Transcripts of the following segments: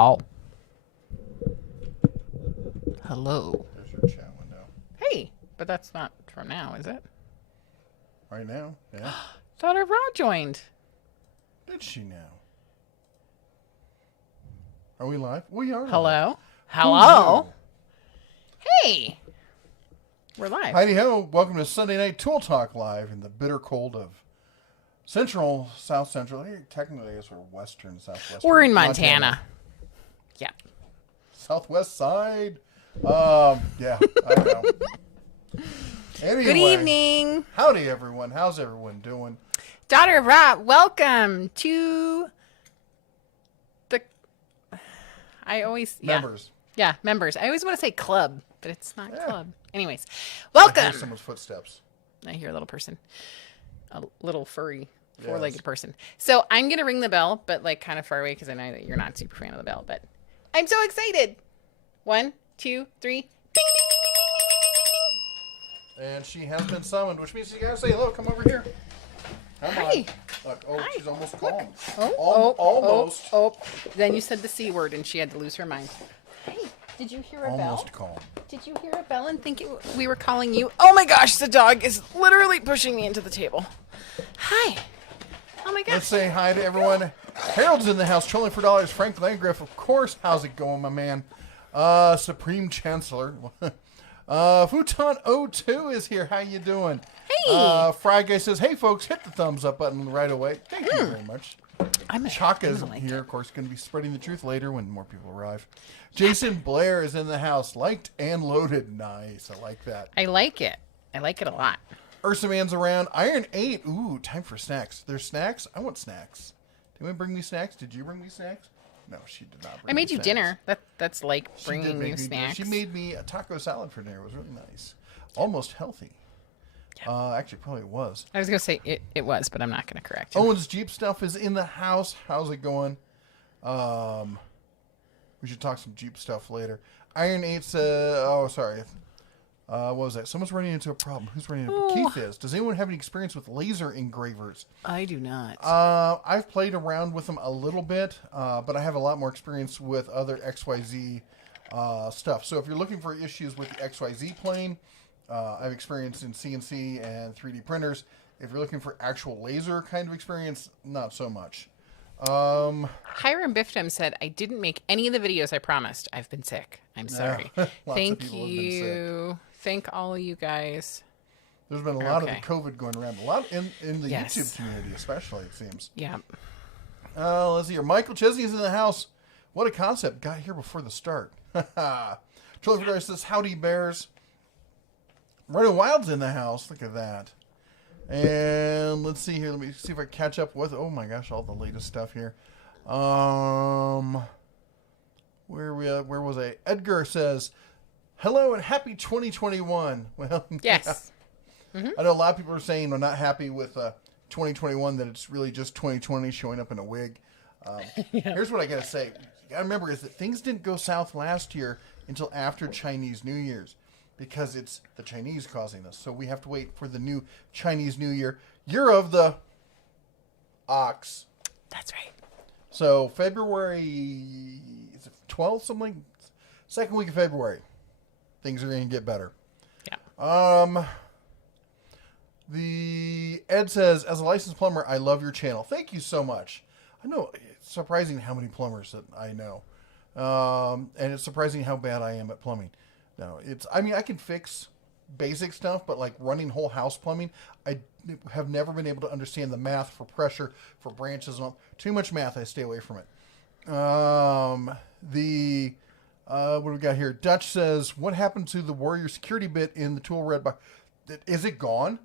Oh. Hello. There's your chat window. Hey, but that's not from now, is it? Right now? Yeah. Thought Rod joined. Did she now? Are we live? We are live. Hello? Hello? Hey! We're live. Heidi ho, welcome to Sunday Night Tool Talk Live in the bitter cold of South Central. Technically, I guess we're Western, Southwestern. We're in Montana. Yeah. Southwest side. Yeah, I know. Anyway, Good evening. Howdy, everyone. How's everyone doing? Daughter of Rod, welcome to the... Members. Yeah, members. I always want to say club, but it's not club. Anyways, I hear welcome. someone's footsteps. I hear a little person. A little furry, four-legged person. So I'm going to ring the bell, but like kind of far away because I know that you're not super fan of the bell, but I'm so excited. 1, 2, 3. Ding, ding, ding, And she has been summoned, which means you gotta say hello. Come over here. Come Hi. on. Look, Hi. she's almost calm. Oh, Almost. Then you said the C word and she had to lose her mind. Hey, did you hear a Almost bell? calm. Did you hear a bell and think we were calling you? Oh my gosh, the dog is literally pushing me into the table. Hi. Oh my gosh. Let's say hi to everyone. Harold's in the house, trolling for dollars. Frank Landgraf, of course. How's it going, my man? Supreme Chancellor. Futon 02 is here. How you doing? Hey. Fry Guy says, hey, folks, hit the thumbs up button right away. Thank you very much. Chaka's here, of course, going to be spreading the truth later when more people arrive. Jason Blair is in the house, liked and loaded. Nice. I like that. I like it. I like it a lot. Ursa Man's around. Iron 8. Ooh, time for snacks. There's snacks? I want snacks. Did anyone bring me snacks? Did you bring me snacks? No, she did not bring me I made you snacks. dinner. That's like bringing you snacks. She made me a taco salad for dinner. It was really nice. Almost healthy. Yeah. Actually, probably it was. I was going to say it was, but I'm not going to correct you. Owen's Jeep stuff is in the house. How's it going? We should talk some Jeep stuff later. Iron 8's, oh, sorry. What was that? Someone's running into a problem. Who's running into Keith is. Does anyone have any experience with laser engravers? I do not. I've played around with them a little bit, but I have a lot more experience with other XYZ stuff. So if you're looking for issues with the XYZ plane, I've experienced in CNC and 3D printers. If you're looking for actual laser kind of experience, not so much. Hiram Biftum said, I didn't make any of the videos I promised. I've been sick. I'm sorry. Thank you. Thank all of you guys. There's been a lot of the COVID going around. A lot in the Yes. YouTube community, especially, it seems. Yeah. Let's see here. Michael Chesney's in the house. What a concept. Got here before the start. Trolley for says, howdy, bears. Rhino Wild's in the house. Look at that. And let's see here. Let me see if I catch up with, oh my gosh, all the latest stuff here. Where was I? Edgar says, hello and happy 2021. Well, Yes. yeah. I know a lot of people are saying they're not happy with 2021, that it's really just 2020 showing up in a wig. Here's what I got to say. You got to remember is that things didn't go south last year until after Chinese New Year's, because it's the Chinese causing this. So we have to wait for the new Chinese New Year. Year of the Ox. That's right. So February, is it 12th, something? Second week of February. Things are going to get better. Yeah. The Ed says, as a licensed plumber, I love your channel. Thank you so much. I know it's surprising how many plumbers that I know. And it's surprising how bad I am at plumbing. No, I mean, I can fix basic stuff, but like running whole house plumbing, I have never been able to understand the math for pressure, for branches, and all. Too much math, I stay away from it. What do we got here? Dutch says, what happened to the Warrior security bit in the tool red box? Is it gone?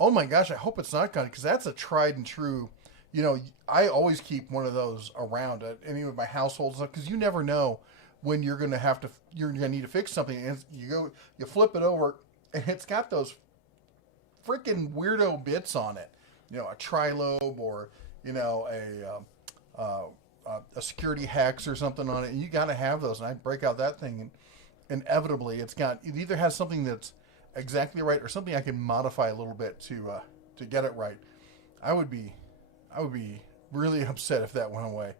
Oh my gosh, I hope it's not gone, because that's a tried and true. You know, I always keep one of those around at any of my household stuff, because you never know when you're going to need to fix something. And you flip it over, and it's got those freaking weirdo bits on it. You know, a tri-lobe, or, you know, a security hex or something on it. And you got to have those. And I break out that thing, and inevitably it either has something that's exactly right, or something I can modify a little bit to get it right. I would be really upset if that went away.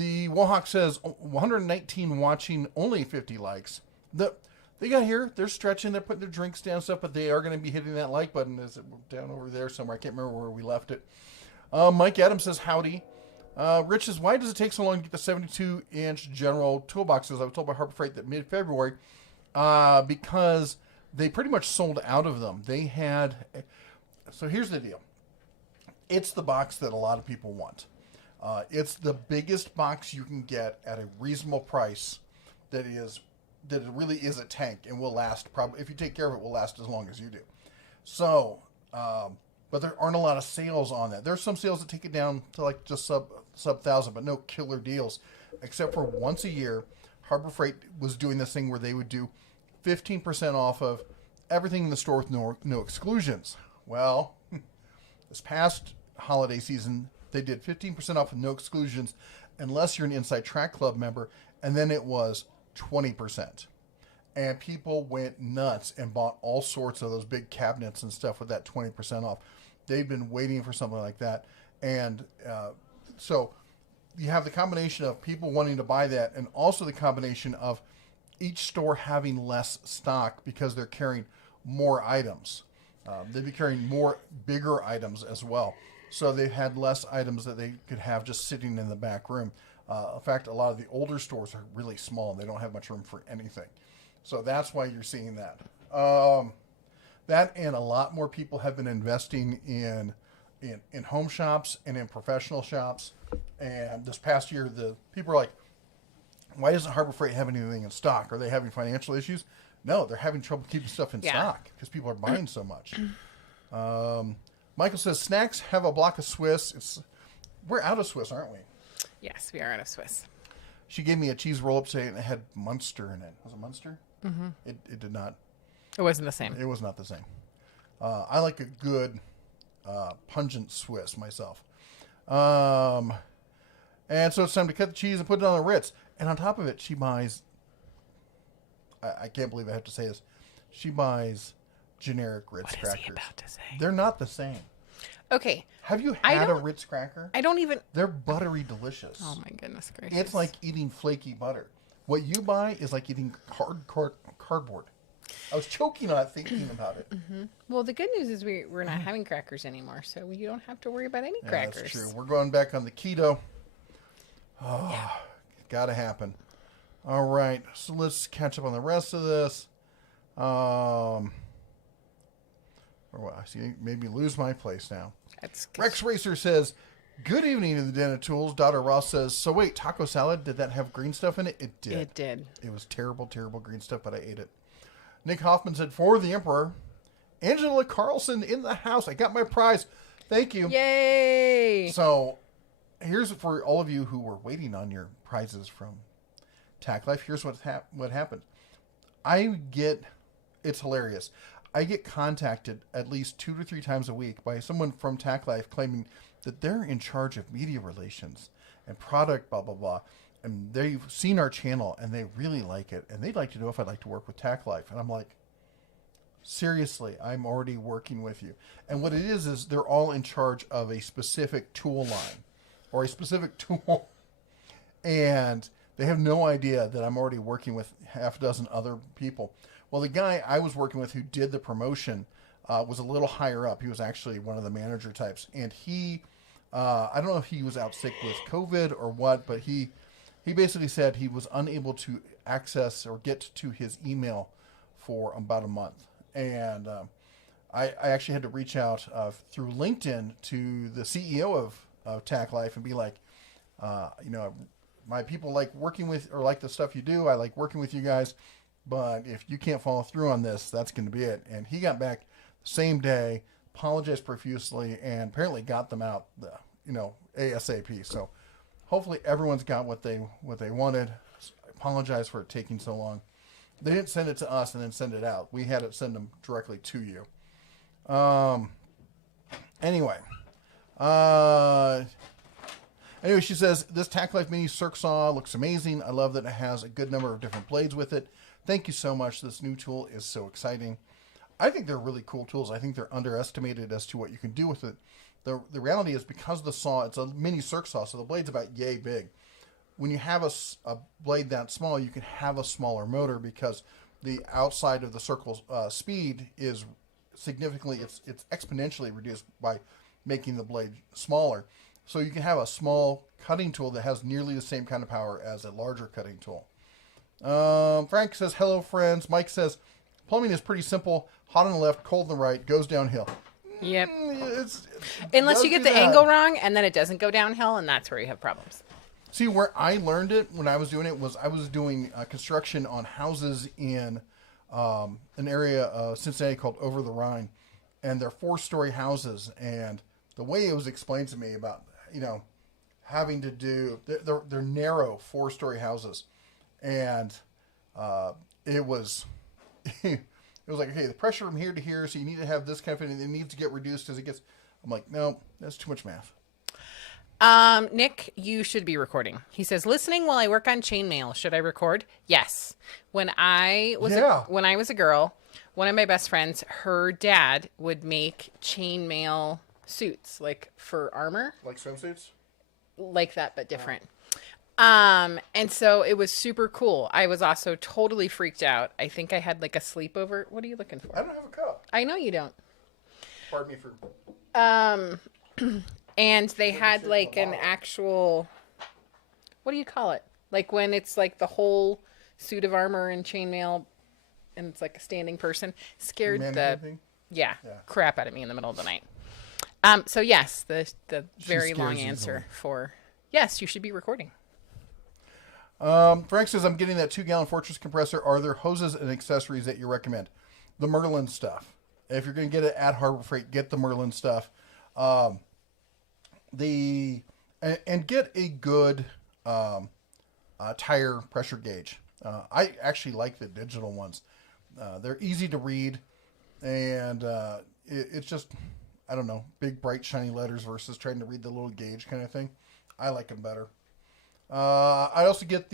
The Wohawk says 119 watching, only 50 likes. They got here. They're stretching. They're putting their drinks down and stuff, but they are going to be hitting that like button. Is it down over there somewhere? I can't remember where we left it. Mike Adams says howdy. Rich says, why does it take so long to get the 72-inch general toolboxes? I was told by Harbor Freight that mid-February, because they pretty much sold out of them. They had... So here's the deal. It's the box that a lot of people want. It's the biggest box you can get at a reasonable price that it really is a tank and will last, probably, if you take care of it, will last as long as you do. So, but there aren't a lot of sales on that. There's some sales that take it down to like just sub 1,000, but no killer deals, except for once a year, Harbor Freight was doing this thing where they would do 15% off of everything in the store with no exclusions. Well, this past holiday season, they did 15% off with no exclusions unless you're an Inside Track Club member, and then it was 20%. And people went nuts and bought all sorts of those big cabinets and stuff with that 20% off. They've been waiting for something like that. And so you have the combination of people wanting to buy that, and also the combination of each store having less stock because they're carrying more items. They'd be carrying more bigger items as well. So they had less items that they could have just sitting in the back room. In fact, a lot of the older stores are really small and they don't have much room for anything. So that's why you're seeing that. That and a lot more people have been investing in home shops and in professional shops. And this past year, the people are like, why doesn't Harbor Freight have anything in stock? Are they having financial issues? No, they're having trouble keeping stuff in stock because people are buying so much. Michael says, snacks have a block of Swiss. We're out of Swiss, aren't we? Yes, we are out of Swiss. She gave me a cheese roll-up today, and it had Munster in it. Was it Munster? Mm-hmm. It did not. It wasn't the same. It was not the same. I like a good, pungent Swiss myself. And so it's time to cut the cheese and put it on the Ritz. And on top of it, she buys... I can't believe I have to say this. She buys generic Ritz crackers. What is he about to say? They're not the same. Okay. Have you had a Ritz cracker? I don't even... They're buttery delicious. Oh, my goodness gracious. It's like eating flaky butter. What you buy is like eating cardboard. I was choking on it thinking about it. Mm-hmm. Well, the good news is we're not having crackers anymore, so you don't have to worry about any crackers. That's true. We're going back on the keto. Oh, yeah. Gotta happen. All right, so let's catch up on the rest of this. Or what? I see. Maybe lose my place now. Rex Racer says, "Good evening to the Den of Tools." Daughter Ross says, "So wait, taco salad? Did that have green stuff in it?" It did. It did. It was terrible, terrible green stuff, but I ate it. Nick Hoffman said, "For the Emperor." Angela Carlson in the house. I got my prize. Thank you. Yay! So, here's for all of you who were waiting on your prizes from Tack Life. Here's what happened. It's hilarious. I get contacted at least 2 to 3 times a week by someone from Tack Life claiming that they're in charge of media relations and product, blah, blah, blah. And they've seen our channel and they really like it. And they'd like to know if I'd like to work with Tack Life. And I'm like, seriously, I'm already working with you. And what it is they're all in charge of a specific tool line or a specific tool. And they have no idea that I'm already working with half a dozen other people. Well, the guy I was working with who did the promotion was a little higher up. He was actually one of the manager types. And he, I don't know if he was out sick with COVID or what, but he basically said he was unable to access or get to his email for about a month. And I actually had to reach out through LinkedIn to the CEO of Tack Life and be like, my people like working with, or like the stuff you do. I like working with you guys, but if you can't follow through on this, that's going to be it. And he got back the same day, apologized profusely, and apparently got them out, ASAP. So hopefully everyone's got what they wanted. I apologize for it taking so long. They didn't send it to us and then send it out. We had it send them directly to you. Anyway, she says, this Tack Life Mini Circ Saw looks amazing. I love that it has a good number of different blades with it. Thank you so much. This new tool is so exciting. I think they're really cool tools. I think they're underestimated as to what you can do with it. The reality is, because the saw, it's a mini Circ Saw, so the blade's about yay big. when you have a blade that small, you can have a smaller motor because the outside of the circle speed is significantly, it's exponentially reduced by making the blade smaller. So you can have a small cutting tool that has nearly the same kind of power as a larger cutting tool. Frank says, hello, friends. Mike says, plumbing is pretty simple. Hot on the left, cold on the right, goes downhill. Yep. It Unless you get the that. angle wrong, and then it doesn't go downhill, and that's where you have problems. See, where I learned it when I was doing it was I was doing construction on houses in an area of Cincinnati called Over the Rhine. And they're 4-story houses. And the way it was explained to me about, having to do, they're narrow 4-story houses. And it was... It was like, okay, the pressure from here to here, so you need to have this kind of thing. It needs to get reduced as it gets. I'm like, no, that's too much math. Nick, you should be recording. He says, listening while I work on chainmail. Should I record? Yes. When I was a girl, one of my best friends, her dad would make chainmail suits, like for armor. Like swimsuits? Like that, but different. And so it was super cool. I was also totally freaked out. I think I had like a sleepover. What are you looking for? I don't have a cup. I know you don't. Pardon me for... And they had like an actual, what do you call it? Like when it's like the whole suit of armor and chainmail and it's like a standing person. Scared the crap out of me in the middle of the night. So yes, the very long answer for yes, you should be recording. Frank says, I'm getting that 2-gallon Fortress compressor. Are there hoses and accessories that you recommend? The Merlin stuff. If you're going to get it at Harbor Freight, get the Merlin stuff. And get a good tire pressure gauge. I actually like the digital ones. They're easy to read, and it's just, I don't know, big, bright, shiny letters versus trying to read the little gauge kind of thing. I like them better. I also get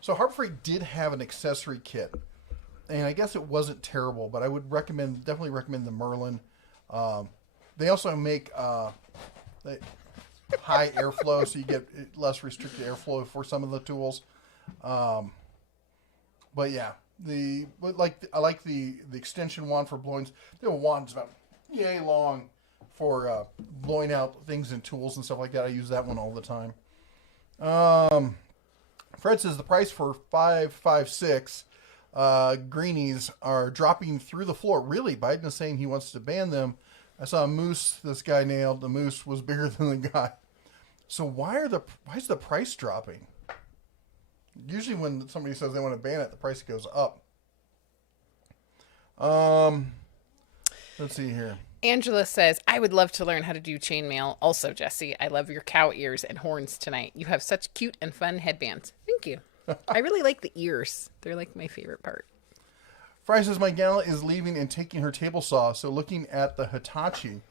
so Harbor Freight did have an accessory kit, and I guess it wasn't terrible, but I would definitely recommend the Merlin. They also make high airflow, so you get less restricted airflow for some of the tools. But yeah, I like the extension wand for blowing. The wand's about yay long for blowing out things and tools and stuff like that. I use that one all the time. Fred says the price for 5.56 greenies are dropping through the floor. Really? Biden is saying he wants to ban them. I saw a moose this guy nailed. The moose was bigger than the guy. So why is the price dropping? Usually when somebody says they want to ban it, the price goes up. Let's see here. Angela says, I would love to learn how to do chainmail. Also, Jesse, I love your cow ears and horns tonight. You have such cute and fun headbands. Thank you. I really like the ears. They're like my favorite part. Fry says, my gal is leaving and taking her table saw, so looking at the Hitachi.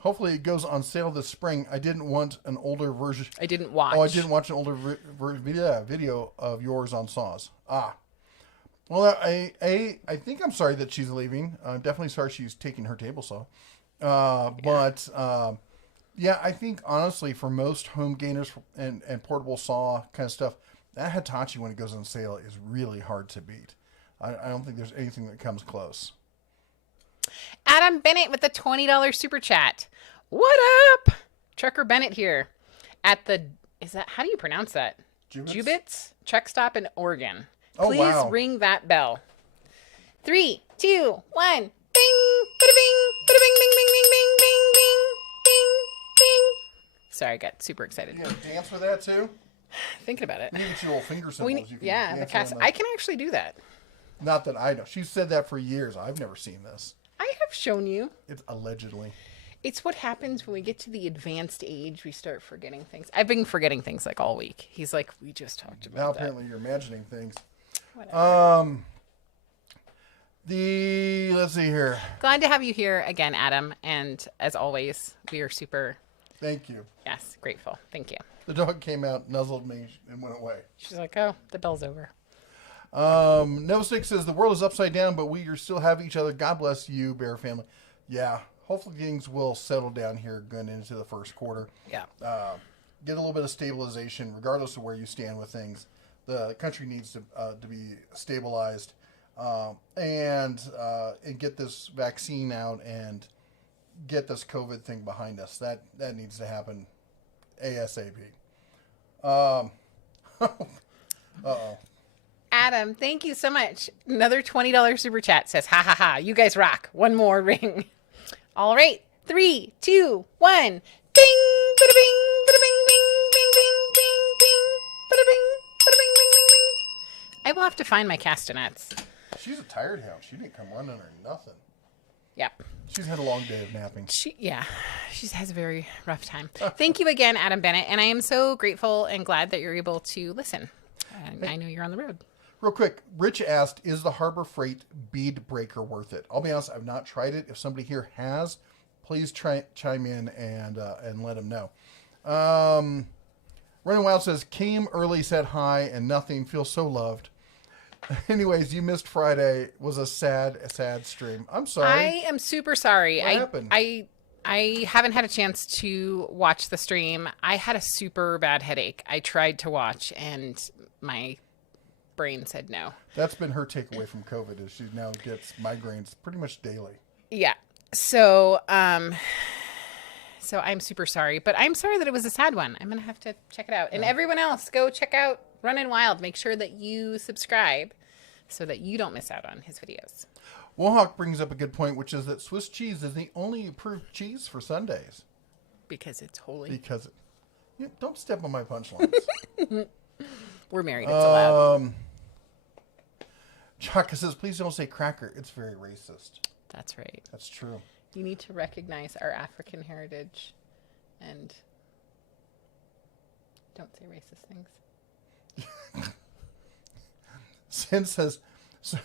Hopefully it goes on sale this spring. I didn't want an older version. I didn't watch. Oh, I didn't watch an older video of yours on saws. Well, I think I'm sorry that she's leaving. I'm definitely sorry she's taking her table saw. But I think honestly for most home gainers and portable saw kind of stuff, that Hitachi when it goes on sale is really hard to beat. I don't think there's anything that comes close. Adam Bennett with the $20 super chat. What up? Trucker Bennett here at the, how do you pronounce that? Jubitz truck stop in Oregon. Please ring that bell. 3, 2, 1. Bing, bada bing, bada bing, bing, bing, bing, bing, bing, bing, bing, bing. Sorry, I got super excited. You gonna dance with that too? Thinking about it. You get your little finger symbols. The cast. I can actually do that. Not that I know. She's said that for years. I've never seen this. I have shown you. It's allegedly. It's what happens when we get to the advanced age. We start forgetting things. I've been forgetting things like all week. He's like, we just talked about now that. Apparently you're imagining things. Whatever. Let's see here. Glad to have you here again, Adam. And as always, we are super. Thank you. Yes, grateful. Thank you. The dog came out, nuzzled me, and went away. She's like, oh, the bell's over. No Stick says the world is upside down, but we still have each other. God bless you, Bear family. Yeah, hopefully things will settle down here going into the first quarter. Yeah. get a little bit of stabilization, regardless of where you stand with things. The country needs to be stabilized, and get this vaccine out and get this COVID thing behind us. That needs to happen ASAP. Uh-oh. Adam, thank you so much. Another $20 super chat says, ha ha ha, you guys rock. One more ring. All right. 3, 2, 1. Bing, bada bing, bada bing, bing, bing, bing, bing, bing, bada bing, bada bing, bing, bing, bing. I will have to find my castanets. She's a tired hound. She didn't come running or nothing. Yep. She's had a long day of napping. She has a very rough time. Thank you again, Adam Bennett, and I am so grateful and glad that you're able to listen. And I know you're on the road. Real quick, Rich asked, is the Harbor Freight bead breaker worth it? I'll be honest, I've not tried it. If somebody here has, please chime in and let them know. Running Wild says, came early, said hi, and nothing. Feels so loved. Anyways, you missed Friday. It was a sad stream. I'm sorry. I am super sorry. What happened? I haven't had a chance to watch the stream. I had a super bad headache. I tried to watch, and my brain said no. That's been her takeaway from COVID, is she now gets migraines pretty much daily. Yeah. So I'm super sorry, but I'm sorry that it was a sad one. I'm going to have to check it out. And everyone else, go check out Runnin' Wild. Make sure that you subscribe so that you don't miss out on his videos. Wohawk brings up a good point, which is that Swiss cheese is the only approved cheese for Sundays. Because it's holy. Because don't step on my punchlines. We're married. It's allowed. Chaka says, please don't say cracker. It's very racist. That's right. That's true. You need to recognize our African heritage and don't say racist things. Sin says, so,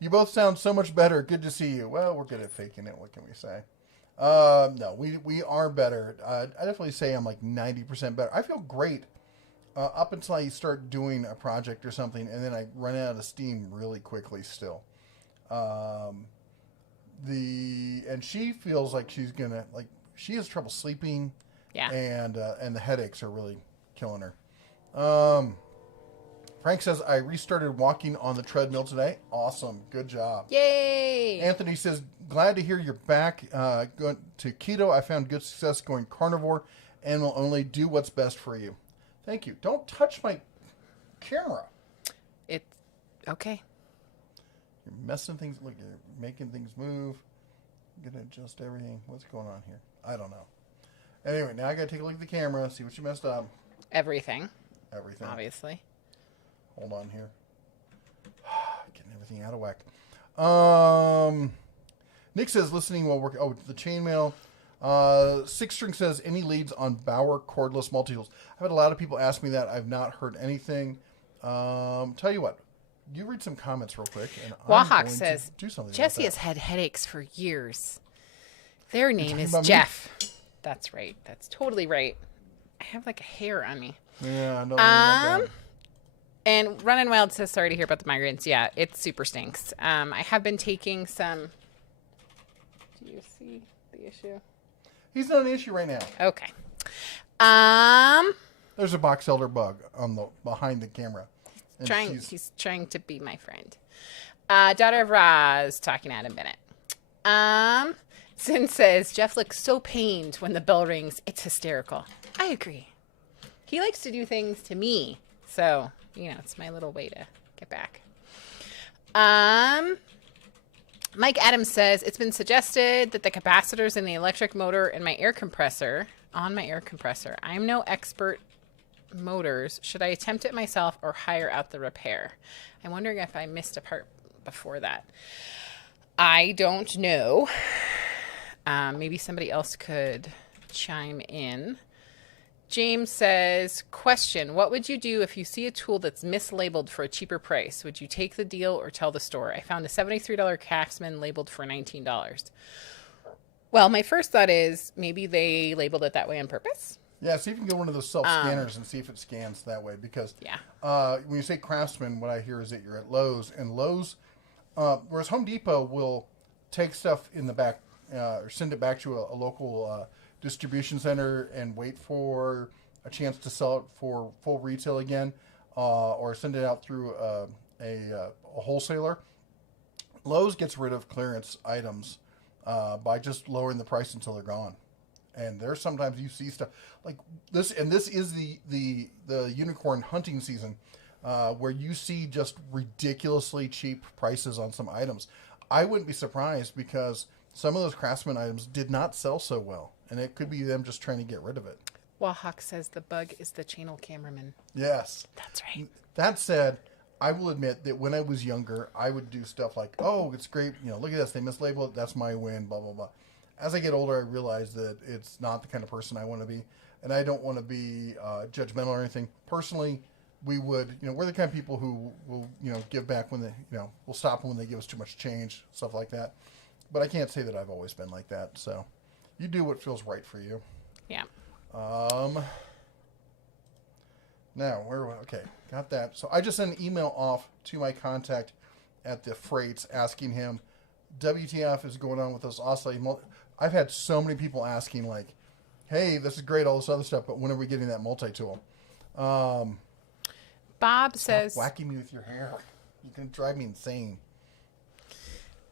you both sound so much better. Good to see you. Well, we're good at faking it. What can we say? No, we are better. I definitely say I'm like 90% better. I feel great up until I start doing a project or something, and then I run out of steam really quickly still. And she feels like she's gonna, like, she has trouble sleeping. Yeah. And the headaches are really killing her. Frank says, I restarted walking on the treadmill today. Awesome. Good job. Yay. Anthony says, glad to hear you're back. Going to keto. I found good success going carnivore and will only do what's best for you. Thank you. Don't touch my camera. It's okay. You're messing things. Look, you're making things move. I'm going to adjust everything. What's going on here? I don't know. Anyway, now I got to take a look at the camera, see what you messed up. Everything. Obviously. Hold on here. Getting everything out of whack. Nick says, listening while working. Oh, the chainmail. Six String says, any leads on Bauer cordless multi-tools? I've had a lot of people ask me that. I've not heard anything. Tell you what. You read some comments real quick. And Wahawk says, do something Jesse has had headaches for years. Their name is Jeff. That's right. That's totally right. I have like a hair on me. Yeah, I know. About that. And Runnin' Wild says, sorry to hear about the migraines. Yeah, it super stinks. I have been taking some. Do you see the issue? He's not an issue right now. Okay. There's a box elder bug on behind the camera. He's trying to be my friend. Daughter of Roz talking to Adam Bennett. Sin says, Jeff looks so pained when the bell rings. It's hysterical. I agree. He likes to do things to me. So, it's my little way to get back. Mike Adams says, it's been suggested that the capacitors in the electric motor in my air compressor, I'm no expert motors. Should I attempt it myself or hire out the repair? I'm wondering if I missed a part before that. I don't know. Maybe somebody else could chime in. James says, question, what would you do if you see a tool that's mislabeled for a cheaper price? Would you take the deal or tell the store? I found a $73 Craftsman labeled for $19. Well, my first thought is maybe they labeled it that way on purpose. Yeah, see if you can go one of those self-scanners and see if it scans that way. Because when you say Craftsman, what I hear is that you're at Lowe's. And Lowe's, whereas Home Depot will take stuff in the back or send it back to a local distribution center and wait for a chance to sell it for full retail again, or send it out through a wholesaler. Lowe's gets rid of clearance items by just lowering the price until they're gone. And there's sometimes you see stuff like this, and this is the unicorn hunting season, where you see just ridiculously cheap prices on some items. I wouldn't be surprised because some of those Craftsman items did not sell so well, and it could be them just trying to get rid of it. Well, Hawk says the bug is the channel cameraman. Yes. That's right. That said, I will admit that when I was younger, I would do stuff like, oh, it's great, look at this, they mislabeled it, that's my win, blah, blah, blah. As I get older, I realize that it's not the kind of person I want to be, and I don't want to be judgmental or anything. Personally, we're the kind of people who will, give back when they, we'll stop when they give us too much change, stuff like that. But I can't say that I've always been like that, so you do what feels right for you. Yeah. Now, okay, got that. So I just sent an email off to my contact at the freights asking him, WTF is going on with this oscillating multi. I've had so many people asking, like, hey, this is great, all this other stuff, but when are we getting that multi-tool? Bob says... Stop whacking me with your hair. You can drive me insane.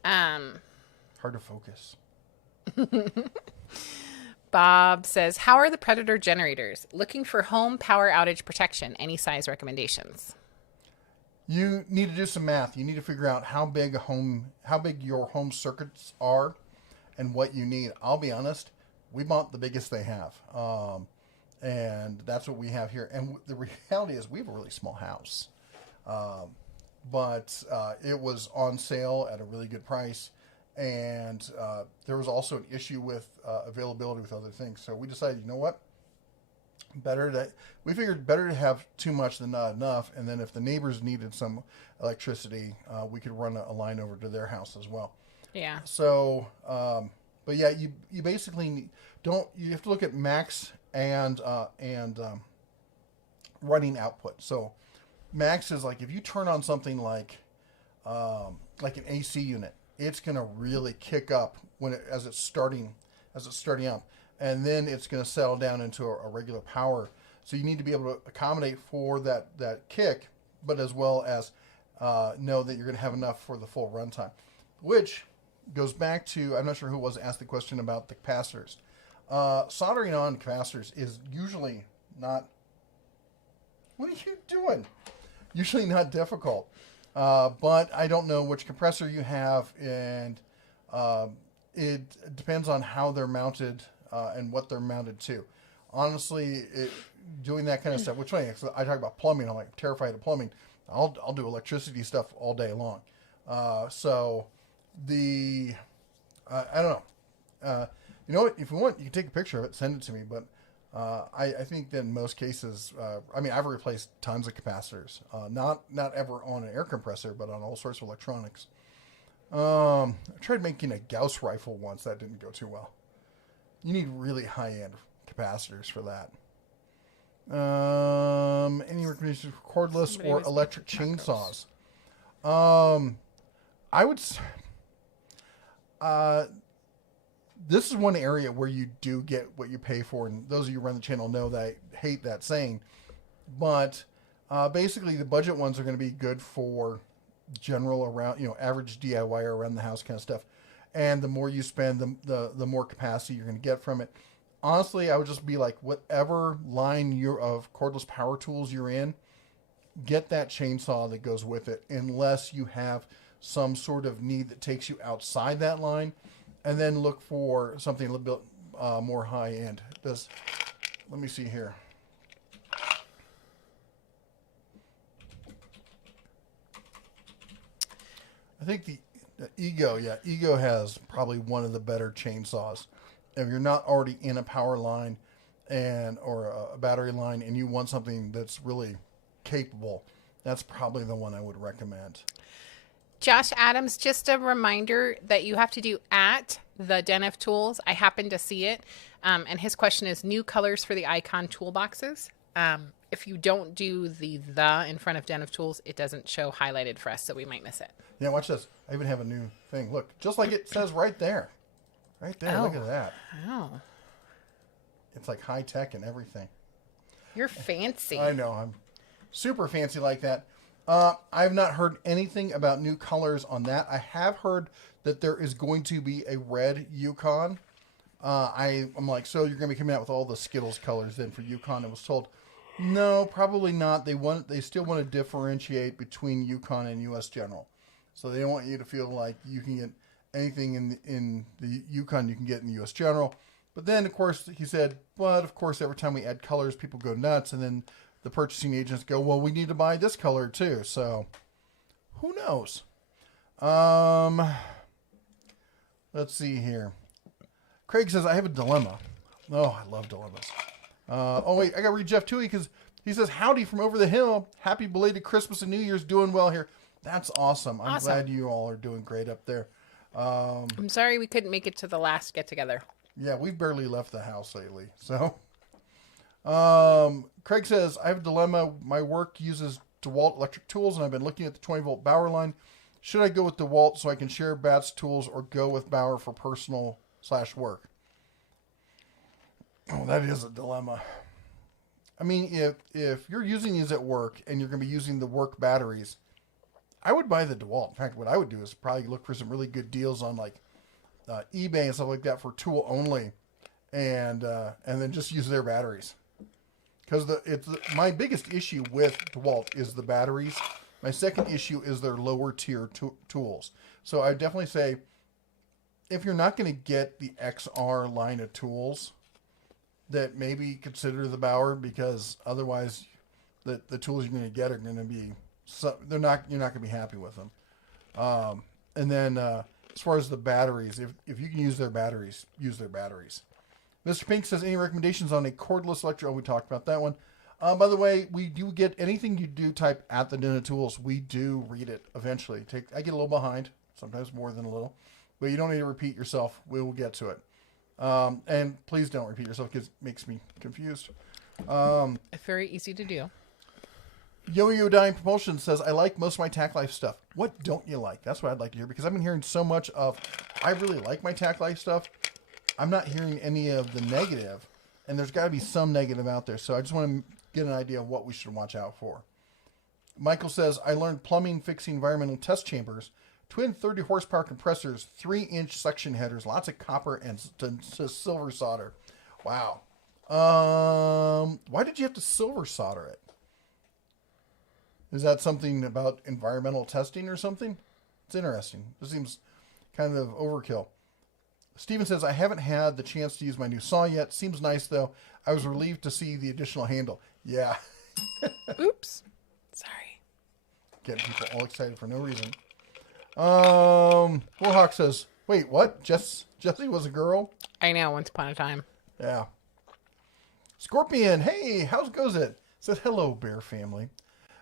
Hard to focus. Bob says, how are the Predator generators? Looking for home power outage protection. Any size recommendations? You need to do some math. You need to figure out how big your home circuits are and what you need. I'll be honest, we bought the biggest they have. And that's what we have here. And the reality is we have a really small house. But it was on sale at a really good price. And there was also an issue with availability with other things. So we decided, you know what? We figured better to have too much than not enough. And then if the neighbors needed some electricity, we could run a line over to their house as well. Yeah. So, but yeah, you basically you have to look at max and running output. So max is like if you turn on something like an AC unit, it's going to really kick up as it's starting up, and then it's going to settle down into a regular power. So you need to be able to accommodate for that kick, but as well as know that you're going to have enough for the full runtime, which goes back to, I'm not sure who was asked the question about the capacitors. Soldering on capacitors is usually not. What are you doing? Usually not difficult. But I don't know which compressor you have, and it depends on how they're mounted and what they're mounted to. Honestly, doing that kind of stuff, which I talk about plumbing, I'm like terrified of plumbing. I'll do electricity stuff all day long. So I don't know. You know what? If you want, you can take a picture of it, send it to me. But I think that in most cases, I've replaced tons of capacitors. Not ever on an air compressor, but on all sorts of electronics. I tried making a Gauss rifle once. That didn't go too well. You need really high-end capacitors for that. Any recommendations for cordless or electric chainsaws? I would. This is one area where you do get what you pay for, and those of you who run the channel know that I hate that saying. But basically, the budget ones are going to be good for general around, average DIY around the house kind of stuff. And the more you spend, the more capacity you're going to get from it. Honestly, I would just be like, whatever line of cordless power tools you're in, get that chainsaw that goes with it, unless you have some sort of need that takes you outside that line. And then look for something a little bit more high end. Let me see here. I think the Ego has probably one of the better chainsaws. If you're not already in a power line or a battery line and you want something that's really capable, that's probably the one I would recommend. Josh Adams, just a reminder that you have to do at the Den of Tools. I happened to see it. And his question is new colors for the icon toolboxes. If you don't do the in front of Den of Tools, it doesn't show highlighted for us, so we might miss it. Yeah, watch this. I even have a new thing. Look, just like it says right there. Right there. Oh. Look at that. Oh. It's like high tech and everything. You're fancy. I know. I'm super fancy like that. I've not heard anything about new colors on that. I have heard that there is going to be a red Yukon. I'm like, so you're going to be coming out with all the Skittles colors then for Yukon? I was told, no, probably not. They still want to differentiate between Yukon and U.S. General. So they don't want you to feel like you can get anything in the Yukon you can get in the U.S. General. But then, of course, he said, but of course, every time we add colors, people go nuts. And then the purchasing agents go, well, we need to buy this color too. So who knows? Let's see here. Craig says, I have a dilemma. Oh, I love dilemmas. Oh, wait, I got to read Jeff Toohey because he says, howdy from over the hill. Happy belated Christmas and New Year's. Doing well here. That's awesome. I'm glad you all are doing great up there. I'm sorry we couldn't make it to the last get-together. Yeah, we've barely left the house lately. So, Craig says, I have a dilemma. My work uses Dewalt electric tools, and I've been looking at the 20-volt Bauer line. Should I go with Dewalt so I can share Bat's tools or go with Bauer for personal/work? Oh, that is a dilemma. I mean, if you're using these at work and you're going to be using the work batteries, I would buy the Dewalt. In fact, what I would do is probably look for some really good deals on like eBay and stuff like that for tool only, and then just use their batteries. Because my biggest issue with Dewalt is the batteries. My second issue is their lower tier tools. So I definitely say, if you're not going to get the XR line of tools, that maybe consider the Bauer, because otherwise the tools you're going to get are going to be, you're not going to be happy with them. And then as far as the batteries, if you can use their batteries, use their batteries. Mr. Pink says, any recommendations on a cordless electric? Oh, we talked about that one. By the way, we do get anything you do type at the Duna Tools. We do read it eventually. I get a little behind, sometimes more than a little, but you don't need to repeat yourself. We will get to it. And please don't repeat yourself because it makes me confused. Very easy to do. Yo-Yo Dying Propulsion says, I like most of my Tack Life stuff. What don't you like? That's what I'd like to hear, because I've been hearing so much of, I really like my Tack Life stuff. I'm not hearing any of the negative, and there's got to be some negative out there. So I just want to get an idea of what we should watch out for. Michael says, I learned plumbing fixing environmental test chambers, twin 30 horsepower compressors, 3-inch suction headers, lots of copper and silver solder. Wow. Why did you have to silver solder it? Is that something about environmental testing or something? It's interesting. This seems kind of overkill. Steven says, I haven't had the chance to use my new saw yet. Seems nice, though. I was relieved to see the additional handle. Yeah. Oops. Sorry. Getting people all excited for no reason. Warhawk says, wait, what? Jessie was a girl? I know, once upon a time. Yeah. Scorpion, hey, how's goes it? Says, hello, bear family.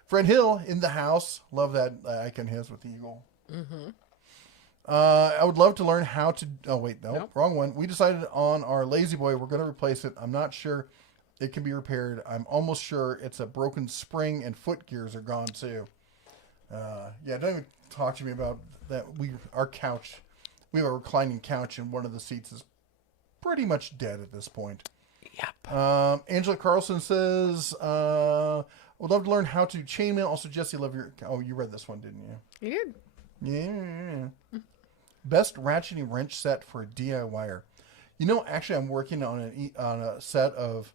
Fred Hill in the house. Love that icon his with the eagle. Mm-hmm. I would love to learn how to... Oh, wait, no, nope. Wrong one. We decided on our Lazy Boy. We're going to replace it. I'm not sure it can be repaired. I'm almost sure it's a broken spring and foot gears are gone, too. Yeah, don't even talk to me about that. Our couch, we have a reclining couch, and one of the seats is pretty much dead at this point. Yep. Angela Carlson says... would love to learn how to chainmail. Also, Jesse, love your... Oh, you read this one, didn't you? You did. Yeah. Best ratcheting wrench set for a DIYer. You know, actually, I'm working on a set of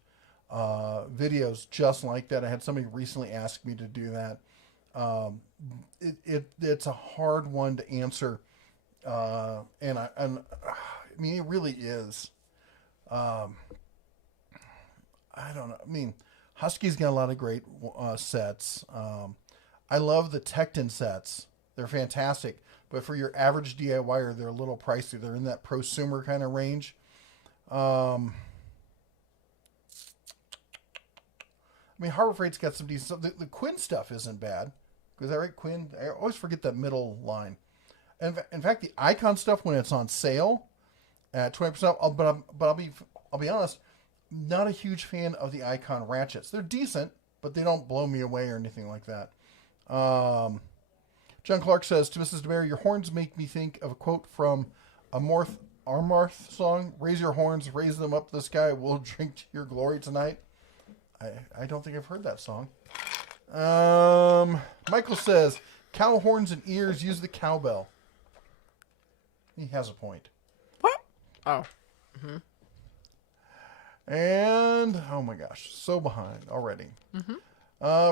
videos just like that. I had somebody recently ask me to do that. It's a hard one to answer, and I mean, it really is. I don't know. I mean, Husky's got a lot of great sets. I love the Tecton sets. They're fantastic. But for your average DIYer, they're a little pricey. They're in that prosumer kind of range. I mean, Harbor Freight's got some decent... The Quinn stuff isn't bad. Is that right, Quinn? I always forget that middle line. And in fact, the Icon stuff, when it's on sale at 20%, I'll be honest, not a huge fan of the Icon ratchets. They're decent, but they don't blow me away or anything like that. John Clark says, to Mrs. DeMary, your horns make me think of a quote from a Armarth song. Raise your horns, raise them up to the sky. We'll drink to your glory tonight. I don't think I've heard that song. Michael says, cow horns and ears, use the cowbell. He has a point. What? Oh. Mm-hmm. And, oh my gosh, so behind already. Mm-hmm.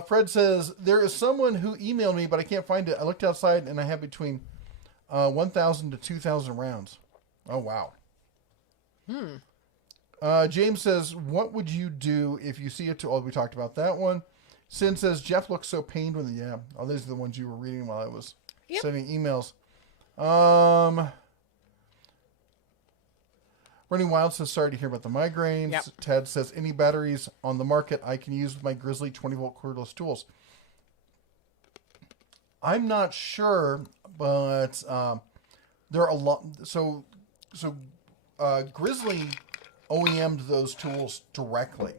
Fred says, there is someone who emailed me, but I can't find it. I looked outside and I have between 1,000 to 2,000 rounds. Oh, wow. James says, what would you do if you see a tool? Oh, we talked about that one. Sin says, Jeff looks so pained when the, oh, these are the ones you were reading while I was sending emails. Running Wild says, sorry to hear about the migraines. Yep. Ted says, any batteries on the market I can use with my Grizzly 20-volt cordless tools? I'm not sure, but there are a lot. So Grizzly OEM'd those tools directly.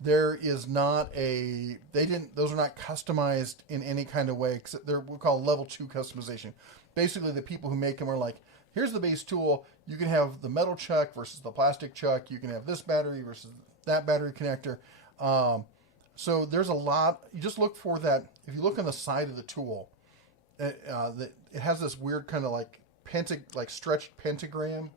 There is not those are not customized in any kind of way, except they're what we call level 2 customization. Basically, the people who make them are like, here's the base tool. You can have the metal chuck versus the plastic chuck. You can have this battery versus that battery connector. So there's a lot. You just look for that. If you look on the side of the tool, it has this weird kind of like stretched pentagram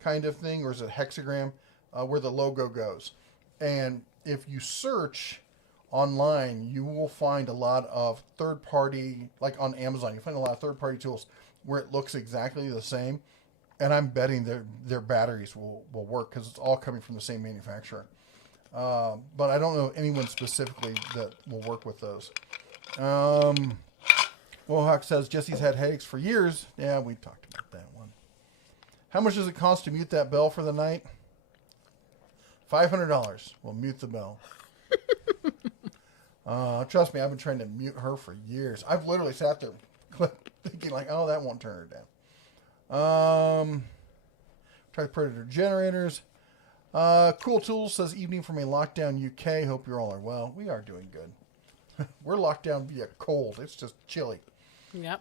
kind of thing, or is it hexagram, where the logo goes. And if you search online, you will find a lot of third-party, like on Amazon, you find a lot of third-party tools where it looks exactly the same. And I'm betting their batteries will work because it's all coming from the same manufacturer. But I don't know anyone specifically that will work with those. Mohawk says, Jesse's had headaches for years. Yeah, we talked about that one. How much does it cost to mute that bell for the night? $500. We'll mute the bell. Trust me, I've been trying to mute her for years. I've literally sat there thinking like, oh, that won't turn her down. Try Predator generators. Cool Tools says, evening from a lockdown UK. Hope you all are well. We are doing good. We're locked down via cold. It's just chilly. Yep.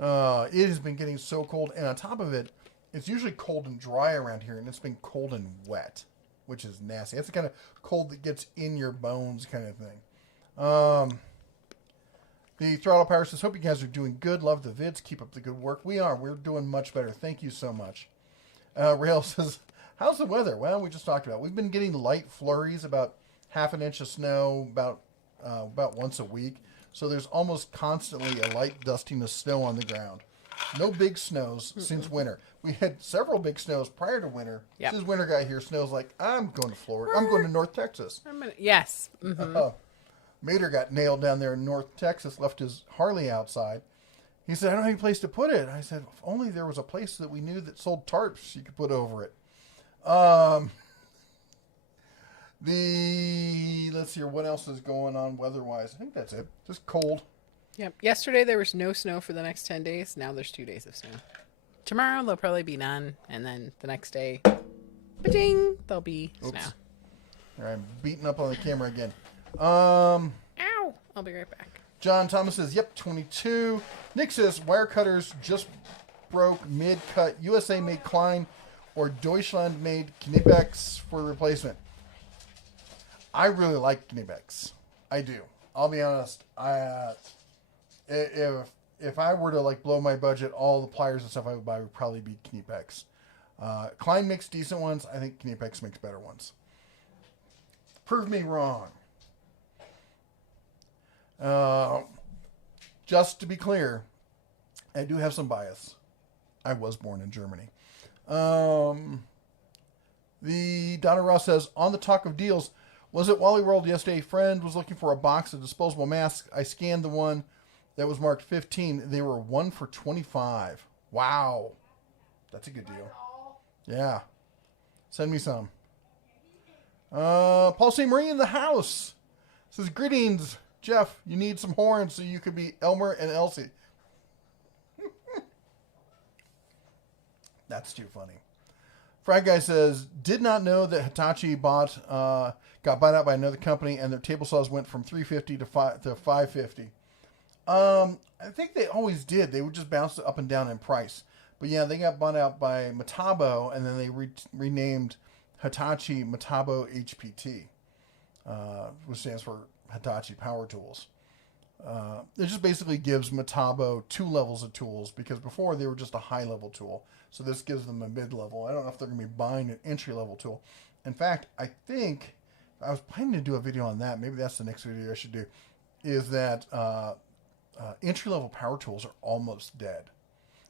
It has been getting so cold. And on top of it, it's usually cold and dry around here. And it's been cold and wet, which is nasty. That's the kind of cold that gets in your bones kind of thing. The Throttle Power says, hope you guys are doing good. Love the vids. Keep up the good work. We are. We're doing much better. Thank you so much. Rail says, how's the weather? Well, we just talked about it. We've been getting light flurries, about half an inch of snow, about once a week. So there's almost constantly a light dusting of snow on the ground. No big snows since winter. We had several big snows prior to winter. Yep. Since winter got here, snow's like, I'm going to Florida. I'm going to North Texas. Yes. Mm-hmm. Mater got nailed down there in North Texas, left his Harley outside. He said, I don't have any place to put it. I said, if only there was a place that we knew that sold tarps you could put over it. Let's see here, what else is going on weather-wise? I think that's it. Just cold. Yep. Yesterday there was no snow for the next 10 days. Now there's 2 days of snow. Tomorrow there'll probably be none. And then the next day, ba-ding, there'll be snow. All right, I'm beating up on the camera again. Ow! I'll be right back. John Thomas says, yep, 22. Nick says, wire cutters just broke mid-cut. USA-made Klein or Deutschland-made Knipex for replacement. I really like Knipex. I do. I'll be honest. If I were to like blow my budget, all the pliers and stuff I would buy would probably be Knipex. Klein makes decent ones. I think Knipex makes better ones. Prove me wrong. Just to be clear, I do have some bias. I was born in Germany. The Donna Ross says, on the talk of deals, was at Wally World yesterday. A friend was looking for a box of disposable masks. I scanned the one that was marked 15. They were 1 for $25. Wow. That's a good deal. Yeah. Send me some. Paul St. Marie in the house says, greetings, Jeff. You need some horns so you could be Elmer and Elsie. That's too funny. Frag Guy says, did not know that Hitachi got bought out by another company and their table saws went from $350 to $550. I think they always did. They would just bounce up and down in price. But yeah, they got bought out by Metabo and then they renamed Hitachi Metabo HPT. which stands for Hitachi Power Tools. It just basically gives Metabo 2 levels of tools, because before they were just a high-level tool. So this gives them a mid-level. I don't know if they're going to be buying an entry-level tool. In fact, I think I was planning to do a video on that. Maybe that's the next video I should do. Is that entry-level power tools are almost dead.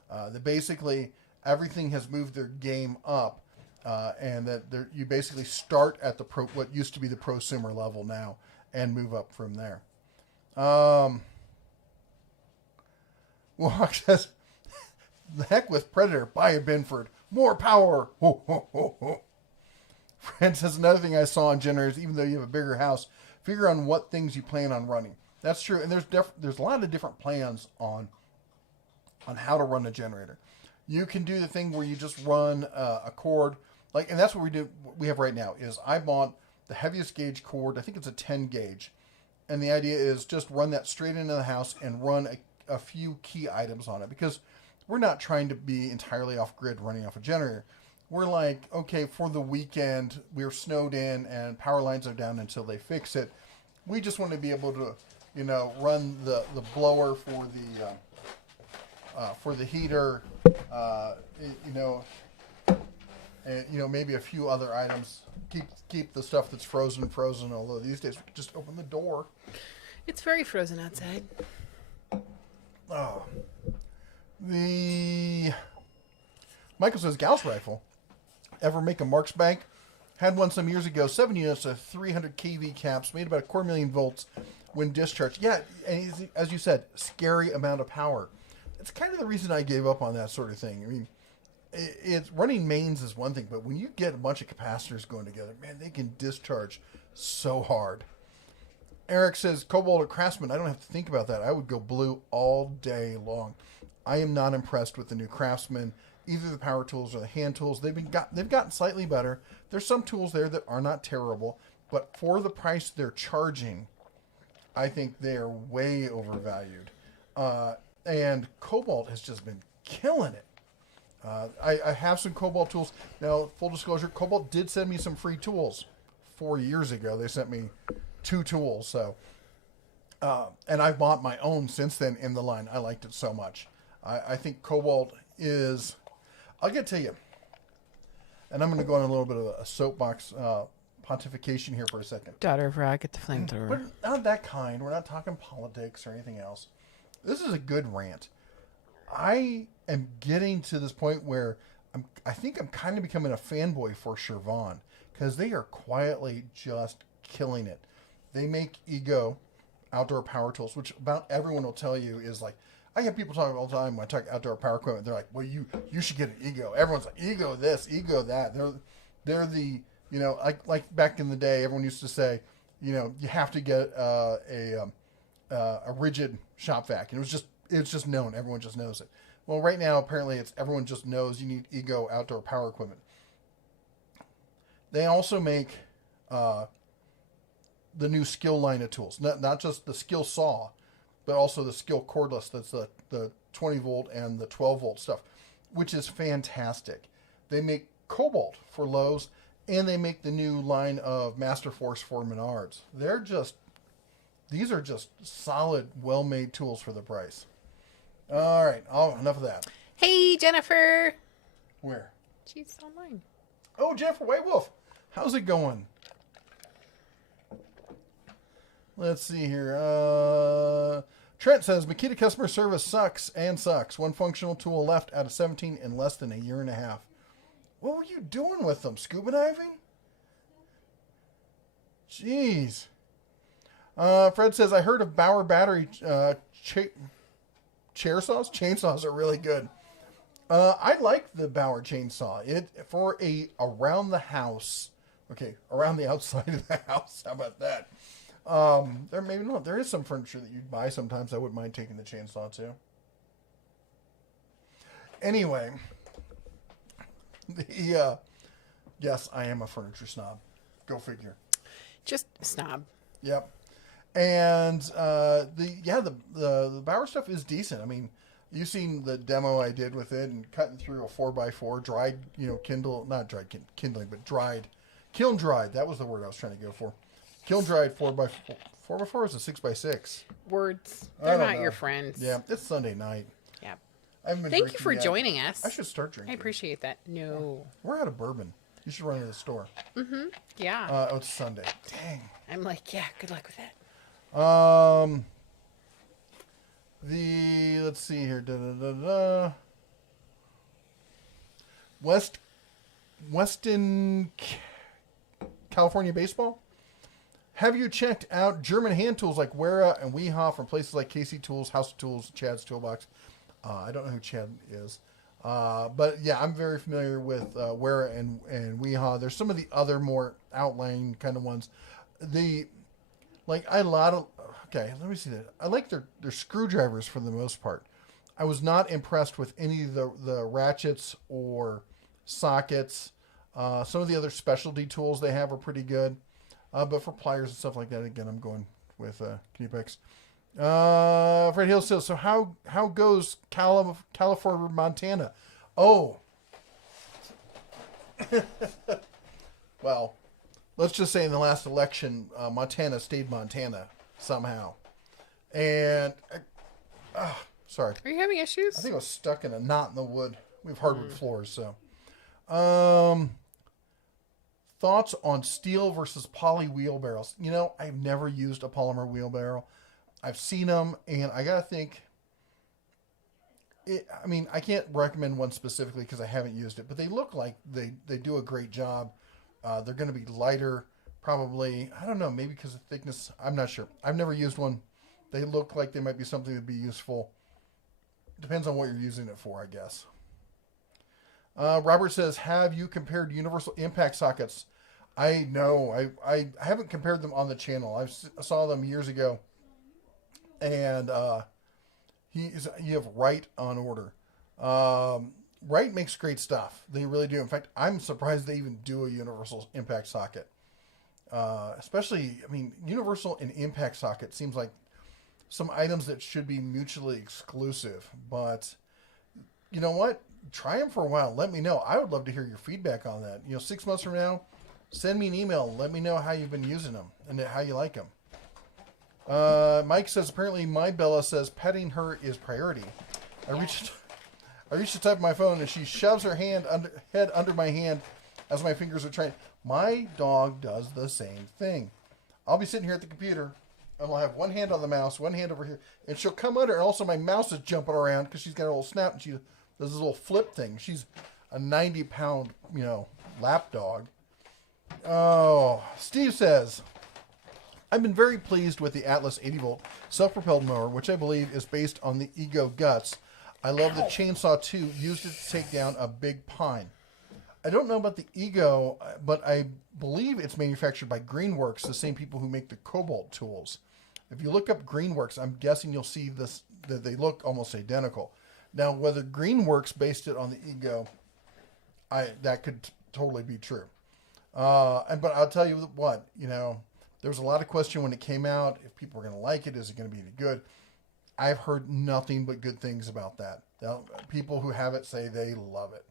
That basically everything has moved their game up, and that you basically start at the what used to be the prosumer level now and move up from there. Walk says, the heck with Predator, buy a Binford. More power. Ho, ho, ho, ho. Fred says, another thing I saw on generators, even though you have a bigger house, figure on what things you plan on running. That's true. And there's a lot of different plans on how to run a generator. You can do the thing where you just run a cord, and that's what we have right now, is I bought the heaviest gauge cord. I think it's a 10 gauge. And the idea is just run that straight into the house and run a few key items on it, because we're not trying to be entirely off grid running off a generator. We're like, okay, for the weekend, we're snowed in and power lines are down until they fix it. We just want to be able to, run the blower for the heater, and maybe a few other items. Keep the stuff that's frozen. Although these days we can just open the door. It's very frozen outside. Oh, Michael says Gauss rifle. Ever make a Marks bank? Had one some years ago. 7 units of 300 kV caps, made about 250,000 volts when discharged. Yeah, and as you said, scary amount of power. It's kind of the reason I gave up on that sort of thing. I mean, it's running mains is one thing, but when you get a bunch of capacitors going together, man, they can discharge so hard. Eric says, Cobalt or Craftsman, I don't have to think about that. I would go blue all day long. I am not impressed with the new Craftsman, either the power tools or the hand tools. They've gotten slightly better. There's some tools there that are not terrible, but for the price they're charging, I think they are way overvalued. And Cobalt has just been killing it. I have some Cobalt tools. Now, full disclosure, Cobalt did send me some free tools 4 years ago. They sent me 2 tools. So, and I've bought my own since then in the line. I liked it so much. I think Cobalt is, I'll get to you. And I'm going to go on a little bit of a soapbox pontification here for a second. Daughter of Ra, get the flamethrower. But not that kind. We're not talking politics or anything else. This is a good rant. I am getting to this point where I think I'm kind of becoming a fanboy for Chervon, because they are quietly just killing it. They make Ego outdoor power tools, which about everyone will tell you is like, I have people talking all the time when I talk outdoor power equipment. They're like, well, you should get an Ego. Everyone's like, Ego this, Ego that. They're the, like back in the day, everyone used to say, you have to get a rigid shop vac. And it's just known. Everyone just knows it. Well, right now, apparently, everyone just knows you need Ego outdoor power equipment. They also make the new Skill line of tools. Not just the Skill saw, but also the Skill cordless. That's the 20 volt and the 12 volt stuff, which is fantastic. They make Cobalt for Lowe's, and they make the new line of Master Force for Menards. These are just solid, well-made tools for the price. All right. Enough of that. Hey, Jennifer. Where? She's online. Oh, Jennifer White Wolf. How's it going? Let's see here. Trent says, Makita customer service sucks. One functional tool left out of 17 in less than a year and a half. What were you doing with them? Scuba diving? Jeez. Fred says, I heard of Bauer battery chair saws. Chainsaws are really good. I like the Bauer chainsaw. For around the house. Okay, around the outside of the house. How about that? There is some furniture that you'd buy sometimes. I wouldn't mind taking the chainsaw too. Anyway, yes, I am a furniture snob. Go figure. Just snob. Yep. And the Bauer stuff is decent. I mean, you've seen the demo I did with it, and cutting through a 4x4 dried, kiln dried. That was the word I was trying to go for. Kiln dried 4x4. 4x4 is a 6x6. Words. I They're don't not know. your friends. Yeah, it's Sunday night. Yeah. I haven't been Thank you drinking for yet. joining us. I should start drinking. I appreciate that. No. We're out of bourbon. You should run to the store. Mm-hmm. Yeah. Oh, it's Sunday. Dang. I'm like, yeah, good luck with that. Let's see here. Weston California baseball. Have you checked out German hand tools like Wera and Weha from places like KC Tools, House of Tools, Chad's Toolbox? I don't know who Chad is. But yeah, I'm very familiar with Wera and Weha. There's some of the other more outlying kind of ones. Okay, let me see that. I like their screwdrivers for the most part. I was not impressed with any of the ratchets or sockets. Some of the other specialty tools they have are pretty good. But for pliers and stuff like that, again, I'm going with Kniepex. Fred Hill says, so how goes California, Montana? Oh. Well, let's just say in the last election, Montana stayed Montana somehow. And, sorry. Are you having issues? I think I was stuck in a knot in the wood. We have hardwood floors, so. Thoughts on steel versus poly wheelbarrows? You know, I've never used a polymer wheelbarrow. I've seen them, and I gotta think. I can't recommend one specifically because I haven't used it, but they look like they do a great job. They're going to be lighter, probably. I don't know, maybe because of thickness. I'm not sure. I've never used one. They look like they might be something that'd be useful. Depends on what you're using it for, I guess. Robert says, have you compared universal impact sockets? I haven't compared them on the channel. I saw them years ago. And you have Wright on order. Wright makes great stuff. They really do. In fact, I'm surprised they even do a universal impact socket. Especially, universal and impact socket seems like some items that should be mutually exclusive. But you know what? Try them for a while. Let me know. I would love to hear your feedback on that. 6 months from now, send me an email. Let me know how you've been using them and how you like them. Mike says, apparently my Bella says petting her is priority. I reached the top of my phone and she shoves her head under my hand as my fingers are trying. My dog does the same thing. I'll be sitting here at the computer and I'll have one hand on the mouse, one hand over here, and she'll come under, and also my mouse is jumping around because she's got a little snap and she does this little flip thing. She's a 90-pound, lap dog. Oh, Steve says, I've been very pleased with the Atlas 80-volt self-propelled mower, which I believe is based on the Ego Guts. I love the chainsaw, too. Used it to take down a big pine. I don't know about the Ego, but I believe it's manufactured by Greenworks, the same people who make the Cobalt Tools. If you look up Greenworks, I'm guessing you'll see this that they look almost identical. Now, whether Greenworks based it on the Ego, that could totally be true. But I'll tell you what, there was a lot of question when it came out, if people were going to like it, is it going to be any good? I've heard nothing but good things about that. Now, people who have it say they love it.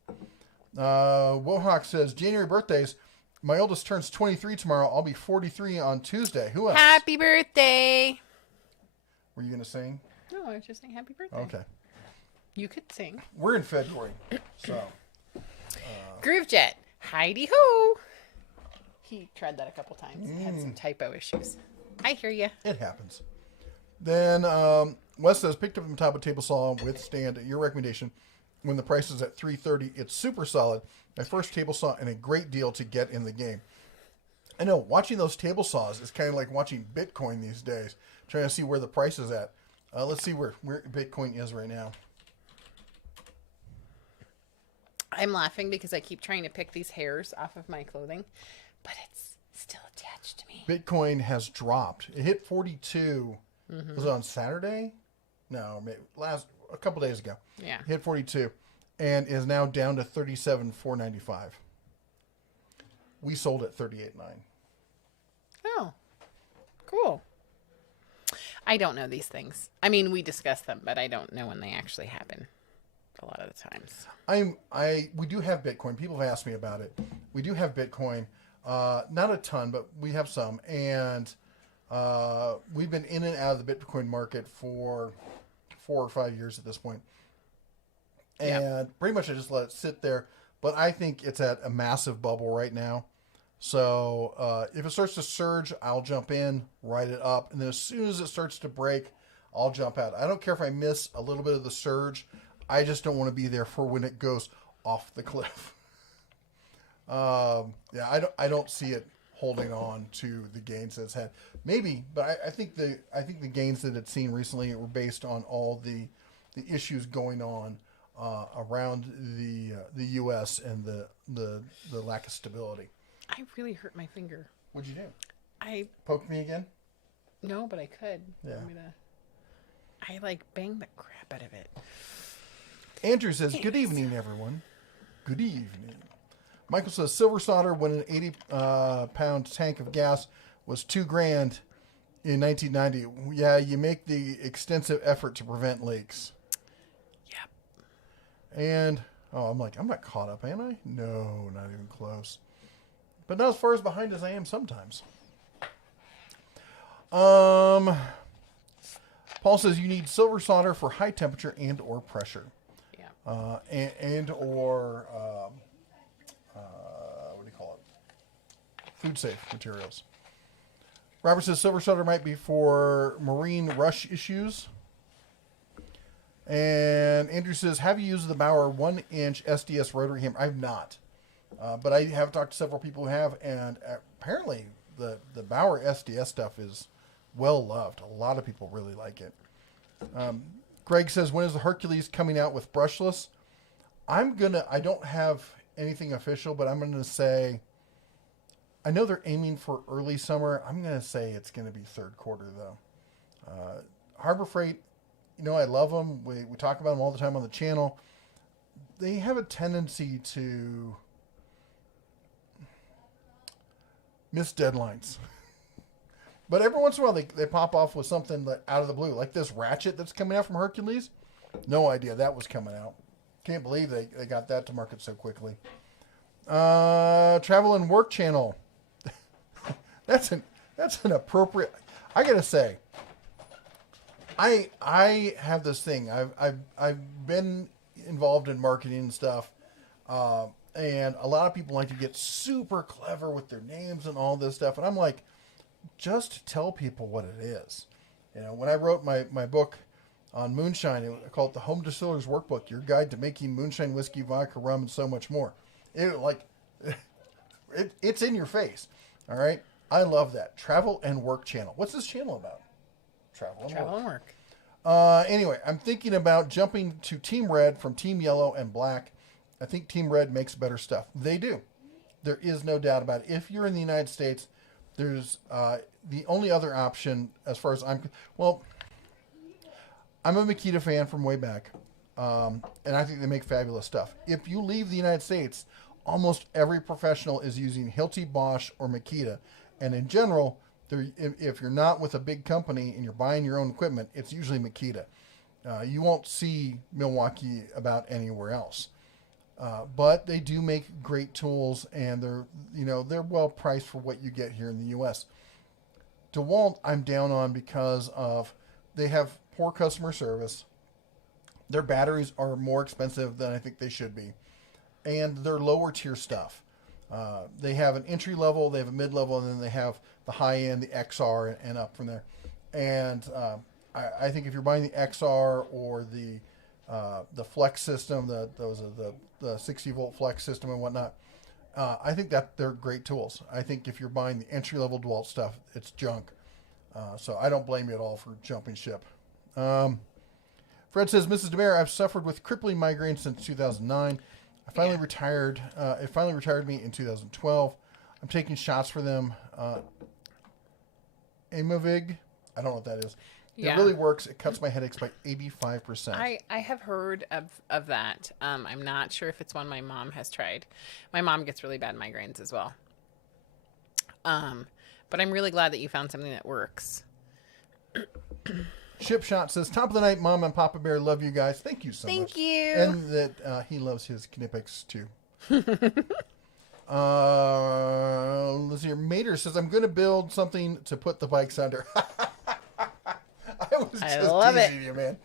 Wohawk says, January birthdays. My oldest turns 23 tomorrow. I'll be 43 on Tuesday. Who else? Happy birthday. Were you going to sing? No, I was just saying happy birthday. Okay. You could sing. We're in February, so. Groovejet. Heidi ho. He tried that a couple times and had some typo issues. I hear you. It happens. Then Wes says, picked up from top of table saw with stand at your recommendation. When the price is at $330, it's super solid. My first table saw and a great deal to get in the game. I know, watching those table saws is kind of like watching Bitcoin these days. Trying to see where the price is at. Let's see where Bitcoin is right now. I'm laughing because I keep trying to pick these hairs off of my clothing, but it's still attached to me. Bitcoin has dropped. It hit 42. Was it on Saturday? No, maybe a couple days ago. Yeah. It hit 42 and is now down to 37,495. We sold at 38.9. Oh, cool. I don't know these things. We discuss them, but I don't know when they actually happen. A lot of the times. We do have Bitcoin. People have asked me about it. We do have Bitcoin. Not a ton, but we have some. And we've been in and out of the Bitcoin market for 4 or 5 years at this point. And pretty much I just let it sit there. But I think it's at a massive bubble right now. So if it starts to surge, I'll jump in, ride it up. And then as soon as it starts to break, I'll jump out. I don't care if I miss a little bit of the surge. I just don't want to be there for when it goes off the cliff. I don't see it holding on to the gains that it's had. Maybe, but I think the gains that it's seen recently were based on all the issues going on around the U.S. and the lack of stability. I really hurt my finger. What'd you do? I poked me again? No, but I could. Yeah. I banged the crap out of it. Andrew says, "Good evening, everyone." Good evening. Michael says, "Silver solder when an 80-pound tank of gas was $2,000 in 1990. Yeah, you make the extensive effort to prevent leaks." Yep. And I'm not caught up, am I? No, not even close. But not as far as behind as I am sometimes. Paul says you need silver solder for high temperature and or pressure. Yeah. And or what do you call it? Food safe materials. Robert says silver solder might be for marine rush issues. And Andrew says, have you used the Bauer 1-inch SDS rotary hammer? I've not. But I have talked to several people who have, and apparently the Bauer SDS stuff is well loved. A lot of people really like it. Greg says, when is the Hercules coming out with brushless? I don't have anything official, but I'm going to say, I know they're aiming for early summer. I'm going to say it's going to be third quarter, though. Harbor Freight, I love them. We talk about them all the time on the channel. They have a tendency to miss deadlines. But every once in a while, they pop off with something out of the blue, like this ratchet that's coming out from Hercules. No idea that was coming out. Can't believe they got that to market so quickly. Travel and Work Channel. That's an appropriate. I gotta say, I have this thing. I've been involved in marketing and stuff, and a lot of people like to get super clever with their names and all this stuff, and I'm like, just tell people what it is. When I wrote my book on moonshine, I called it The Home Distiller's Workbook, Your Guide to Making Moonshine, Whiskey, Vodka, Rum, and so much more. It's in your face. All right. I love that. Travel and Work Channel. What's this channel about? Travel and Work. Anyway, I'm thinking about jumping to Team Red from Team Yellow and Black. I think Team Red makes better stuff. They do. There is no doubt about it. If you're in the United States, there's the only other option as far as I'm a Makita fan from way back, and I think they make fabulous stuff. If you leave the United States, almost every professional is using Hilti, Bosch, or Makita, and in general, if you're not with a big company and you're buying your own equipment, it's usually Makita. You won't see Milwaukee about anywhere else. But they do make great tools, and they're well priced for what you get here in the U.S. Dewalt, I'm down on because of they have poor customer service. Their batteries are more expensive than I think they should be, and they're lower tier stuff. They have an entry level, they have a mid level, and then they have the high end, the XR, and up from there. And I think if you're buying the XR or the Flex system, the 60 volt Flex system and whatnot, I think that they're great tools. I think if you're buying the entry level Dewalt stuff, it's junk. So I don't blame you at all for jumping ship. Fred says, Mrs. DeMare, I've suffered with crippling migraines since 2009. I finally retired. It finally retired me in 2012. I'm taking shots for them. Aimovig, I don't know what that is. It really works. It cuts my headaches by 85%. I have heard of that. I'm not sure if it's one my mom has tried. My mom gets really bad migraines as well. But I'm really glad that you found something that works. Ship Shot says, top of the night, Mom and Papa Bear, love you guys. Thank you so much. Thank you. And that he loves his Knipex too. Let's see here. Mater says, I'm going to build something to put the bikes under. I love teasing you, man.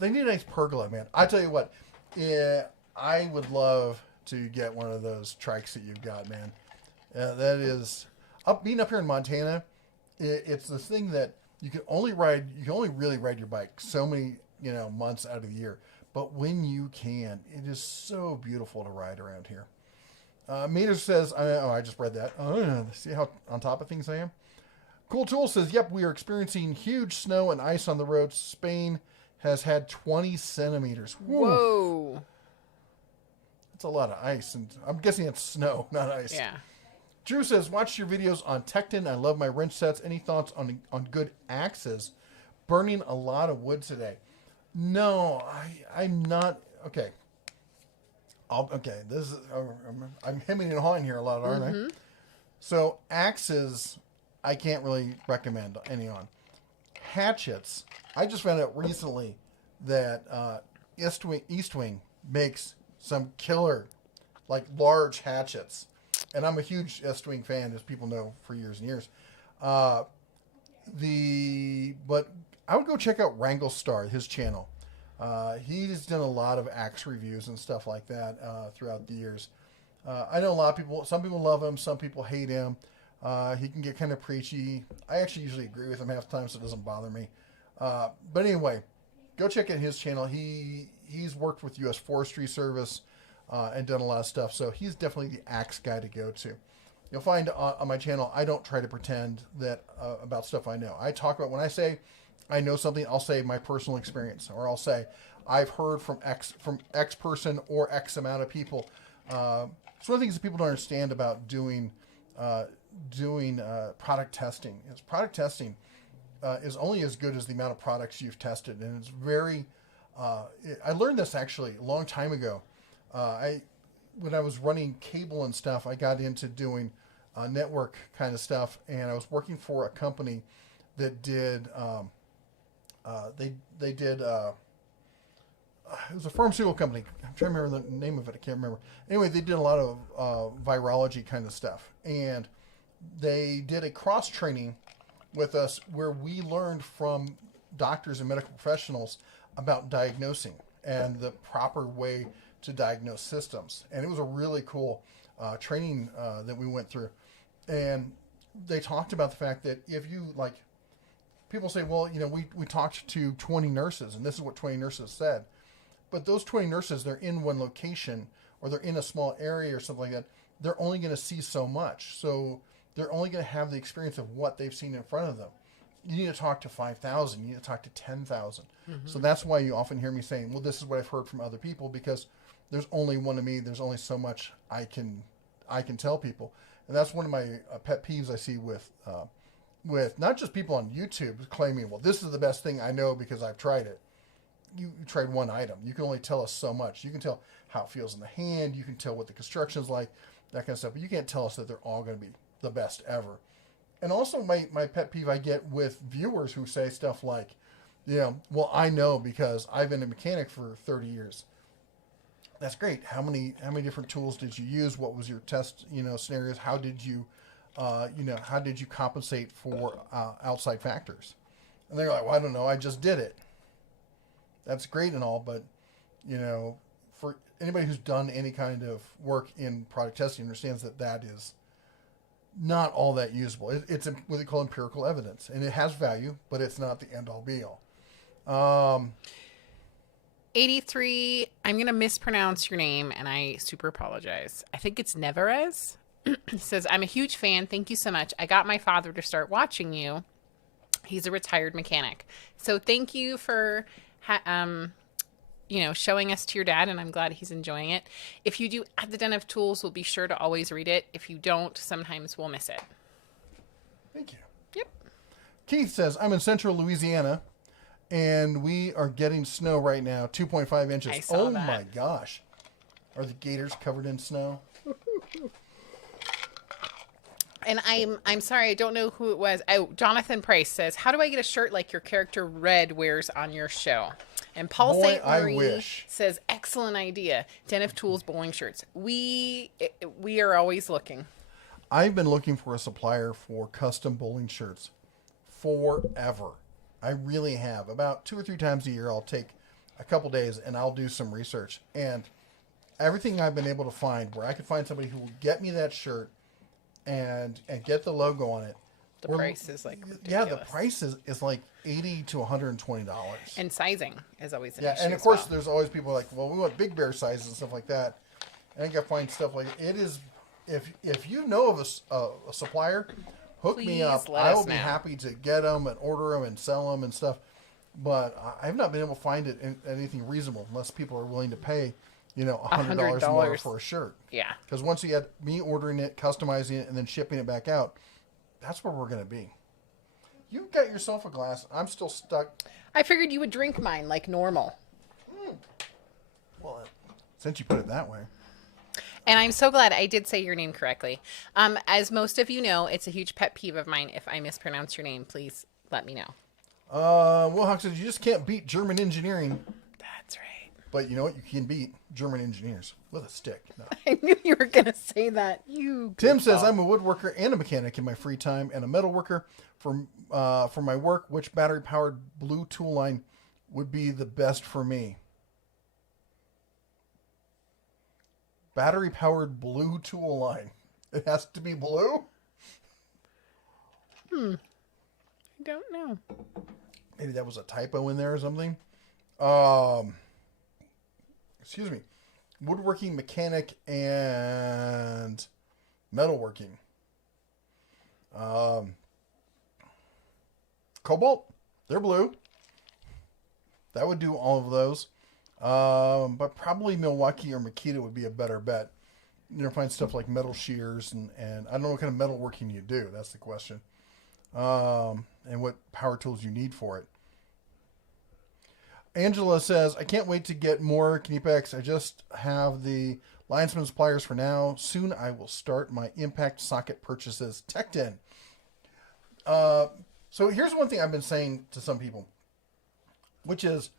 They need a nice pergola, man. I tell you what, I would love to get one of those trikes that you've got, man. That is being up here in Montana. It's the thing that you can only really ride your bike so many months out of the year. But when you can, it is so beautiful to ride around here. Mater says, I just read that. See how on top of things I am? Cool Tool says, yep, we are experiencing huge snow and ice on the road. Spain has had 20 centimeters. Whoa. That's a lot of ice. And I'm guessing it's snow, not ice. Yeah. Drew says, watch your videos on Tecton. I love my wrench sets. Any thoughts on good axes? Burning a lot of wood today. No, I'm not. Okay. This is, I'm hemming and hawing here a lot, aren't I? So axes, I can't really recommend any on. Hatchets, I just found out recently that East Wing makes some killer, like large hatchets. And I'm a huge East Wing fan, as people know, for years and years. But I would go check out Wrangle Star, his channel. He's done a lot of axe reviews and stuff like that throughout the years. I know a lot of people, some people love him, some people hate him. He can get kind of preachy. I actually usually agree with him half the time, so it doesn't bother me. But anyway, go check out his channel. He's worked with U.S. Forestry Service and done a lot of stuff, so he's definitely the axe guy to go to. You'll find on my channel, I don't try to pretend that about stuff I know. I talk about, when I say I know something, I'll say my personal experience, or I'll say I've heard from X person or X amount of people. It's one of the things that people don't understand about doing product testing. Is product testing is only as good as the amount of products you've tested, and it's very. I learned this actually a long time ago. When I was running cable and stuff, I got into doing network kind of stuff, and I was working for a company that did. They did. It was a pharmaceutical company. I'm trying to remember the name of it. I can't remember. Anyway, they did a lot of virology kind of stuff, and they did a cross training with us where we learned from doctors and medical professionals about diagnosing and the proper way to diagnose systems. And it was a really cool training that we went through. And they talked about the fact that if you, like, people say, well, we talked to 20 nurses, and this is what 20 nurses said. But those 20 nurses, they're in one location, or they're in a small area or something like that. They're only going to see so much. So they're only going to have the experience of what they've seen in front of them. You need to talk to 5,000. You need to talk to 10,000. So that's why you often hear me saying, well, this is what I've heard from other people, because there's only one of me. There's only so much I can tell people. And that's one of my pet peeves I see with not just people on YouTube claiming, well, this is the best thing I know because I've tried it. You tried one item. You can only tell us so much. You can tell how it feels in the hand. You can tell what the construction's like, that kind of stuff. But you can't tell us that they're all going to be the best ever. And also my pet peeve I get with viewers who say stuff like, well, I know because I've been a mechanic for 30 years. That's great. How many different tools did you use? What was your test, scenarios? How did you, how did you compensate for outside factors? And they're like, well, I don't know. I just did it. That's great and all, but, for anybody who's done any kind of work in product testing understands that is not all that usable. It's what they call empirical evidence, and it has value, but it's not the end all be all. 83, I'm going to mispronounce your name, and I super apologize. I think it's Neverez. It says, I'm a huge fan. Thank you so much. I got my father to start watching you. He's a retired mechanic. So thank you for, showing us to your dad, and I'm glad he's enjoying it. If you do at the Den of Tools, we'll be sure to always read it. If you don't, sometimes we'll miss it. Thank you. Yep. Keith says, I'm in central Louisiana, and we are getting snow right now, 2.5 inches. I saw that. My gosh. Are the gators covered in snow? And I'm sorry, I don't know who it was. Oh, Jonathan Price says, how do I get a shirt like your character Red wears on your show? And Paul Boy, St. I Marie wish. says, excellent idea. Den of Tools bowling shirts. We are always looking. I've been looking for a supplier for custom bowling shirts forever. I really have. About 2 or 3 times a year, I'll take a couple days and I'll do some research. And everything I've been able to find where I can find somebody who will get me that shirt and get the logo on it. The price is like ridiculous. Yeah, the price is like $80 to $120. And sizing is always an yeah, issue. and of course there's always people like, well, we want big bear sizes and stuff like that. And I gotta find stuff like it is. If you know of a supplier, hook me up. I will be happy to get them and order them and sell them and stuff. But I've not been able to find it in anything reasonable unless people are willing to pay, $100 more for a shirt. Yeah. Because once you get me ordering it, customizing it, and then shipping it back out, that's where we're going to be. You got yourself a glass. I'm still stuck. I figured you would drink mine like normal. Well, since you put it that way. And I'm so glad I did say your name correctly. As most of you know, it's a huge pet peeve of mine. If I mispronounce your name, please let me know. Wilhox says you just can't beat German engineering. That's right. But you know what? You can beat German engineers with a stick. No. I knew you were going to say that. Tim says I'm a woodworker and a mechanic in my free time and a metal worker. For my work, which battery-powered blue tool line would be the best for me? Battery-powered blue tool line. It has to be blue? I don't know. Maybe that was a typo in there or something. Excuse me. Woodworking, mechanic, and metalworking. Cobalt, they're blue. That would do all of those. But probably Milwaukee or Makita would be a better bet. Find stuff like metal shears and I don't know what kind of metalworking you do. That's the question. And what power tools you need for it. Angela says, I can't wait to get more Kneepex. I just have the Linesman's pliers for now. Soon I will start my impact socket purchases. Tecton. So here's one thing I've been saying to some people, which is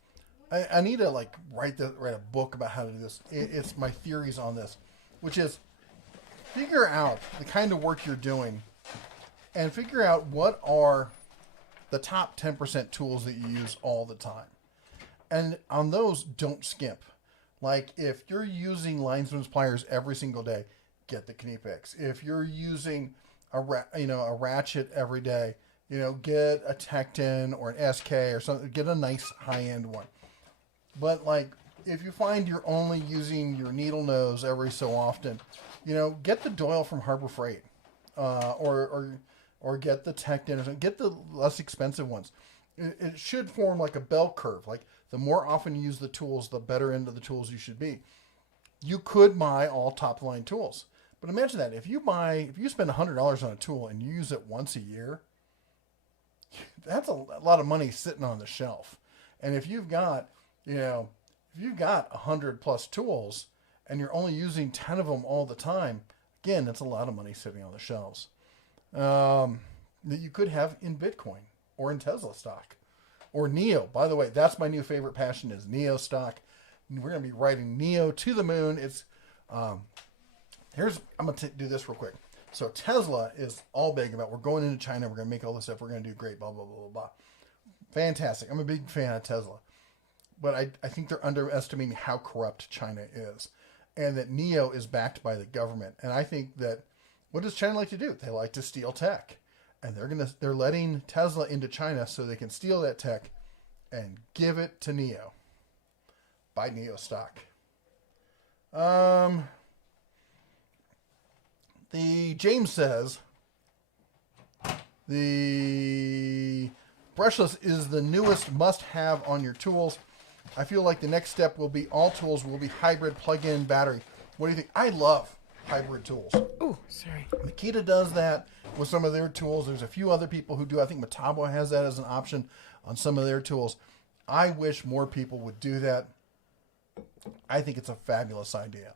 I need to write a book about how to do this. It's my theories on this, which is figure out the kind of work you're doing and figure out what are the top 10% tools that you use all the time. And on those, don't skimp. Like if you're using linesman's pliers every single day, get the Kneepex. If you're using a ratchet every day, get a Tecton or an SK or something. Get a nice high-end one. But if you find you're only using your needle nose every so often, get the Doyle from Harbor Freight, or get the Tecton or something. Get the less expensive ones. It should form like a bell curve. Like the more often you use the tools, the better into the tools you should be. You could buy all top-line tools, but imagine that if you spend $100 on a tool and you use it once a year. That's a lot of money sitting on the shelf. And if you've got, 100 plus tools and you're only using 10 of them all the time, again, that's a lot of money sitting on the shelves. That you could have in Bitcoin or in Tesla stock or NEO. By the way, that's my new favorite passion is NEO stock. We're going to be riding NEO to the moon. I'm going to do this real quick. So Tesla is all big about we're going into China, we're going to make all this stuff, we're going to do great, blah, blah, blah, blah, blah. Fantastic. I'm a big fan of Tesla. But I think they're underestimating how corrupt China is. And that NEO is backed by the government. And I think that, what does China like to do? They like to steal tech. And they're letting Tesla into China so they can steal that tech and give it to NEO. Buy NEO stock. James says the brushless is the newest must-have on your tools. I feel like the next step will be all tools will be hybrid plug-in battery. What do you think? I love hybrid tools. Oh, sorry. Makita does that with some of their tools. There's a few other people who do. I think Metabo has that as an option on some of their tools. I wish more people would do that. I think it's a fabulous idea.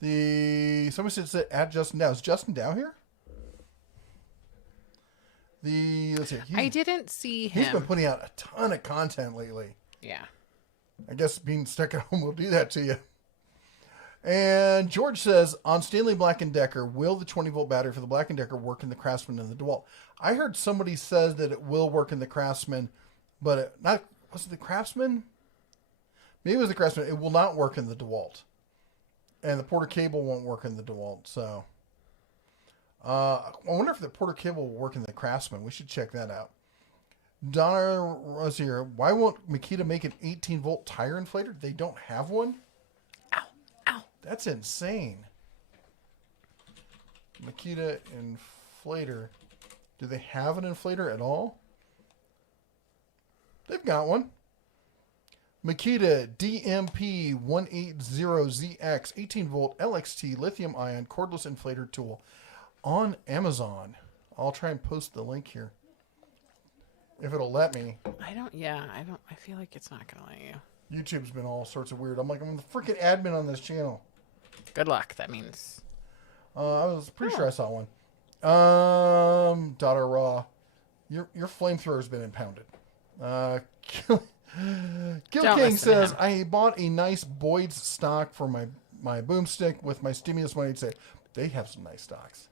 Somebody said add Justin Dow. Is Justin Dow here? Let's see. I didn't see him. He's been putting out a ton of content lately. Yeah. I guess being stuck at home will do that to you. And George says, on Stanley Black & Decker, will the 20-volt battery for the Black & Decker work in the Craftsman and the Dewalt? I heard somebody says that it will work in the Craftsman, but was it the Craftsman? Maybe it was the Craftsman. It will not work in the Dewalt. And the Porter cable won't work in the Dewalt, so... I wonder if the Porter cable will work in the Craftsman. We should check that out. Donna was here. Why won't Makita make an 18-volt tire inflator? They don't have one? Ow. Ow. That's insane. Makita inflator. Do they have an inflator at all? They've got one. Makita DMP 180ZX 18-volt LXT lithium-ion cordless inflator tool on Amazon. I'll try and post the link here. If it'll let me. I feel like it's not going to let you. YouTube's been all sorts of weird. I'm the freaking admin on this channel. Good luck. That means. I was pretty sure I saw one. Daughter Raw. Your flamethrower's been impounded. Gil King says, I bought a nice Boyd's stock for my boomstick with my stimulus money. Say they have some nice stocks.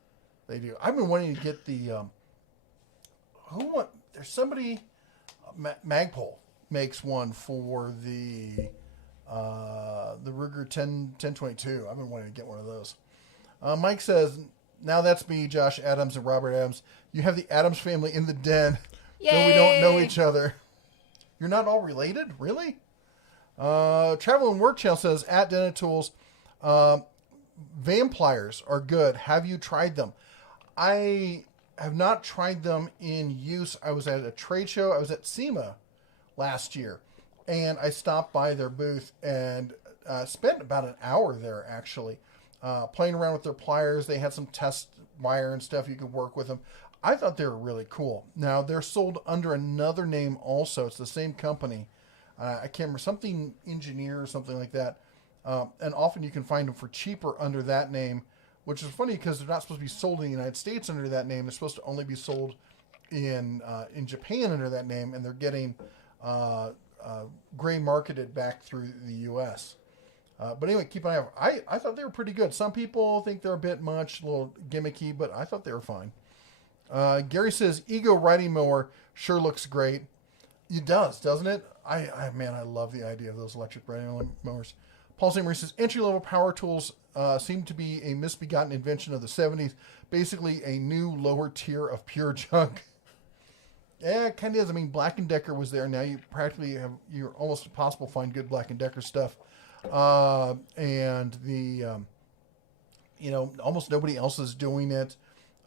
They do. I've been wanting to get the there's somebody Magpul makes one for the Ruger 1022. I've been wanting to get one of those. Mike says, now that's me, Josh Adams and Robert Adams. You have the Adams family in the den. Yay! Though we don't know each other. You're not all related? Really? Travel and Work Channel says, at Denna Tools, Vampires are good. Have you tried them? I have not tried them in use. I was at a trade show. I was at SEMA last year, and I stopped by their booth and spent about an hour there, actually, playing around with their pliers. They had some test wire and stuff. You could work with them. I thought they were really cool. Now, they're sold under another name also. It's the same company. I can't remember, something Engineer or something like that. And often you can find them for cheaper under that name, which is funny because they're not supposed to be sold in the United States under that name. They're supposed to only be sold in Japan under that name, and they're getting gray marketed back through the U.S. But anyway, keep an eye out. I thought they were pretty good. Some people think they're a bit much, a little gimmicky, but I thought they were fine. Gary says, Ego riding mower sure looks great. It does, doesn't it? Man, I love the idea of those electric riding mowers. Paul St. Marie says, entry-level power tools seem to be a misbegotten invention of the 70s. Basically, a new lower tier of pure junk. Yeah, it kind of is. I mean, Black & Decker was there. Now you practically have, you're almost impossible to find good Black & Decker stuff. And almost nobody else is doing it.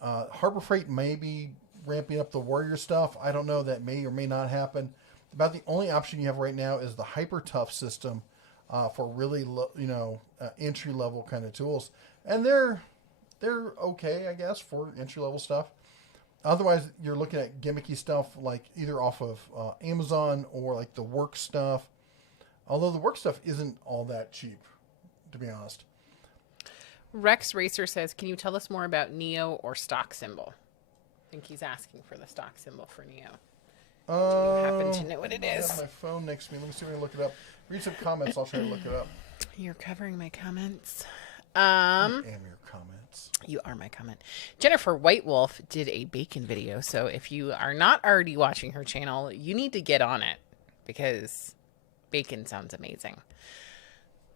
Harbor Freight may be ramping up the Warrior stuff. I don't know. That may or may not happen. About the only option you have right now is the Hyper Tough system for really entry level kind of tools, and they're okay, I guess, for entry level stuff. Otherwise, you're looking at gimmicky stuff like either off of Amazon or like the Work stuff. Although the Work stuff isn't all that cheap, to be honest. Rex Racer says, can you tell us more about Neo or stock symbol? I think he's asking for the stock symbol for Neo. Do you happen to know what it is? I have my phone next to me. Let me see if I can look it up. Read some comments. I'll try to look it up. You're covering my comments. I am your comments. You are my comment. Jennifer White Wolf did a bacon video. So if you are not already watching her channel, you need to get on it because bacon sounds amazing.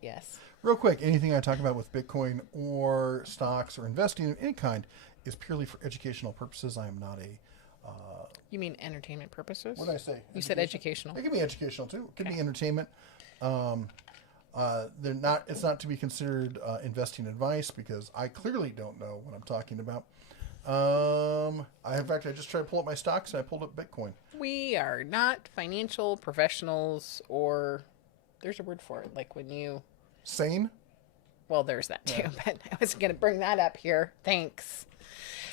Yes. Real quick, anything I talk about with Bitcoin or stocks or investing of any kind is purely for educational purposes. I am not a... You mean entertainment purposes? What did I say? You said educational. It could be educational too. It could be entertainment. They're not. It's not to be considered investing advice because I clearly don't know what I'm talking about. In fact, I just tried to pull up my stocks and I pulled up Bitcoin. We are not financial professionals, or there's a word for it, like when you sane. Well, there's that too, but I was going to bring that up here. Thanks.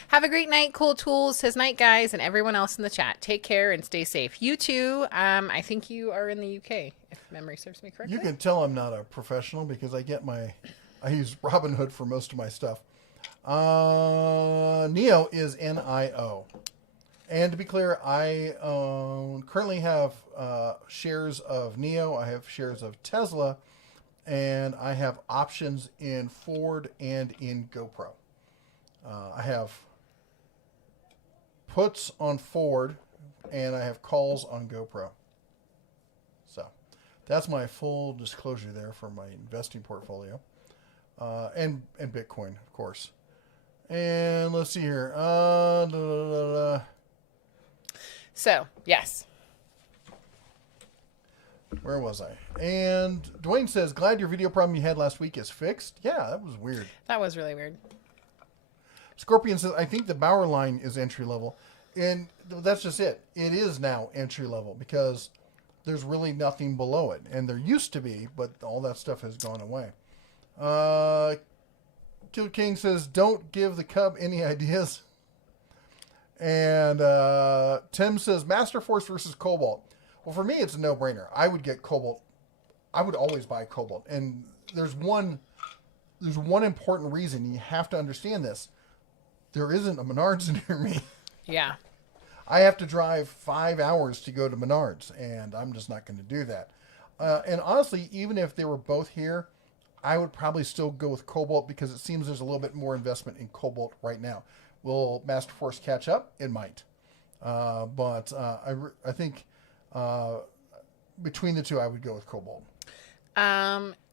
Have a great night, Cool Tools. Says night, guys, and everyone else in the chat. Take care and stay safe. You too. I think you are in the UK, if memory serves me correctly. You can tell I'm not a professional because I use Robinhood for most of my stuff. Neo is NIO. And to be clear, I currently have shares of Neo. I have shares of Tesla. And I have options in Ford and in GoPro. I have puts on Ford, and I have calls on GoPro. So that's my full disclosure there for my investing portfolio. And Bitcoin, of course. And let's see here. So, yes. Where was I? And Dwayne says, glad your video problem you had last week is fixed. Yeah, that was weird. That was really weird. Scorpion says, I think the Bauer line is entry level. And that's just it. It is now entry level because there's really nothing below it. And there used to be, but all that stuff has gone away. Kill King says, don't give the Cub any ideas. And Tim says, Master Force versus Cobalt. Well, for me, it's a no-brainer. I would get Cobalt. I would always buy Cobalt. And there's one important reason. You have to understand this. There isn't a Menards near me. Yeah. I have to drive 5 hours to go to Menards, and I'm just not going to do that. And honestly, even if they were both here, I would probably still go with Cobalt because it seems there's a little bit more investment in Cobalt right now. Will Master Force catch up? It might. But I think... between the two, I would go with Cobalt.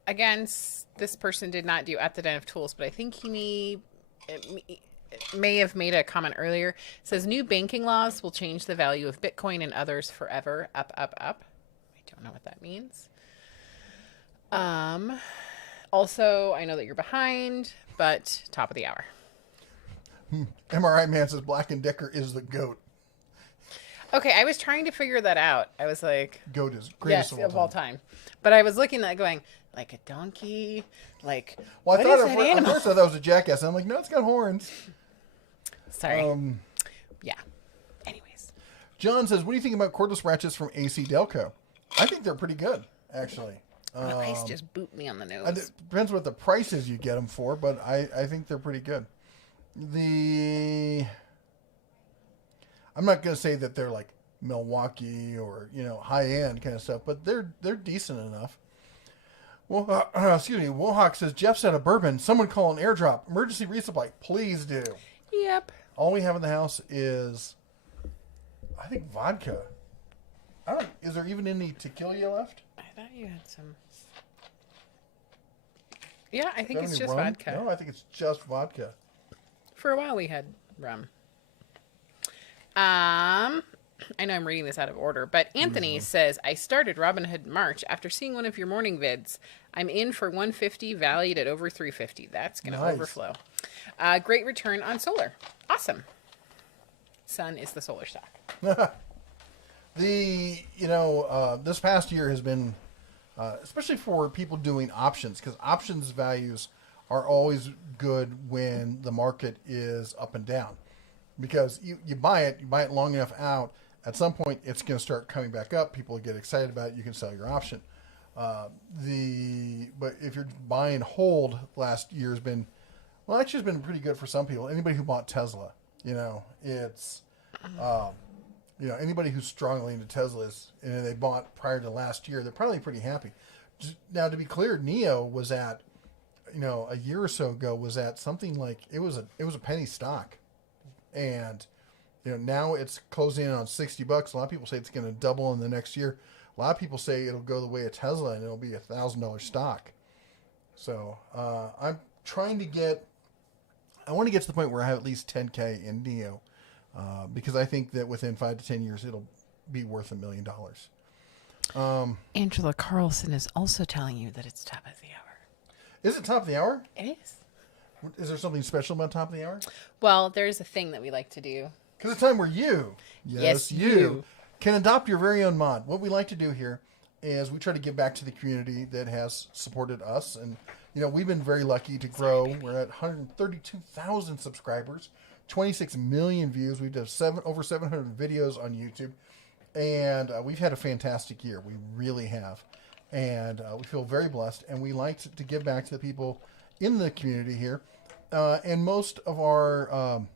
Again, this person did not do at the Den of Tools, but I think he may have made a comment earlier. It says new banking laws will change the value of Bitcoin and others forever. Up, up, up. I don't know what that means. Also, I know that you're behind, but top of the hour. MRI Man says Black & Decker is the GOAT. Okay, I was trying to figure that out. I was like... GOAT is greatest of all time. But I was looking at it going, like a donkey? Like, well, what I thought is that animal? at first I thought it was a jackass. I'm like, no, it's got horns. Sorry. Yeah. Anyways. John says, what do you think about cordless ratchets from AC Delco? I think they're pretty good, actually. The ice just booped me on the nose. It depends what the prices you get them for, but I think they're pretty good. I'm not going to say that they're like Milwaukee or, high-end kind of stuff, but they're decent enough. Well, excuse me. Wohawk says, Jeff's out of bourbon. Someone call an airdrop. Emergency resupply. Please do. Yep. All we have in the house is, I think, vodka. Is there even any tequila left? I thought you had some. Yeah, I think it's just rum? vodka. No, I think it's just vodka. For a while we had rum. I know I'm reading this out of order, but Anthony says, I started Robinhood in March after seeing one of your morning vids. I'm in for 150, valued at over 350. That's going to overflow. Great return on solar. Awesome. Sun is the solar stock. This past year has been, especially for people doing options, because options values are always good when the market is up and down. Because you buy it long enough out, at some point it's going to start coming back up. People get excited about it. You can sell your option. But if you're buy and hold, last year has been, actually has been pretty good for some people. Anybody who bought Tesla, it's, anybody who's strongly into Teslas and they bought prior to last year, they're probably pretty happy. Now, to be clear, Neo was at, a year or so ago was at something like it was a penny stock. And, now it's closing in on $60. A lot of people say it's going to double in the next year. A lot of people say it'll go the way of Tesla and it'll be $1,000 stock. So, I'm trying to I want to get to the point where I have at least 10K in Neo. Because I think that within 5 to 10 years, it'll be worth $1 million. Angela Carlson is also telling you that it's top of the hour. Is it top of the hour? It is. Is there something special about top of the hour? Well, there's a thing that we like to do. Because it's time where you, yes, you, can adopt your very own mod. What we like to do here is we try to give back to the community that has supported us. And, we've been very lucky to grow. We're at 132,000 subscribers, 26 million views. We've done over 700 videos on YouTube. And we've had a fantastic year. We really have. And we feel very blessed. And we like to give back to the people in the community here. And most of our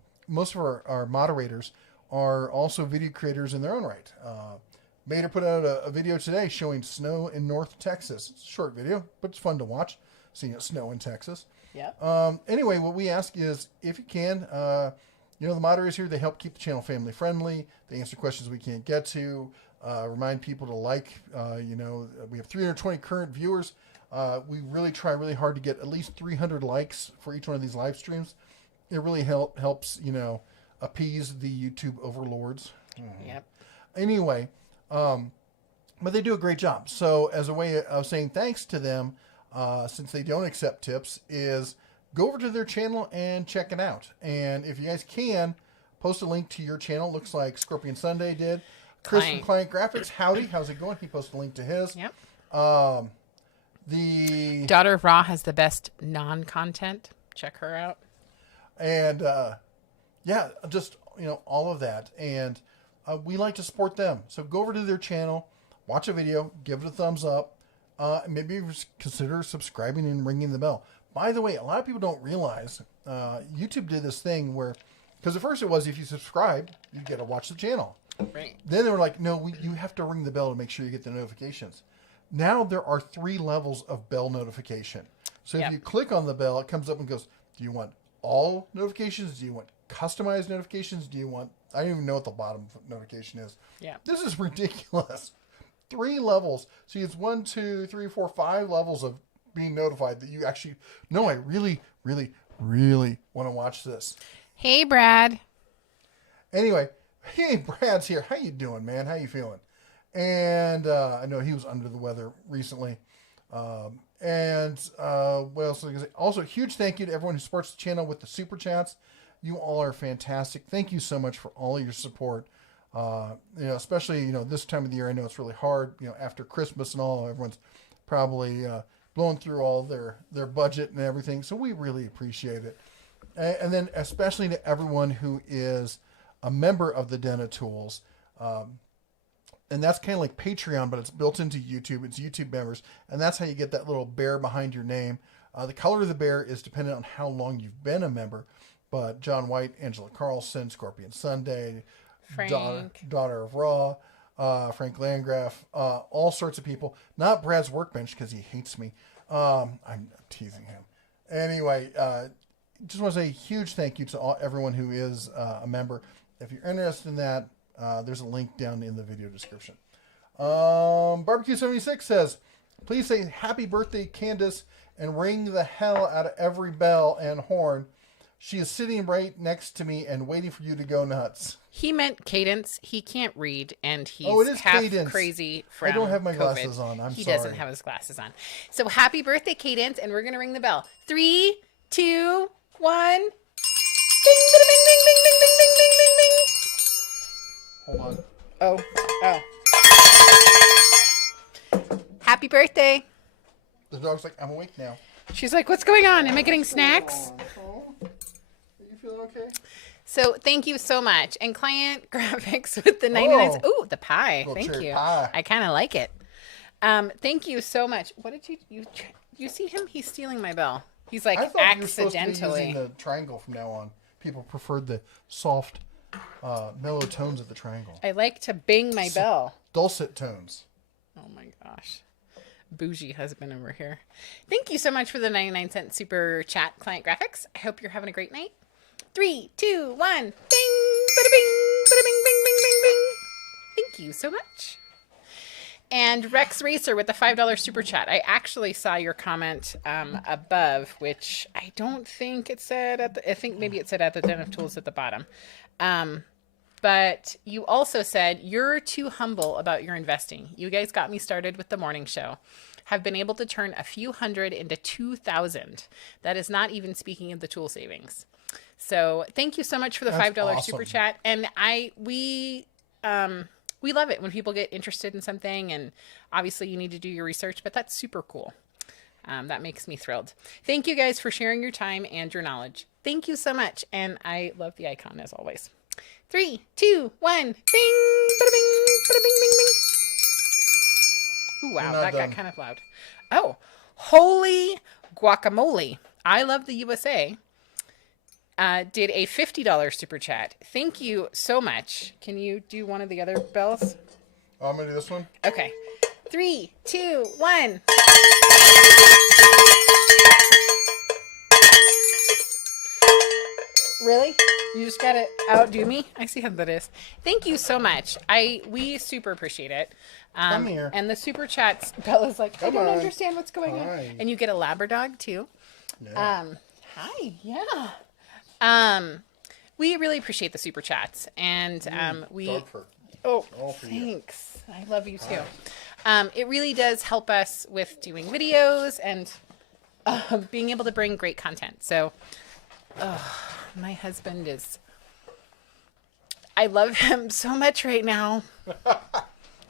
moderators are also video creators in their own right. Mater put out a video today showing snow in North Texas. It's a short video, but it's fun to watch, seeing it snow in Texas. Yeah. Anyway, what we ask is, if you can, the moderators here, they help keep the channel family friendly. They answer questions we can't get to. Remind people to like. We have 320 current viewers. We really try really hard to get at least 300 likes for each one of these live streams. It really helps, appease the YouTube overlords. Yep. Anyway, but they do a great job. So as a way of saying thanks to them, since they don't accept tips, is go over to their channel and check it out. And if you guys can, post a link to your channel. Looks like Scorpion Sunday did. Chris from Client Graphics, howdy, how's it going? He posted a link to his. Yep. The Daughter of Ra has the best non-content. Check her out. And just all of that. And we like to support them. So go over to their channel, watch a video, give it a thumbs up. Maybe consider subscribing and ringing the bell. By the way, a lot of people don't realize YouTube did this thing where, because at first it was if you subscribe, you get to watch the channel. Right. Then they were like, no, you have to ring the bell to make sure you get the notifications. Now there are 3 levels of bell notification. So if you click on the bell, it comes up and goes, do you want all notifications? Do you want customized notifications? Do you want, I don't even know what the bottom notification is. Yeah. This is ridiculous. 3 levels. See, it's 1, 2, 3, 4, 5 levels of being notified that you actually, no, I really, really, really want to watch this. Hey, Brad. Anyway, hey, Brad's here. How you doing, man? How you feeling? And I know he was under the weather recently. What else was I gonna say? Also, huge thank you to everyone who supports the channel with the super chats. You all are fantastic. Thank you so much for all your support. Especially, this time of the year. I know it's really hard, after Christmas and all, everyone's probably blowing through all their budget and everything. So we really appreciate it. And then especially to everyone who is a member of the Den of Tools. And that's kind of like Patreon, but it's built into YouTube. It's YouTube members. And that's how you get that little bear behind your name. The color of the bear is dependent on how long you've been a member. But John White, Angela Carlson, Scorpion Sunday, Daughter of Ra, Frank Landgraf, all sorts of people. Not Brad's Workbench because he hates me. I'm teasing him. Anyway, just want to say a huge thank you to everyone who is a member. If you're interested in that, there's a link down in the video description. Barbecue76 says, please say happy birthday, Candace, and ring the hell out of every bell and horn. She is sitting right next to me and waiting for you to go nuts. He meant Cadence. He can't read, and he's half Cadence. Crazy from I don't have my COVID. glasses on. He sorry. doesn't have his glasses on. So happy birthday, Cadence, and we're going to ring the bell. 3, 2, 1. Ding, ding, ding, ding, ding, ding, ding, ding, ding, ding, ding. Hold on. Oh. Happy birthday. The dog's like, I'm awake now. She's like, what's going on? Am I getting snacks? Are you feeling okay? So thank you so much. And Client Graphics with the 99. Oh, the pie. Thank you. Pie. I kind of like it. Thank you so much. What did you see him? He's stealing my bell. He's like I thought accidentally. you were supposed to be using the triangle from now on. People preferred the soft, mellow tones of the triangle. I like to bing my bell. Dulcet tones. Oh my gosh. Bougie husband over here. Thank you so much for the 99-cent super chat, Client Graphics. I hope you're having a great night. 3, 2, 1. Bing! Bada bing! Bada bing! Bing! Bing! Bing! Bing! Thank you so much. And Rex Racer with the $5 super chat. I actually saw your comment above, which I don't think it said I think maybe it said at the Den of Tools at the bottom. But you also said you're too humble about your investing. You guys got me started with the morning show. Have been able to turn a few hundred into 2,000. That is not even speaking of the tool savings. So thank you so much for the $5 awesome. super chat. And we love it when people get interested in something, and obviously you need to do your research, but that's super cool. That makes me thrilled. Thank you guys for sharing your time and your knowledge. Thank you so much. And I love the icon as always. 3, 2, 1. Bing! Bada bing! Bada bing! Bing! Bing! Ooh, wow, that got kind of loud. Oh, holy guacamole! I love the USA. did a $50 super chat. Thank you so much. Can you do one of the other bells? I'm going to do this one. Okay. 3, 2, 1. Really? You just gotta outdo me? I see how that is. Thank you so much. We super appreciate it. Come here. And the super chats, Bella's like, I don't understand what's going on. Hi. And you get a Labradog too. Yeah. Hi, yeah. We really appreciate the super chats. And Dog fur. Oh, All for you. thanks. I love you too. It really does help us with doing videos and being able to bring great content. So, my husband I love him so much right now.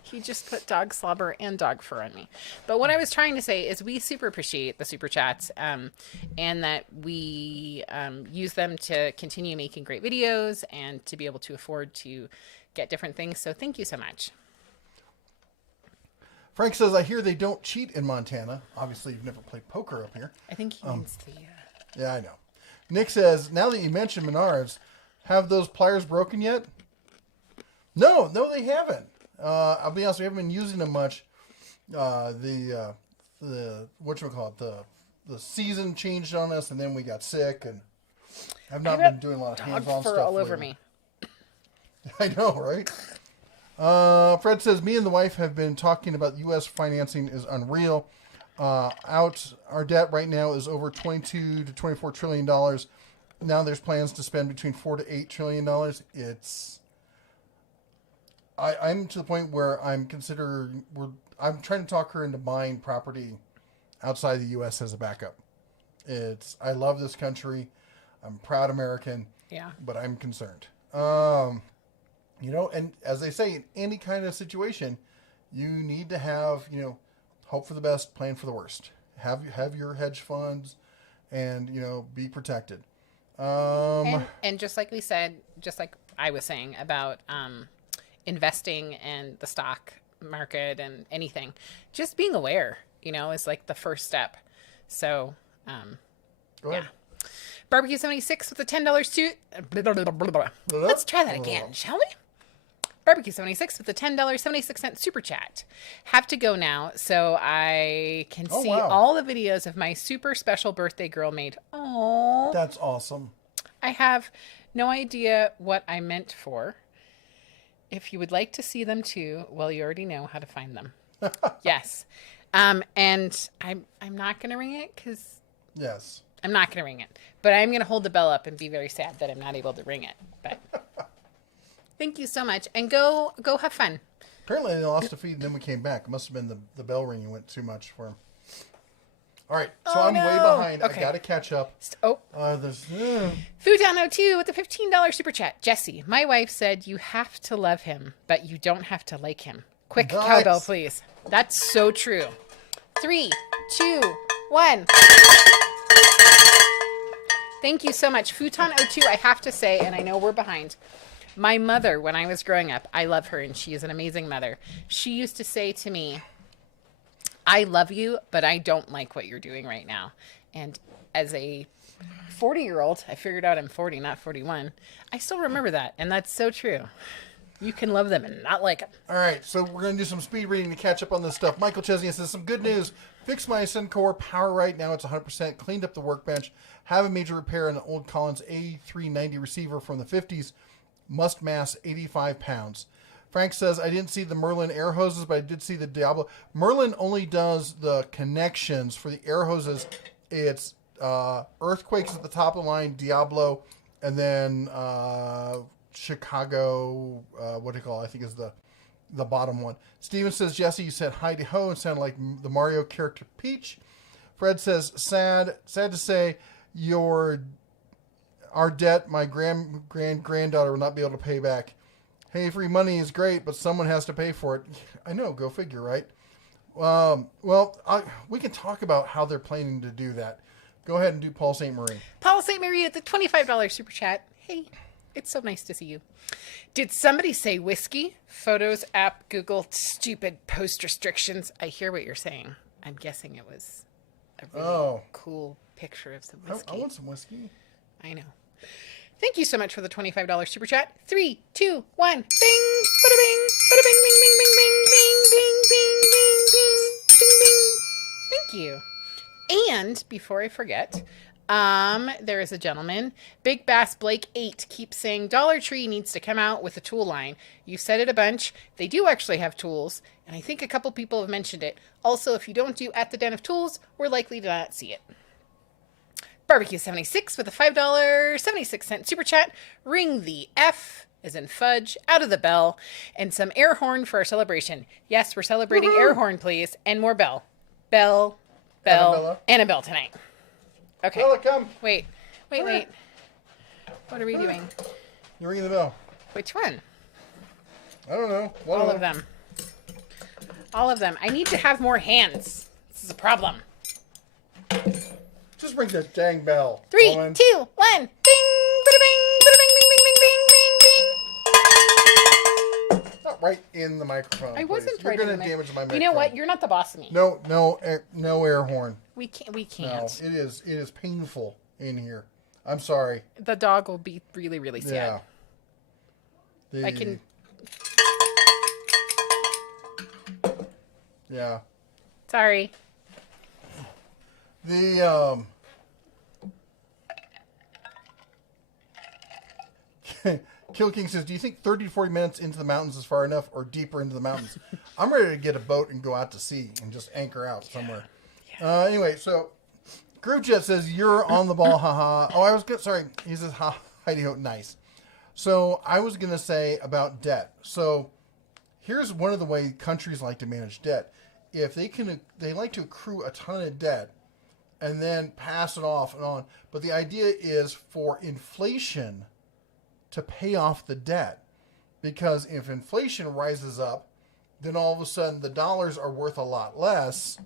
He just put dog slobber and dog fur on me. But what I was trying to say is we super appreciate the super chats and that we use them to continue making great videos and to be able to afford to get different things. So thank you so much. Frank says, I hear they don't cheat in Montana. Obviously, you've never played poker up here. I think he means the... Yeah, I know. Nick says, now that you mentioned Menards, have those pliers broken yet? No, they haven't. I'll be honest, we haven't been using them much. The season changed on us, and then we got sick, and I've not been doing a lot of hands-on stuff all over lately. me. I know, right? Fred says, me and the wife have been talking about U.S. financing is unreal. Our debt right now is over $22 to $24 trillion. Now there's plans to spend between $4 to $8 trillion. I'm to the point where I'm trying to talk her into buying property outside the U.S. as a backup. I love this country. I'm a proud American. Yeah. But I'm concerned. And as they say, in any kind of situation, you need to have, hope for the best, plan for the worst. Have your hedge funds and, be protected. And just like we said, just like I was saying about investing in the stock market and anything, just being aware, is like the first step. So, Go ahead. Yeah. Barbecue 76 with the $10 too. Let's try that again, shall we? Barbecue 76 with the $10.76 super chat. Have to go now so I can see all the videos of my super special birthday girl made. Oh, that's awesome. I have no idea what I meant for. If you would like to see them too, well, you already know how to find them. Yes. And I'm not going to ring it because... Yes. I'm not going to ring it. But I'm going to hold the bell up and be very sad that I'm not able to ring it. But thank you so much. And go have fun. Apparently they lost a feed and then we came back. It must have been the bell ringing went too much for him. All right. So I'm way behind. Okay. I got to catch up. There's... Fooddown02 with the $15 super chat. Jesse, my wife said you have to love him, but you don't have to like him. Quick cowbell, please. That's so true. 3, 2, 1. Thank you so much. Futon02, I have to say, and I know we're behind. My mother, when I was growing up, I love her, and she is an amazing mother. She used to say to me, I love you, but I don't like what you're doing right now. And as a 40-year-old, I figured out I'm 40, not 41. I still remember that, and that's so true. You can love them and not like them. All right, so we're going to do some speed reading to catch up on this stuff. Michael Chesney says, some good news. Fixed my Syncor power right now. It's 100%. Cleaned up the workbench. Have a major repair on an old Collins A390 receiver from the 50s. Must mass 85 pounds. Frank says, I didn't see the Merlin air hoses, but I did see the Diablo. Merlin only does the connections for the air hoses. It's Earthquakes at the top of the line, Diablo, and then Chicago, I think is the bottom one. Steven says, Jesse, you said hi to ho and sounded like the Mario character Peach. Fred says, sad to say, our debt, my granddaughter will not be able to pay back. Hey, free money is great, but someone has to pay for it. I know, go figure, right? We can talk about how they're planning to do that. Go ahead and do Paul St. Marie. Paul St. Marie at the $25 super chat. Hey, it's so nice to see you. Did somebody say whiskey? Photos app, Google, stupid post restrictions. I hear what you're saying. I'm guessing it was a really cool picture of some whiskey. I want some whiskey. I know. Thank you so much for the $25 super chat. 3, 2, 1. Bing! Bada bing! Bada bing! Bing! Bing! Bing! Bing! Bing! Bing! Bing! Bing! Bing! Bing! Thank you. And before I forget, there is a gentleman, Big Bass Blake 8, keeps saying Dollar Tree needs to come out with a tool line. You said it a bunch. They do actually have tools, and I think a couple people have mentioned it. Also, if you don't do At the Den of Tools, we're likely to not see it. Barbecue 76 with a $5.76 super chat. Ring the F, as in fudge, out of the bell, and some air horn for our celebration. Yes, we're celebrating air horn, please, and more bell. Bell, and a bell tonight. Okay. Bella, come. Wait. What are we doing? You're ringing the bell. Which one? I don't know. All of them. All of them. I need to have more hands. This is a problem. Just ring that dang bell. 3, 2, 1. Bing! Bada bing! Bada bing! Bing! Bing! Bing! Bing! Bing! Not right in the microphone. I wasn't You're right in the going to damage my microphone. You know what? You're not the boss of me. No air horn. We can't. No, it is painful in here. I'm sorry. The dog will be really, really sad. Yeah. I can. Yeah. Sorry. Kill King says, do you think 30 to 40 minutes into the mountains is far enough or deeper into the mountains? I'm ready to get a boat and go out to sea and just anchor out somewhere. Yeah. Anyway, so Groove Jet says, you're on the ball, haha. Oh, I was good. Sorry. He says, ha, Heidi Ho, nice. So I was going to say about debt. So here's one of the ways countries like to manage debt. If they like to accrue a ton of debt and then pass it off and on. But the idea is for inflation to pay off the debt. Because if inflation rises up, then all of a sudden the dollars are worth a lot less.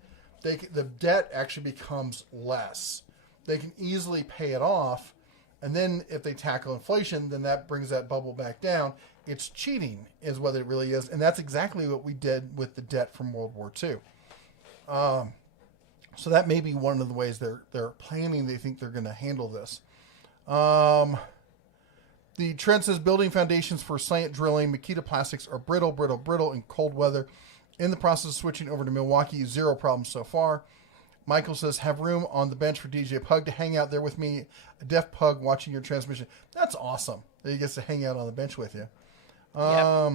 The debt actually becomes less. They can easily pay it off. And then if they tackle inflation, then that brings that bubble back down. It's cheating is what it really is. And that's exactly what we did with the debt from World War II. So that may be one of the ways they're planning. They think they're going to handle this. The trend says building foundations for slant drilling. Makita plastics are brittle in cold weather. In the process of switching over to Milwaukee, 0 problems so far. Michael says, have room on the bench for DJ Pug to hang out there with me. A deaf pug watching your transmission. That's awesome that he gets to hang out on the bench with you. Yep.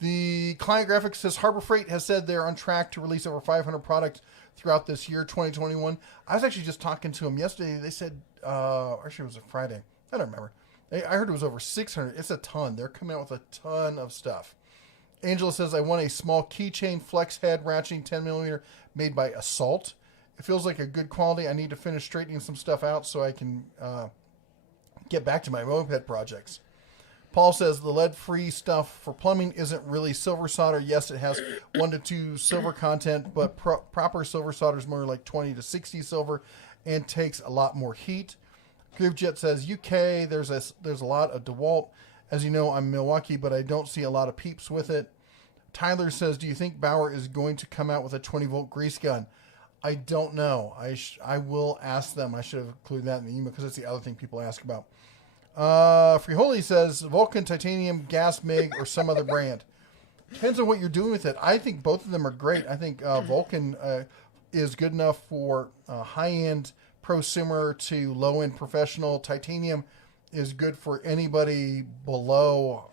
The client graphics says Harbor Freight has said they're on track to release over 500 products throughout this year, 2021. I was actually just talking to them yesterday. They said, actually it was a Friday. I don't remember. I heard it was over 600. It's a ton. They're coming out with a ton of stuff. Angela says, I want a small keychain flex head ratcheting 10mm made by Assault. It feels like a good quality. I need to finish straightening some stuff out so I can get back to my moped projects. Paul says the lead-free stuff for plumbing isn't really silver solder. Yes, it has 1 to 2 silver content, but proper silver solder is more like 20 to 60 silver and takes a lot more heat. GrooveJet says UK, there's a lot of Dewalt. As you know, I'm Milwaukee, but I don't see a lot of peeps with it. Tyler says, do you think Bauer is going to come out with a 20-volt grease gun? I don't know. I will ask them. I should have included that in the email because that's the other thing people ask about. Friholi says, Vulcan, Titanium, Gas MIG, or some other brand. Depends on what you're doing with it. I think both of them are great. I think Vulcan is good enough for high-end prosumer to low-end professional. Titanium is good for anybody below,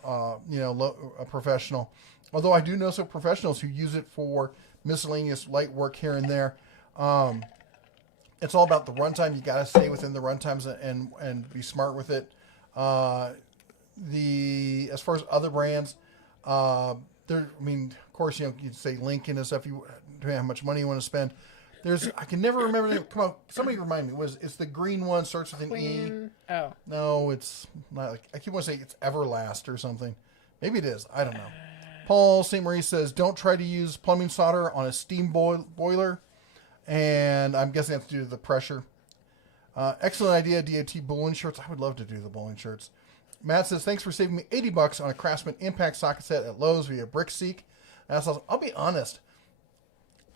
a professional. Although I do know some professionals who use it for miscellaneous light work here and there. It's all about the runtime. You got to stay within the runtimes and be smart with it. As far as other brands, of course, you can say Lincoln and stuff. You depending on how much money you want to spend. I can never remember the name. Come on, somebody remind me. It's the green one, starts with an E. Oh. No, it's not. I keep wanting to say it's Everlast or something. Maybe it is. I don't know. Paul St. Marie says, don't try to use plumbing solder on a steam boiler. And I'm guessing that's due to the pressure. Excellent idea, DOT bowling shirts. I would love to do the bowling shirts. Matt says, thanks for saving me $80 on a Craftsman impact socket set at Lowe's via BrickSeek. That's awesome. I'll be honest.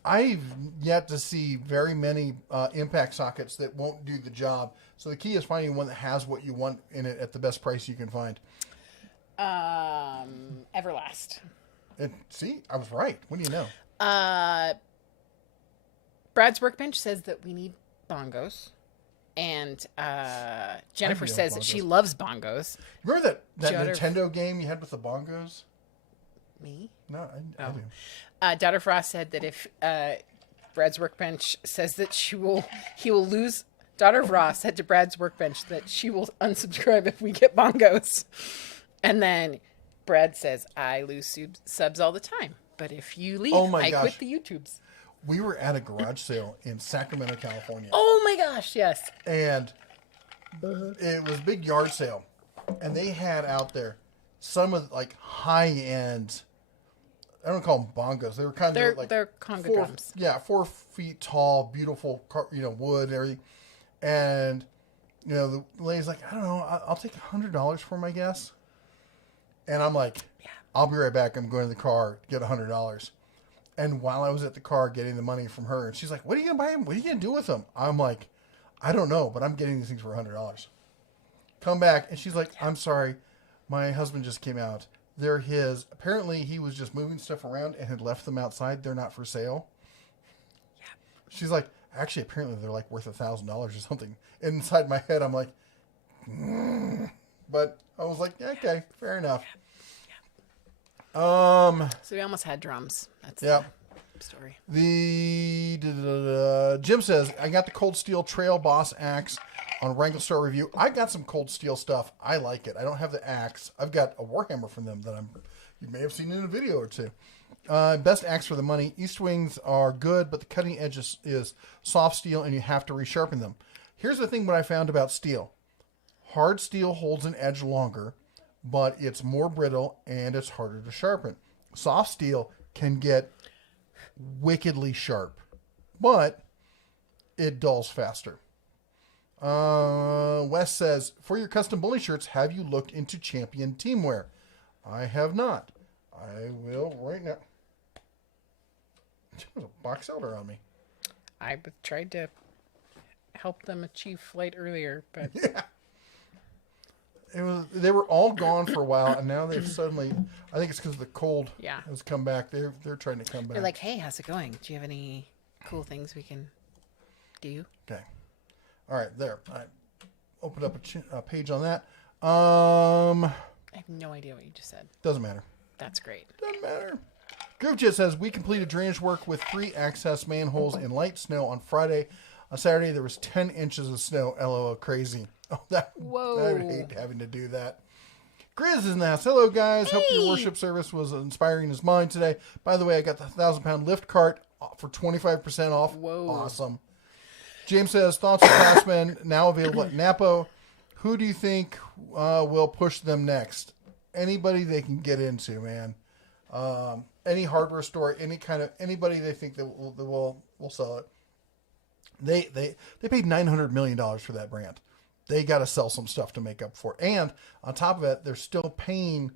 I've yet to see very many impact sockets that won't do the job. So the key is finding one that has what you want in it at the best price you can find. Everlast. See, I was right. What do you know? Brad's Workbench says that we need bongos. And Jennifer says that she loves bongos. Remember that Nintendo game you had with the bongos? Me? No, I do. Daughter Frost said that if Brad's Workbench says that he will lose. Daughter Frost said to Brad's Workbench that she will unsubscribe if we get bongos. And then Brad says, I lose subs all the time. But if you leave, I quit the YouTubes. We were at a garage sale in Sacramento, California. Oh my gosh, yes. And it was a big yard sale. And they had out there some of like high-end, I don't call them bongos. They were kind of like... They're conga drums. Yeah, 4 feet tall, beautiful, wood and everything. And, the lady's like, I don't know, I'll take $100 for my guess. And I'm like, yeah. I'll be right back. I'm going to the car to get $100. And while I was at the car getting the money from her, and she's like, what are you going to buy him? What are you going to do with them? I'm like, I don't know, but I'm getting these things for $100. Come back, and she's like, I'm sorry. My husband just came out. They're his. Apparently, he was just moving stuff around and had left them outside. They're not for sale. Yeah. She's like, actually, apparently, they're like worth $1,000 or something. And inside my head, I'm like, But I was like, okay, fair enough. So we almost had drums. That's the story. Jim says, I got the Cold Steel Trail Boss axe on Wrangle Star Review. I got some Cold Steel stuff. I like it. I don't have the axe. I've got a Warhammer from them that you may have seen in a video or two. Best axe for the money. East wings are good, but the cutting edge is soft steel and you have to resharpen them. Here's the thing what I found about steel. Hard steel holds an edge longer, but it's more brittle and it's harder to sharpen. Soft steel can get wickedly sharp, but it dulls faster. Wes says, for your custom bully shirts, have you looked into Champion Teamwear? I have not. I will right now. There's a box elder on me. I tried to help them achieve flight earlier, but yeah. They were all gone for a while, and now they've suddenly, I think it's because the cold has come back. They're trying to come back. They're like, hey, how's it going? Do you have any cool things we can do? Okay. All right, there. I opened up a page on that. I have no idea what you just said. Doesn't matter. That's great. Doesn't matter. GrooveJet says, we completed drainage work with 3 access manholes in light snow on Friday. On Saturday, there was 10 inches of snow. LOL, crazy. Oh, whoa. I would hate having to do that. Grizz is in the house. Hello, guys. Hey. Hope your worship service was inspiring as mine today. By the way, I got the 1,000-pound lift cart for 25% off. Whoa. Awesome. James says, thoughts on Craftsman now available at Napo. Who do you think will push them next? Anybody they can get into, man. Any hardware store, anybody they think that will sell it. They paid $900 million for that brand. They got to sell some stuff to make up for it. And on top of it, they're still paying,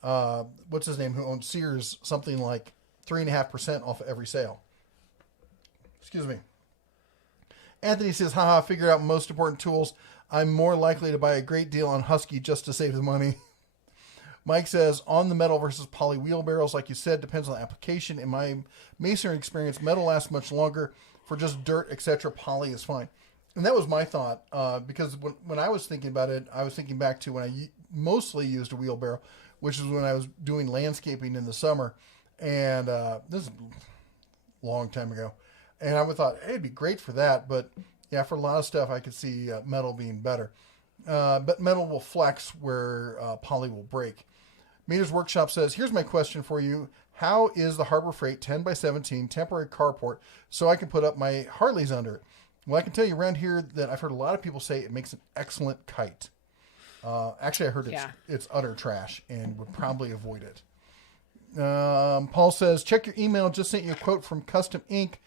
what's his name, who owns Sears, something like 3.5% off of every sale. Excuse me. Anthony says, haha, figured out most important tools. I'm more likely to buy a great deal on Husky just to save the money. Mike says, on the metal versus poly wheelbarrows, like you said, depends on the application. In my masonry experience, metal lasts much longer. For just dirt, etc., poly is fine. And that was my thought, because when I was thinking about it, I was thinking back to when I mostly used a wheelbarrow, which is when I was doing landscaping in the summer. And this is a long time ago. And I would thought, hey, it'd be great for that. But yeah, for a lot of stuff, I could see metal being better. But metal will flex where poly will break. Meters Workshop says, here's my question for you. How is the Harbor Freight 10x17 temporary carport so I can put up my Harleys under it? Well, I can tell you around here that I've heard a lot of people say it makes an excellent kite. Actually, I heard it's utter trash and would probably avoid it. Paul says, check your email. Just sent you a quote from Custom Ink,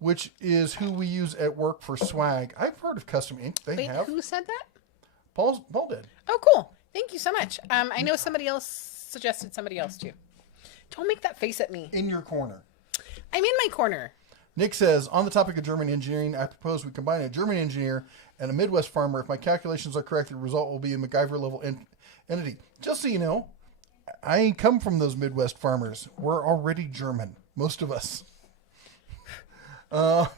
which is who we use at work for swag. I've heard of Custom Ink. Wait, who said that? Paul did. Oh, cool. Thank you so much. I know somebody else suggested somebody else too. Don't make that face at me. In your corner. I'm in my corner. Nick says, on the topic of German engineering, I propose we combine a German engineer and a Midwest farmer. If my calculations are correct, the result will be a MacGyver-level entity. Just so you know, I ain't come from those Midwest farmers. We're already German, most of us. That's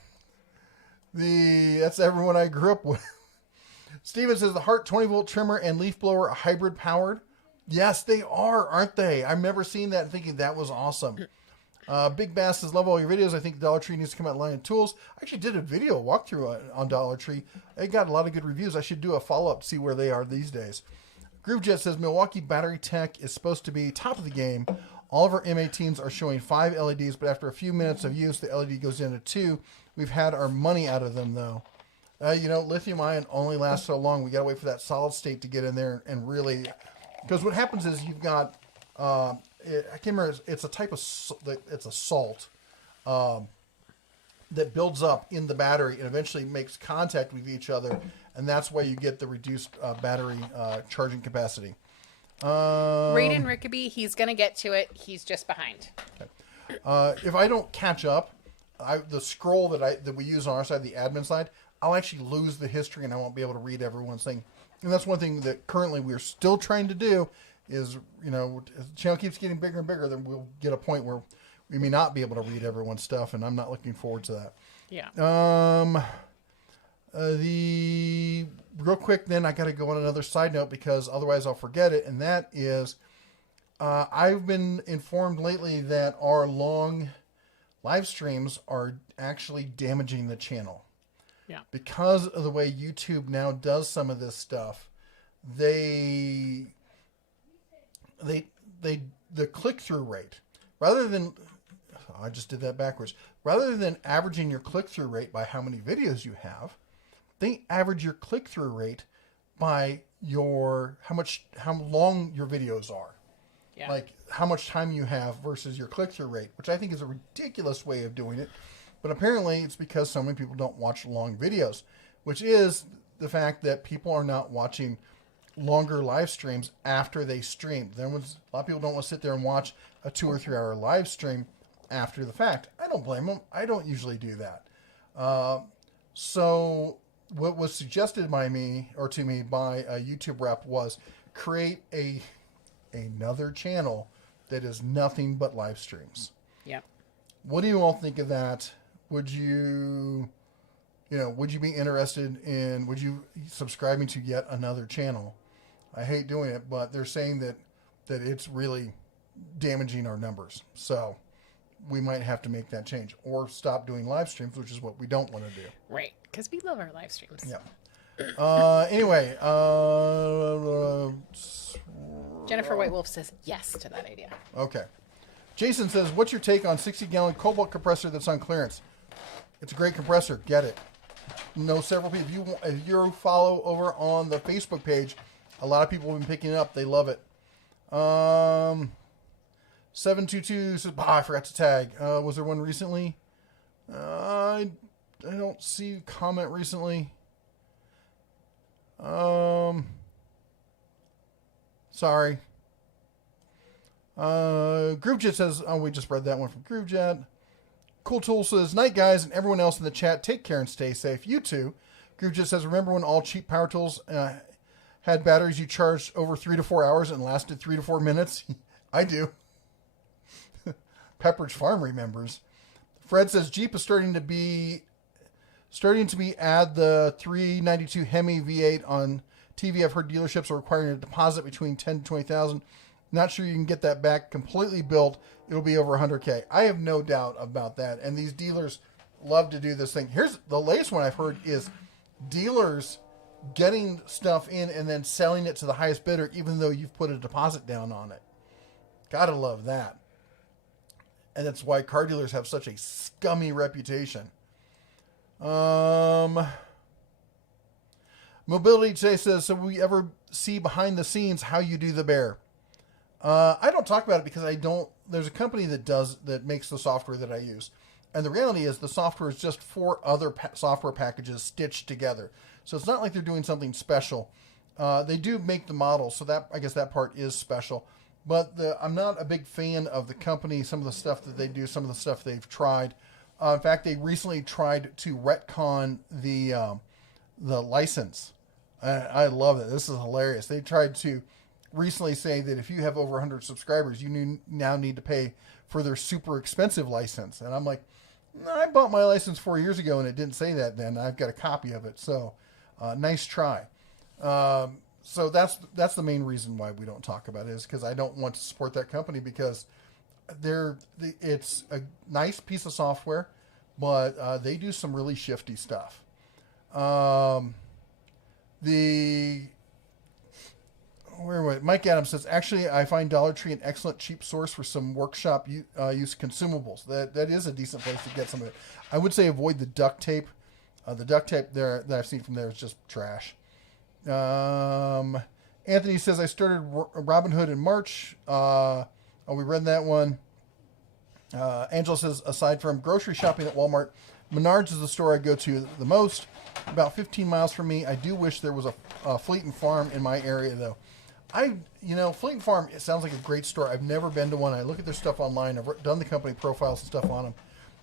everyone I grew up with. Steven says, the Hart 20-volt trimmer and leaf blower are hybrid powered. Yes, they are, aren't they? I remember seeing that and thinking that was awesome. Big Bass says, love all your videos. I think Dollar Tree needs to come out line of tools. I actually did a video walkthrough on Dollar Tree. It got a lot of good reviews. I should do a follow-up to see where they are these days. Groovejet says, Milwaukee battery tech is supposed to be top of the game. All of our M18s are showing 5 LEDs, but after a few minutes of use, the LED goes down to 2. We've had our money out of them, though. Lithium ion only lasts so long. We got to wait for that solid state to get in there and really... Because what happens is you've got... I can't remember. It's a type of it's a salt that builds up in the battery and eventually makes contact with each other, and that's why you get the reduced battery charging capacity. Raiden Rickaby, he's gonna get to it. He's just behind. Okay. If I don't catch up, the scroll that we use on our side, the admin side, I'll actually lose the history and I won't be able to read everyone's thing. And that's one thing that currently we're still trying to do. Is, as the channel keeps getting bigger and bigger, then we'll get a point where we may not be able to read everyone's stuff, and I'm not looking forward to that. Yeah. Real quick, then I got to go on another side note because otherwise I'll forget it, and that is, I've been informed lately that our long live streams are actually damaging the channel. Yeah. Because of the way YouTube now does some of this stuff, the click-through rate, rather than, I just did that backwards, rather than averaging your click-through rate by how many videos you have, they average your click-through rate by how long your videos are. Yeah. Like how much time you have versus your click-through rate, which I think is a ridiculous way of doing it. But apparently it's because so many people don't watch long videos, which is the fact that people are not watching longer live streams after they stream. A lot of people don't want to sit there and watch a 2 or 3 hour live stream after the fact. I don't blame them. I don't usually do that. So what was suggested to me by a YouTube rep was create another channel that is nothing but live streams. Yeah. What do you all think of that? Would you be interested in, subscribing to yet another channel? I hate doing it, but they're saying that it's really damaging our numbers. So we might have to make that change or stop doing live streams, which is what we don't want to do. Right. Because we love our live streams. Yeah. Anyway. Jennifer White Wolf says yes to that idea. Okay. Jason says, what's your take on 60-gallon Cobalt compressor that's on clearance? It's a great compressor. Get it. Know several people. If you follow over on the Facebook page, a lot of people have been picking it up. They love it. 722 says, I forgot to tag. Was there one recently? I don't see a comment recently. Sorry. Groovejet says, we just read that one from Groovejet. Cool Tool says, night guys and everyone else in the chat, take care and stay safe. You too. Groovejet says, remember when all cheap power tools had batteries you charged over 3 to 4 hours and lasted 3 to 4 minutes? I do. Pepperidge Farm remembers. Fred says, Jeep is starting to be add the 392 Hemi V8 on TV. I've heard dealerships are requiring a deposit between 10 to 20,000. Not sure you can get that back completely built. It'll be over 100K. I have no doubt about that. And these dealers love to do this thing. Here's the latest one I've heard is dealers getting stuff in and then selling it to the highest bidder, even though you've put a deposit down on it. Gotta love that. And that's why car dealers have such a scummy reputation. Mobility today says, so we ever see behind the scenes how you do the bear? I don't talk about it because there's a company that makes the software that I use. And the reality is the software is just 4 other software packages stitched together. So it's not like they're doing something special. They do make the model, so that I guess that part is special. But I'm not a big fan of the company, some of the stuff that they do, some of the stuff they've tried. In fact, they recently tried to retcon the license. I love it. This is hilarious. They tried to recently say that if you have over 100 subscribers, you now need to pay for their super expensive license. And I'm like, no, I bought my license 4 years ago and it didn't say that then. I've got a copy of it. So nice try. So that's the main reason why we don't talk about it, is because I don't want to support that company, because it's a nice piece of software, but they do some really shifty stuff. Mike Adams says, actually, I find Dollar Tree an excellent cheap source for some workshop use consumables. That is a decent place to get some of it. I would say avoid the duct tape. The duct tape there that I've seen from there is just trash. Anthony says, I started Robinhood in March. We read that one. Angela says, aside from grocery shopping at Walmart, Menards is the store I go to the most. About 15 miles from me. I do wish there was a Fleet and Farm in my area, though. Fleet and Farm, it sounds like a great store. I've never been to one. I look at their stuff online. I've done the company profiles and stuff on them.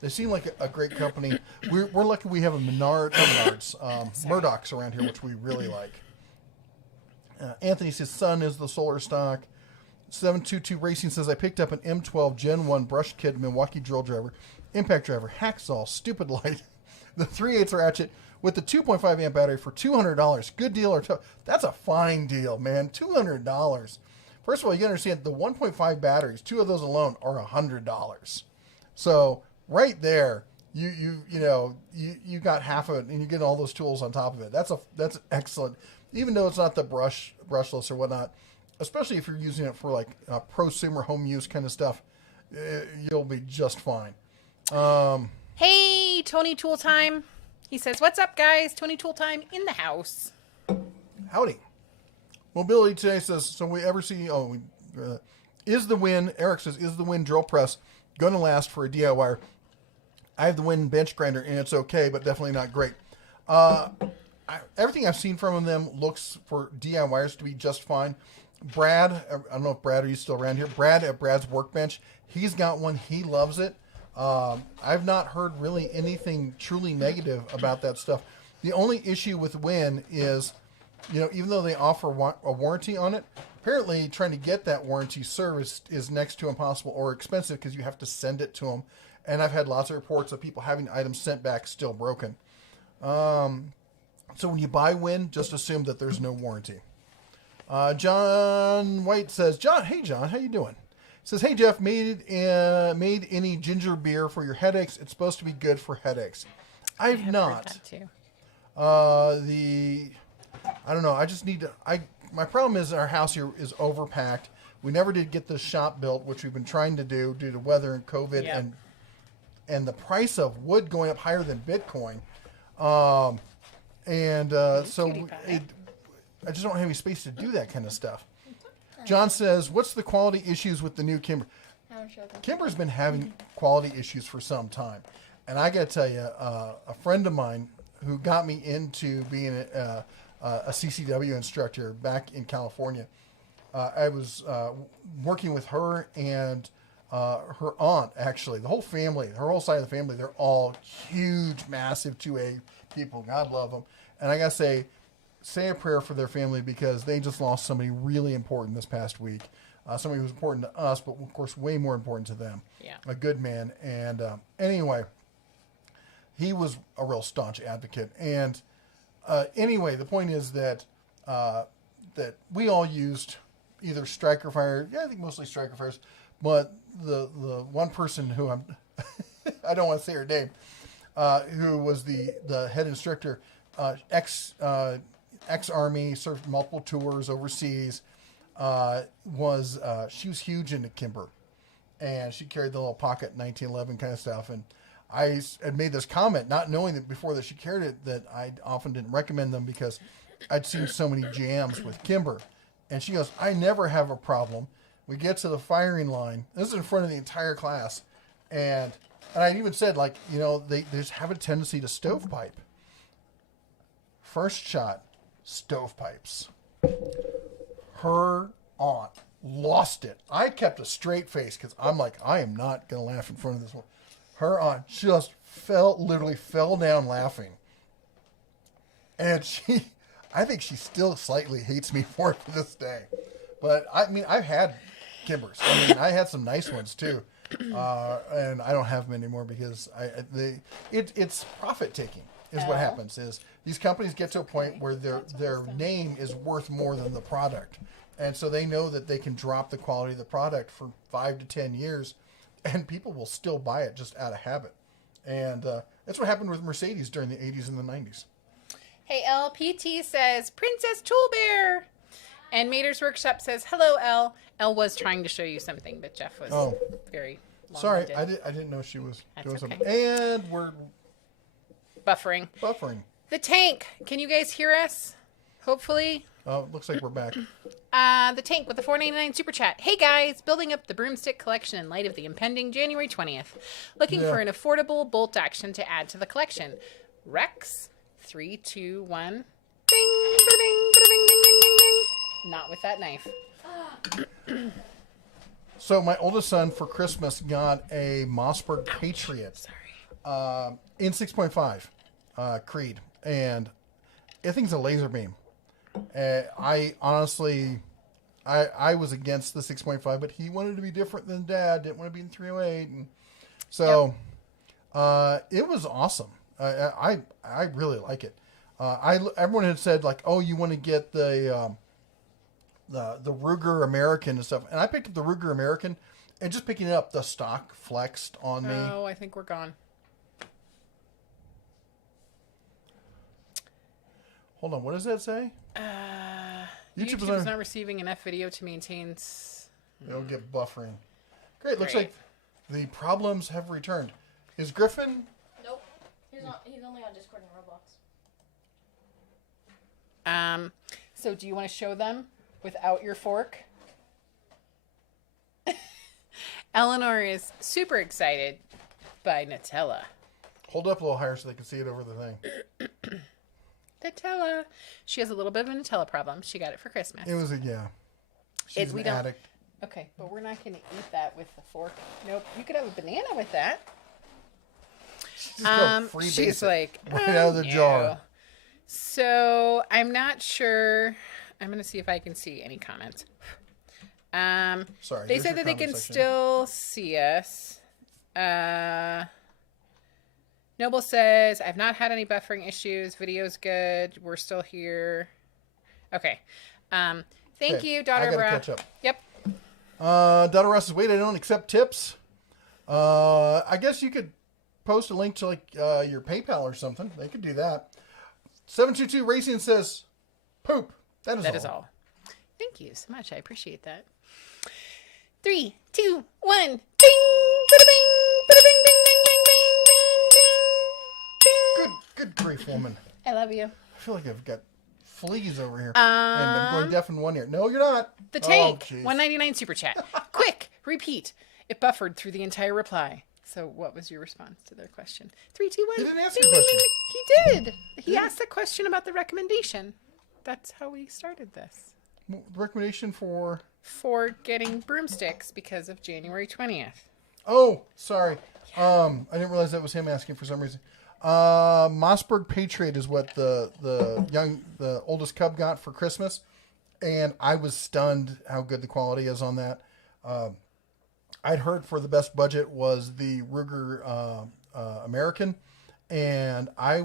They seem like a great company. We're lucky we have a Murdoch's around here, which we really like. Anthony says, Sun is the solar stock. 722 Racing says, I picked up an M12 Gen 1 brush kit Milwaukee drill driver, impact driver, hacksaw, stupid light, the 3/8 ratchet with the 2.5 amp battery for $200. Good deal or that's a fine deal, man. $200. First of all, you understand the 1.5 batteries, two of those alone are $100. So right there, you got half of it, and you get all those tools on top of it. That's excellent. Even though it's not the brushless or whatnot, especially if you're using it for like prosumer home use kind of stuff, you'll be just fine. Hey, Tony Tool Time. He says, what's up, guys? Tony Tool Time in the house. Howdy. Mobility today says, so we ever see, is the Win, Eric says, is the Win drill press going to last for a DIYer? I have the Win bench grinder, and it's okay, but definitely not great. Everything I've seen from them looks for DIYers to be just fine. Brad, I don't know if Brad, are you still around here? Brad at Brad's Workbench, he's got one. He loves it. I've not heard really anything truly negative about that stuff. The only issue with Win is, even though they offer a warranty on it, apparently trying to get that warranty serviced is next to impossible or expensive because you have to send it to them. And I've had lots of reports of people having items sent back still broken. So when you buy Win, just assume that there's no warranty. John White says, hey John, how you doing? Says, hey Jeff, made any ginger beer for your headaches? It's supposed to be good for headaches. I've not. Heard that too. I don't know. I just need to. My problem is our house here is overpacked. We never did get the shop built, which we've been trying to do due to weather and COVID and the price of wood going up higher than Bitcoin. So I just don't have any space to do that kind of stuff. John says, what's the quality issues with the new Kimber? Kimber's been having quality issues for some time. And I got to tell you, a friend of mine who got me into being a CCW instructor back in California, I was working with her and her aunt, actually. The whole family, her whole side of the family, they're all huge, massive 2A people. God love them. And I got to say a prayer for their family because they just lost somebody really important this past week. Somebody who was important to us, but of course way more important to them. Yeah. A good man. And anyway, he was a real staunch advocate. And anyway, the point is that that we all used either striker fire, I think mostly striker fires, but the one person who I don't want to say her name, who was the head instructor, ex-Army, served multiple tours overseas, she was huge into Kimber, and she carried the little pocket 1911 kind of stuff. And I had made this comment, not knowing that before that she carried it, that I often didn't recommend them because I'd seen so many jams with Kimber. And she goes, I never have a problem. We get to the firing line. This is in front of the entire class. And I even said, they just have a tendency to stovepipe. First shot, stovepipes. Her aunt lost it. I kept a straight face because I'm like, I am not going to laugh in front of this one. her aunt just literally fell down laughing. And I think she still slightly hates me for it to this day. But I mean, I've had Kimbers. I mean, I had some nice ones too. And I don't have them anymore because it's profit taking is what happens is these companies get to a point where their name is worth more than the product. And so they know that they can drop the quality of the product for 5 to 10 years and people will still buy it just out of habit. And that's what happened with Mercedes during the 80s and the 90s. Hey, LPT says, Princess Tool Bear. And Mater's Workshop says, hello, L. L was trying to show you something, but Jeff was very sorry, long-winded. I didn't know she was doing okay. something. And we're buffering. The tank. Can you guys hear us? Hopefully. Looks like we're back. The tank with the $4.99 super chat. Hey guys, building up the broomstick collection in light of the impending January 20th. Looking for an affordable bolt action to add to the collection. Rex, 3, 2, 1. Ding, ding, ding, ding, ding, ding, ding, ding. Not with that knife. So my oldest son for Christmas got a Mossberg Patriot in 6.5 Creed, and I think it's a laser beam. I honestly, I was against the 6.5, but he wanted to be different than Dad. Didn't want to be in 308, and so it was awesome. I really like it. Everyone had said like, oh, you want to get the Ruger American and stuff, and I picked up the Ruger American, and just picking it up, the stock flexed on me. Oh, I think we're gone. Hold on, what does that say? YouTube is not receiving enough video to maintain. It'll get buffering. Great, looks like the problems have returned. Is Griffin? Nope, he's only on Discord and Roblox. So do you want to show them without your fork? Eleanor is super excited by Nutella. Hold up a little higher so they can see it over the thing. Nutella. She has a little bit of a Nutella problem. She got it for Christmas. It was She's an addict. Okay, but we're not going to eat that with the fork. Nope. You could have a banana with that. She's like, right out of the jar. So I'm not sure. I'm going to see if I can see any comments. Sorry. They said that they can still see us. Noble says, I've not had any buffering issues. Video's good. We're still here. Okay. Thank you, Daughter I gotta Bra. catch up. Yep. Daughter Ross says, wait, I don't accept tips. I guess you could post a link to like your PayPal or something. They could do that. 722 Racing says, poop. That is all. Thank you so much. I appreciate that. 3, 2, 1. Bing! Bada bing! Bada bing! Bing! Bing! Bing! Bing! Bing! Good grief, woman. I love you. I feel like I've got fleas over here. And I'm going deaf in one ear. No, you're not. The tank. $1.99 super chat. Quick, repeat. It buffered through the entire reply. So what was your response to their question? 3, 2, 1. He didn't ask a question. He did. He asked a question about the recommendation. That's how we started this. Recommendation for getting broomsticks because of January 20th. Oh, sorry. I didn't realize that was him asking for some reason. Mossberg Patriot is what the oldest cub got for Christmas, and I was stunned how good the quality is on that. I'd heard for the best budget was the Ruger American, and I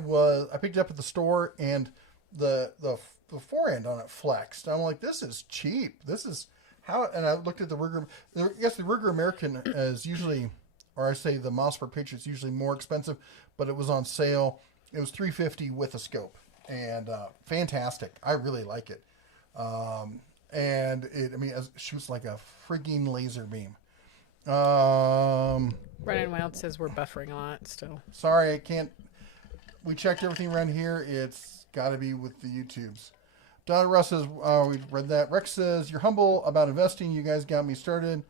picked it up at the store, and the forend on it flexed. I'm like, this is cheap. This is how. And I looked at the Ruger. I guess the Ruger American is usually, or I say the Mossberg Patriot is usually more expensive, but it was on sale. It was $350 with a scope, and fantastic. I really like it. And it shoots like a freaking laser beam. Running Wild says we're buffering a lot still. Sorry, I can't. We checked everything around here. It's got to be with the YouTubes. Donna Russ says, we read that. Rex says, you're humble about investing. You guys got me started.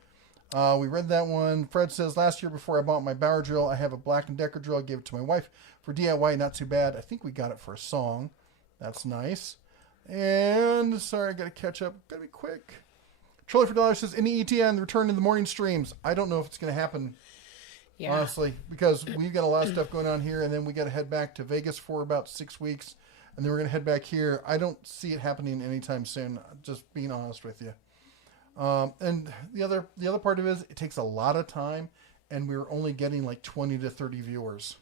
We read that one. Fred says, last year before I bought my Bauer drill, I have a Black & Decker drill. I gave it to my wife for DIY. Not too bad. I think we got it for a song. That's nice. And, sorry, I got to catch up. Got to be quick. Trolley for Dollar says, any ETA on the return to the morning streams? I don't know if it's going to happen. Yeah. Honestly, because we've got a lot of stuff going on here, and then we got to head back to Vegas for about 6 weeks, and then we're going to head back here. I don't see it happening anytime soon, just being honest with you. And the other part of it is it takes a lot of time, and we're only getting like 20 to 30 viewers.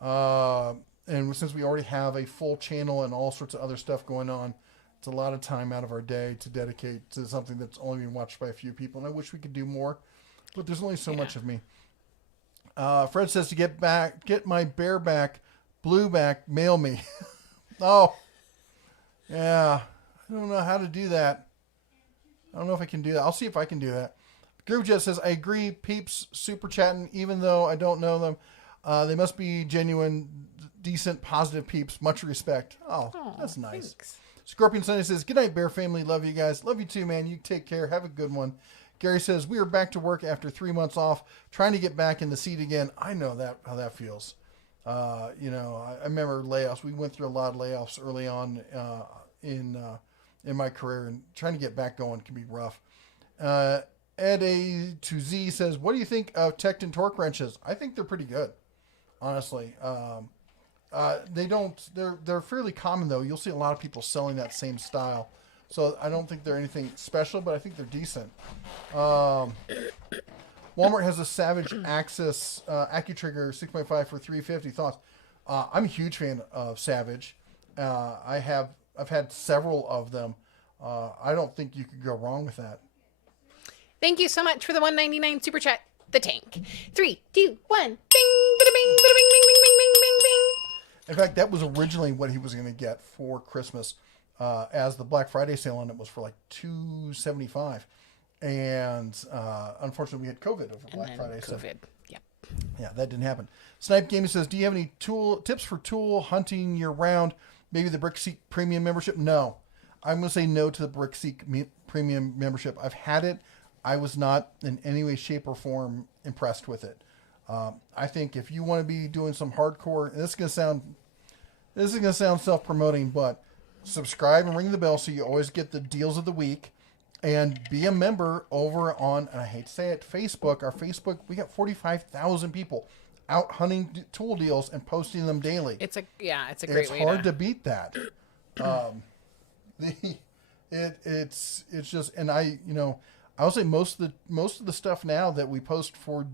And since we already have a full channel and all sorts of other stuff going on, it's a lot of time out of our day to dedicate to something that's only being watched by a few people. And I wish we could do more, but there's only so much of me. Fred says to get my bareback, blueback, mail me. Oh, yeah. I don't know how to do that. I don't know if I can do that. I'll see if I can do that. Groove Jet says, I agree, peeps super chatting, even though I don't know them. They must be genuine, decent, positive peeps. Much respect. Oh, that's nice. Thanks. Scorpion Sunday says, good night, Bear family. Love you guys. Love you too, man. You take care. Have a good one. Gary says, we are back to work after 3 months off, trying to get back in the seat again. I know how that feels. I remember layoffs. We went through a lot of layoffs early on in my career, and trying to get back going can be rough. Ed A to Z says, what do you think of Tecton torque wrenches? I think they're pretty good, honestly. They're fairly common though. You'll see a lot of people selling that same style. So I don't think they're anything special, but I think they're decent. Walmart has a Savage Axis AccuTrigger 6.5 for $350. Thoughts? I'm a huge fan of Savage. I've had several of them. I don't think you could go wrong with that. Thank you so much for the $1.99 super chat. The tank. 3, 2, 1. Bing, bada bing, bada bing, bing, bing, bing, bing, bing, bing. In fact, that was originally what he was going to get for Christmas. As the Black Friday sale on it was for like $275, and unfortunately we had COVID over Black Friday. COVID. So, Yep. yeah, that didn't happen. Snipe Gaming says, do you have any tips for tool hunting year round? Maybe the BrickSeek Premium membership? No, I'm going to say no to the BrickSeek Premium membership. I've had it. I was not in any way, shape, or form impressed with it. I think if you want to be doing some hardcore, and this is going to sound self-promoting, but subscribe and ring the bell so you always get the deals of the week, and be a member over on, and I hate to say it, Facebook. Our Facebook, we got 45,000 people out hunting tool deals and posting them daily. It's a great way. It's hard to beat that. It's just, and I would say most of the stuff now that we post for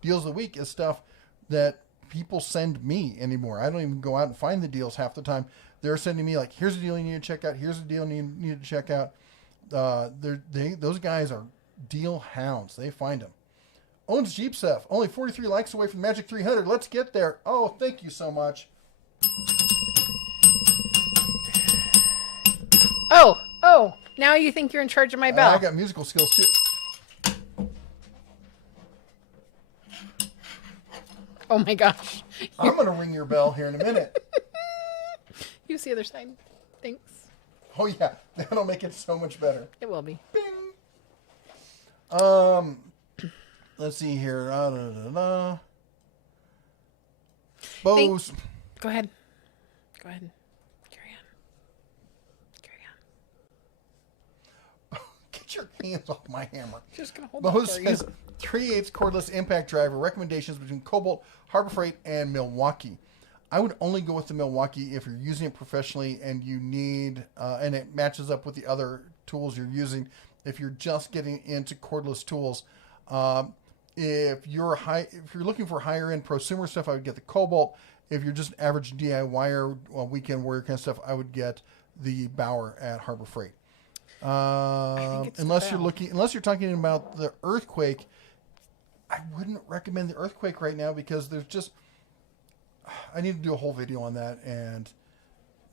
deals of the week is stuff that people send me anymore. I don't even go out and find the deals half the time. They're sending me like, here's a deal you need to check out. Here's a deal you need to check out. Those guys are deal hounds. They find them. Owns Jeep stuff. Only 43 likes away from Magic 300. Let's get there. Oh, thank you so much. Oh, now you think you're in charge of my bell. I got musical skills too. Oh my gosh. I'm going to ring your bell here in a minute. Use the other side. Thanks. Oh yeah, that'll make it so much better. It will be. Bing. Let's see here. Bose. Go ahead. Carry on. Get your hands off my hammer. Just gonna hold Bose it for says 3/8 cordless impact driver recommendations between Cobalt, Harbor Freight, and Milwaukee. I would only go with the Milwaukee if you're using it professionally and you need, and it matches up with the other tools you're using. If you're just getting into cordless tools, if you're looking for higher end prosumer stuff, I would get the Cobalt. If you're just average DIYer, weekend warrior kind of stuff, I would get the Bauer at Harbor Freight. Unless you're talking about the Earthquake, I wouldn't recommend the Earthquake right now because there's just, I need to do a whole video on that, and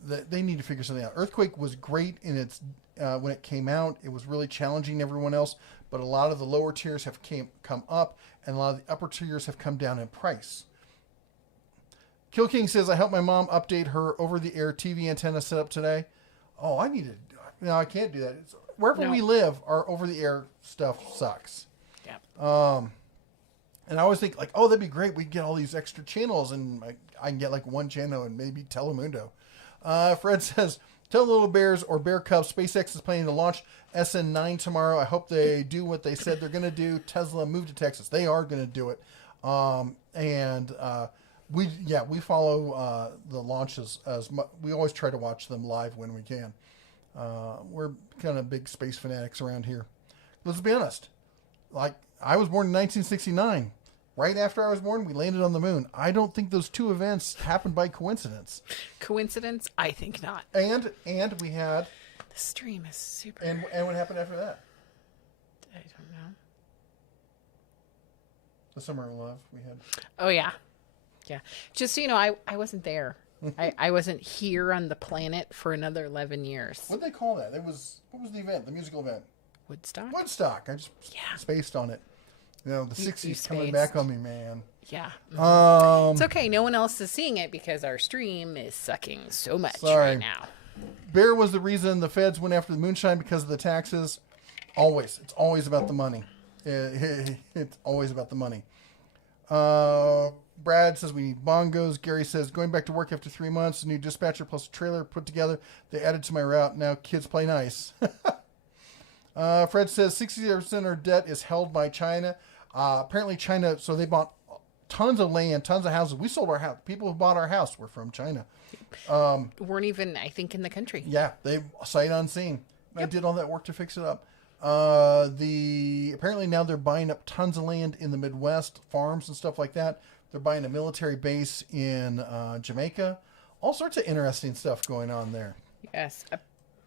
they need to figure something out. Earthquake was great in its when it came out. It was really challenging everyone else, but a lot of the lower tiers have come up, and a lot of the upper tiers have come down in price. Kill King says, I helped my mom update her over-the-air TV antenna setup today. Oh, I need to. No, I can't do that. Wherever we live, our over-the-air stuff sucks. Yeah. And I always think like, oh, that'd be great. We can get all these extra channels, and I can get like one channel and maybe Telemundo. Fred says, tell the little bears or bear cubs, SpaceX is planning to launch SN9 tomorrow. I hope they do what they said they're going to do. Tesla, move to Texas. They are going to do it. We follow the launches we always try to watch them live when we can. We're kind of big space fanatics around here. Let's be honest. Like, I was born in 1969. Right after I was born, we landed on the moon. I don't think those two events happened by coincidence. Coincidence? I think not. And we had... The stream is super... And what happened after that? I don't know. The Summer of Love we had. Oh, yeah. Yeah. Just so you know, I wasn't there. I wasn't here on the planet for another 11 years. What did they call that? What was the event, the musical event? Woodstock. I just spaced on it. You know, the 60s coming spaced. back on me, man. Yeah. Mm-hmm. It's okay. No one else is seeing it because our stream is sucking so much Sorry. right now. Bear was the reason the feds went after the moonshine because of the taxes. Always. It's always about the money. It's always about the money. Brad says we need bongos. Gary says going back to work after 3 months, a new dispatcher plus a trailer put together. They added to my route. Now kids play nice. Fred says 60% of our debt is held by China. Apparently China, so they bought tons of land, tons of houses. We sold our house. People who bought our house were from China. Weren't even, I think, in the country. Yeah, they sight unseen. Yep. I did all that work to fix it up. Apparently now they're buying up tons of land in the Midwest, farms and stuff like that. They're buying a military base in Jamaica. All sorts of interesting stuff going on there. Yes.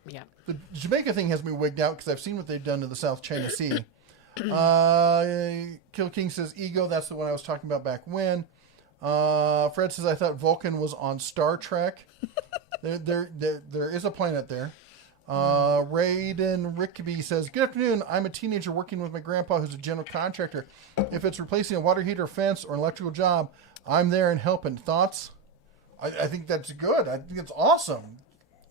Yeah. The Jamaica thing has me wigged out because I've seen what they've done to the South China Sea. Kill King says ego. That's the one I was talking about back when. Fred says I thought Vulcan was on Star Trek. there is a planet there. Raiden Rickby says, good afternoon. I'm a teenager working with my grandpa who's a general contractor. If it's replacing a water heater, fence, or an electrical job, I'm there and helping. Thoughts? I think that's good. I think it's awesome.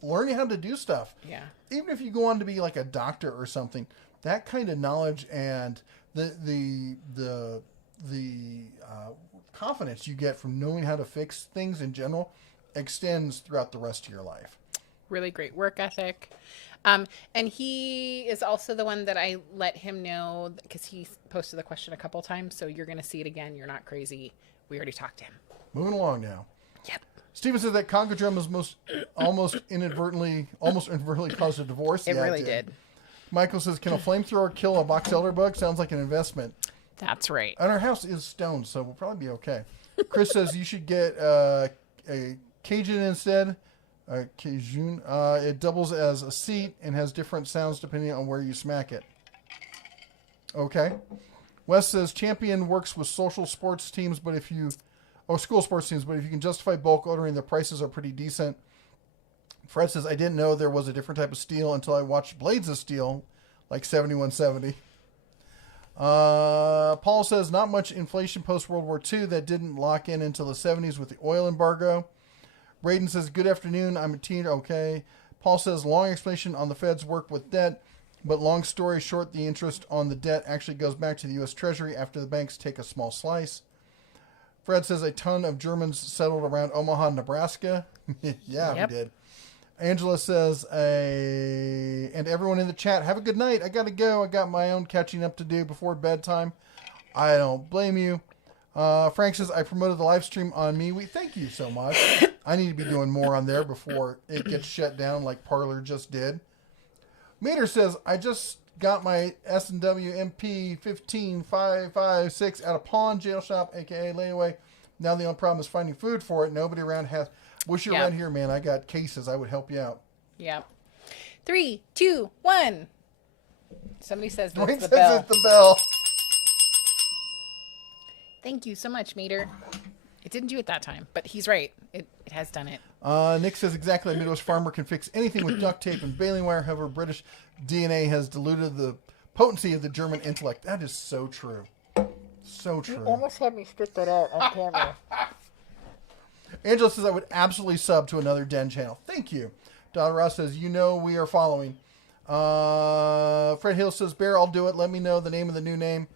Learning how to do stuff. Yeah. Even if you go on to be like a doctor or something, that kind of knowledge and the confidence you get from knowing how to fix things in general extends throughout the rest of your life. Really great work ethic. And he is also the one that I let him know because he posted the question a couple times. So you're going to see it again. You're not crazy. We already talked to him. Moving along now. Yep. Steven says that Congo drum is almost inadvertently caused a divorce. It really did. Michael says, can a flamethrower kill a box elder bug? Sounds like an investment. That's right. And our house is stone, so we'll probably be okay. Chris says you should get a Cajun instead. Cajun. It doubles as a seat and has different sounds depending on where you smack it. Okay. Wes says Champion works with social sports teams, but if you school sports teams, but if you can justify bulk ordering, the prices are pretty decent. Fred says, I didn't know there was a different type of steel until I watched Blades of Steel, like 7170. Paul says, not much inflation post-World War II that didn't lock in until the 70s with the oil embargo. Braden says, good afternoon, I'm a teenager. Okay. Paul says, long explanation on the Fed's work with debt, but long story short, the interest on the debt actually goes back to the U.S. Treasury after the banks take a small slice. Fred says a ton of Germans settled around Omaha, Nebraska. Yeah, yep. We did. Angela says, and everyone in the chat, have a good night. I got to go. I got my own catching up to do before bedtime. I don't blame you. Frank says, I promoted the live stream on MeWe. Thank you so much. I need to be doing more on there before it gets shut down like Parler just did. Meter says, I just got my S&W MP 15556 at a pawn jail shop, a.k.a. layaway. Now the only problem is finding food for it. Nobody around has... Wish you were around here, man. I got cases. I would help you out. Yeah. 3, 2, 1. Somebody says that's Wayne the says bell. it's the bell. Thank you so much, Meter. It didn't do it that time, but he's right. It has done it. Nick says exactly. A Midwest farmer can fix anything with duct tape and baling wire. However, British DNA has diluted the potency of the German intellect. That is so true. So true. You almost had me spit that out on camera. Angela says I would absolutely sub to another Den channel. Thank you. Donna Ross says, you know we are following. Fred Hill says, Bear, I'll do it. Let me know the name of the new name.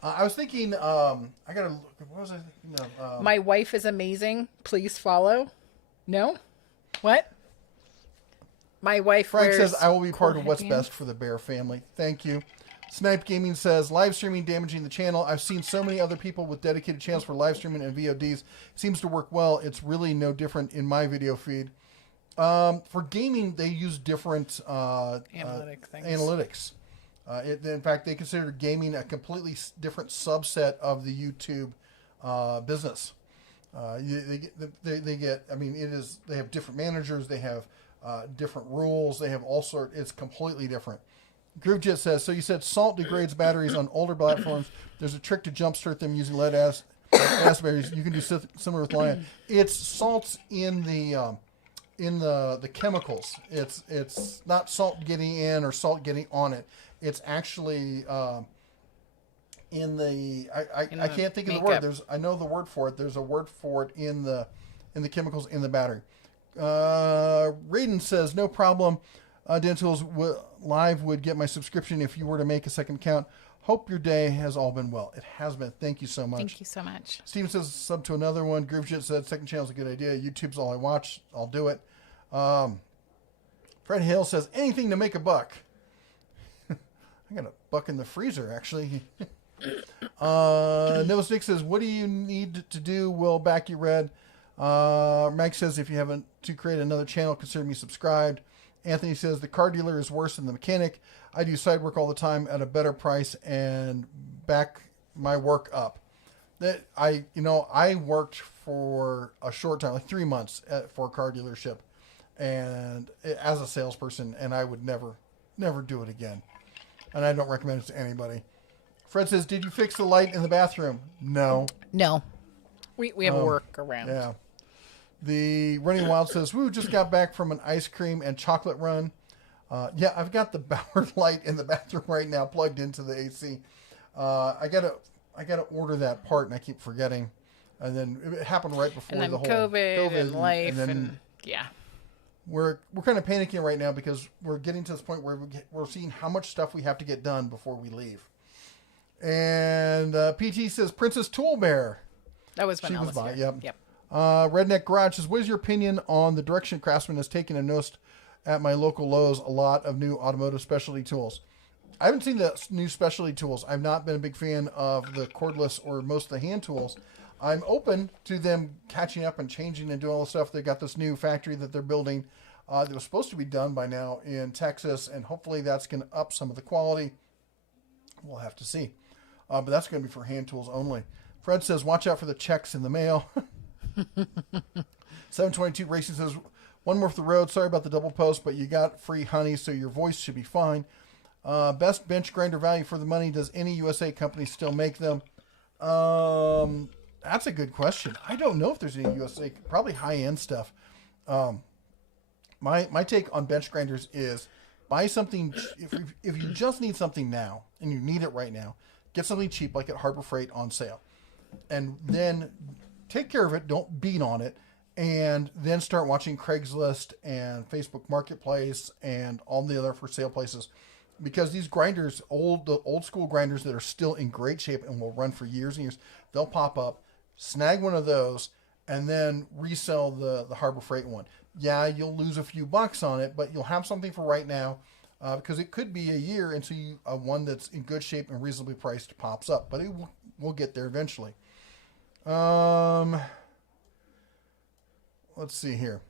I was thinking, I got to look. What was I thinking of? My wife is amazing. Please follow. No? What? My wife Frank wears says, I will be part of what's headband. best for the Bear family. Thank you. Snipe Gaming says, live streaming damaging the channel. I've seen so many other people with dedicated channels for live streaming and VODs. Seems to work well. It's really no different in my video feed. For gaming, they use different analytics. In fact, they consider gaming a completely different subset of the YouTube business. They get. I mean, it is. They have different managers. They have different rules. They have all sorts. It's completely different. GrooveJet says, so you said salt degrades batteries on older platforms. There's a trick to jumpstart them using lead acid batteries. You can do similar with Lion. It's salts in the chemicals. It's not salt getting in or salt getting on it. It's actually in the I can't think of the word. I know the word for it. There's a word for it in the chemicals in the battery. Raiden says, no problem. Dentools Live would get my subscription if you were to make a second account. Hope your day has all been well. It has been. Thank you so much. Thank you so much. Steven says, sub to another one. GrooveJet said, second channel's a good idea. YouTube's all I watch. I'll do it. Fred Hale says, anything to make a buck. I got a buck in the freezer, actually. Noah Stick says, what do you need to do? We'll back you, Red. Mike says, if you haven't to create another channel, consider me subscribed. Anthony says, the car dealer is worse than the mechanic. I do side work all the time at a better price and back my work up. That I worked for a short time, like 3 months for a car dealership, and as a salesperson, and I would never do it again. And I don't recommend it to anybody. Fred says, did you fix the light in the bathroom? No. We have a workaround. Yeah. The Running Wild says, woo, just got back from an ice cream and chocolate run. Yeah, I've got the Bauer light in the bathroom right now plugged into the AC. I gotta order that part, and I keep forgetting. And then it happened right before and then the whole COVID and life, and yeah. We're kind of panicking right now because we're getting to this point where we're seeing how much stuff we have to get done before we leave. And PT says, Princess Tool Bear. That was when she I was by. here. Yep. Redneck Garage says, what is your opinion on the direction Craftsman has taken and noticed at my local Lowe's a lot of new automotive specialty tools? I haven't seen the new specialty tools. I've not been a big fan of the cordless or most of the hand tools. I'm open to them catching up and changing and doing all the stuff. They've got this new factory that they're building that was supposed to be done by now in Texas, and hopefully that's going to up some of the quality. We'll have to see. But that's going to be for hand tools only. Fred says, watch out for the checks in the mail. 722 Racing says, one more for the road. Sorry about the double post, but you got free honey, so your voice should be fine. Best bench grinder value for the money. Does any USA company still make them? That's a good question. I don't know if there's any USA, probably high-end stuff. My take on bench grinders is buy something. If you just need something now and you need it right now, get something cheap like at Harbor Freight on sale, and then take care of it. Don't beat on it, and then start watching Craigslist and Facebook Marketplace and all the other for sale places, because these grinders, the old school grinders that are still in great shape and will run for years and years, they'll pop up. Snag one of those and then resell the Harbor Freight one. Yeah, you'll lose a few bucks on it, but you'll have something for right now, because it could be a year until one that's in good shape and reasonably priced pops up, but it will get there eventually. Let's see here.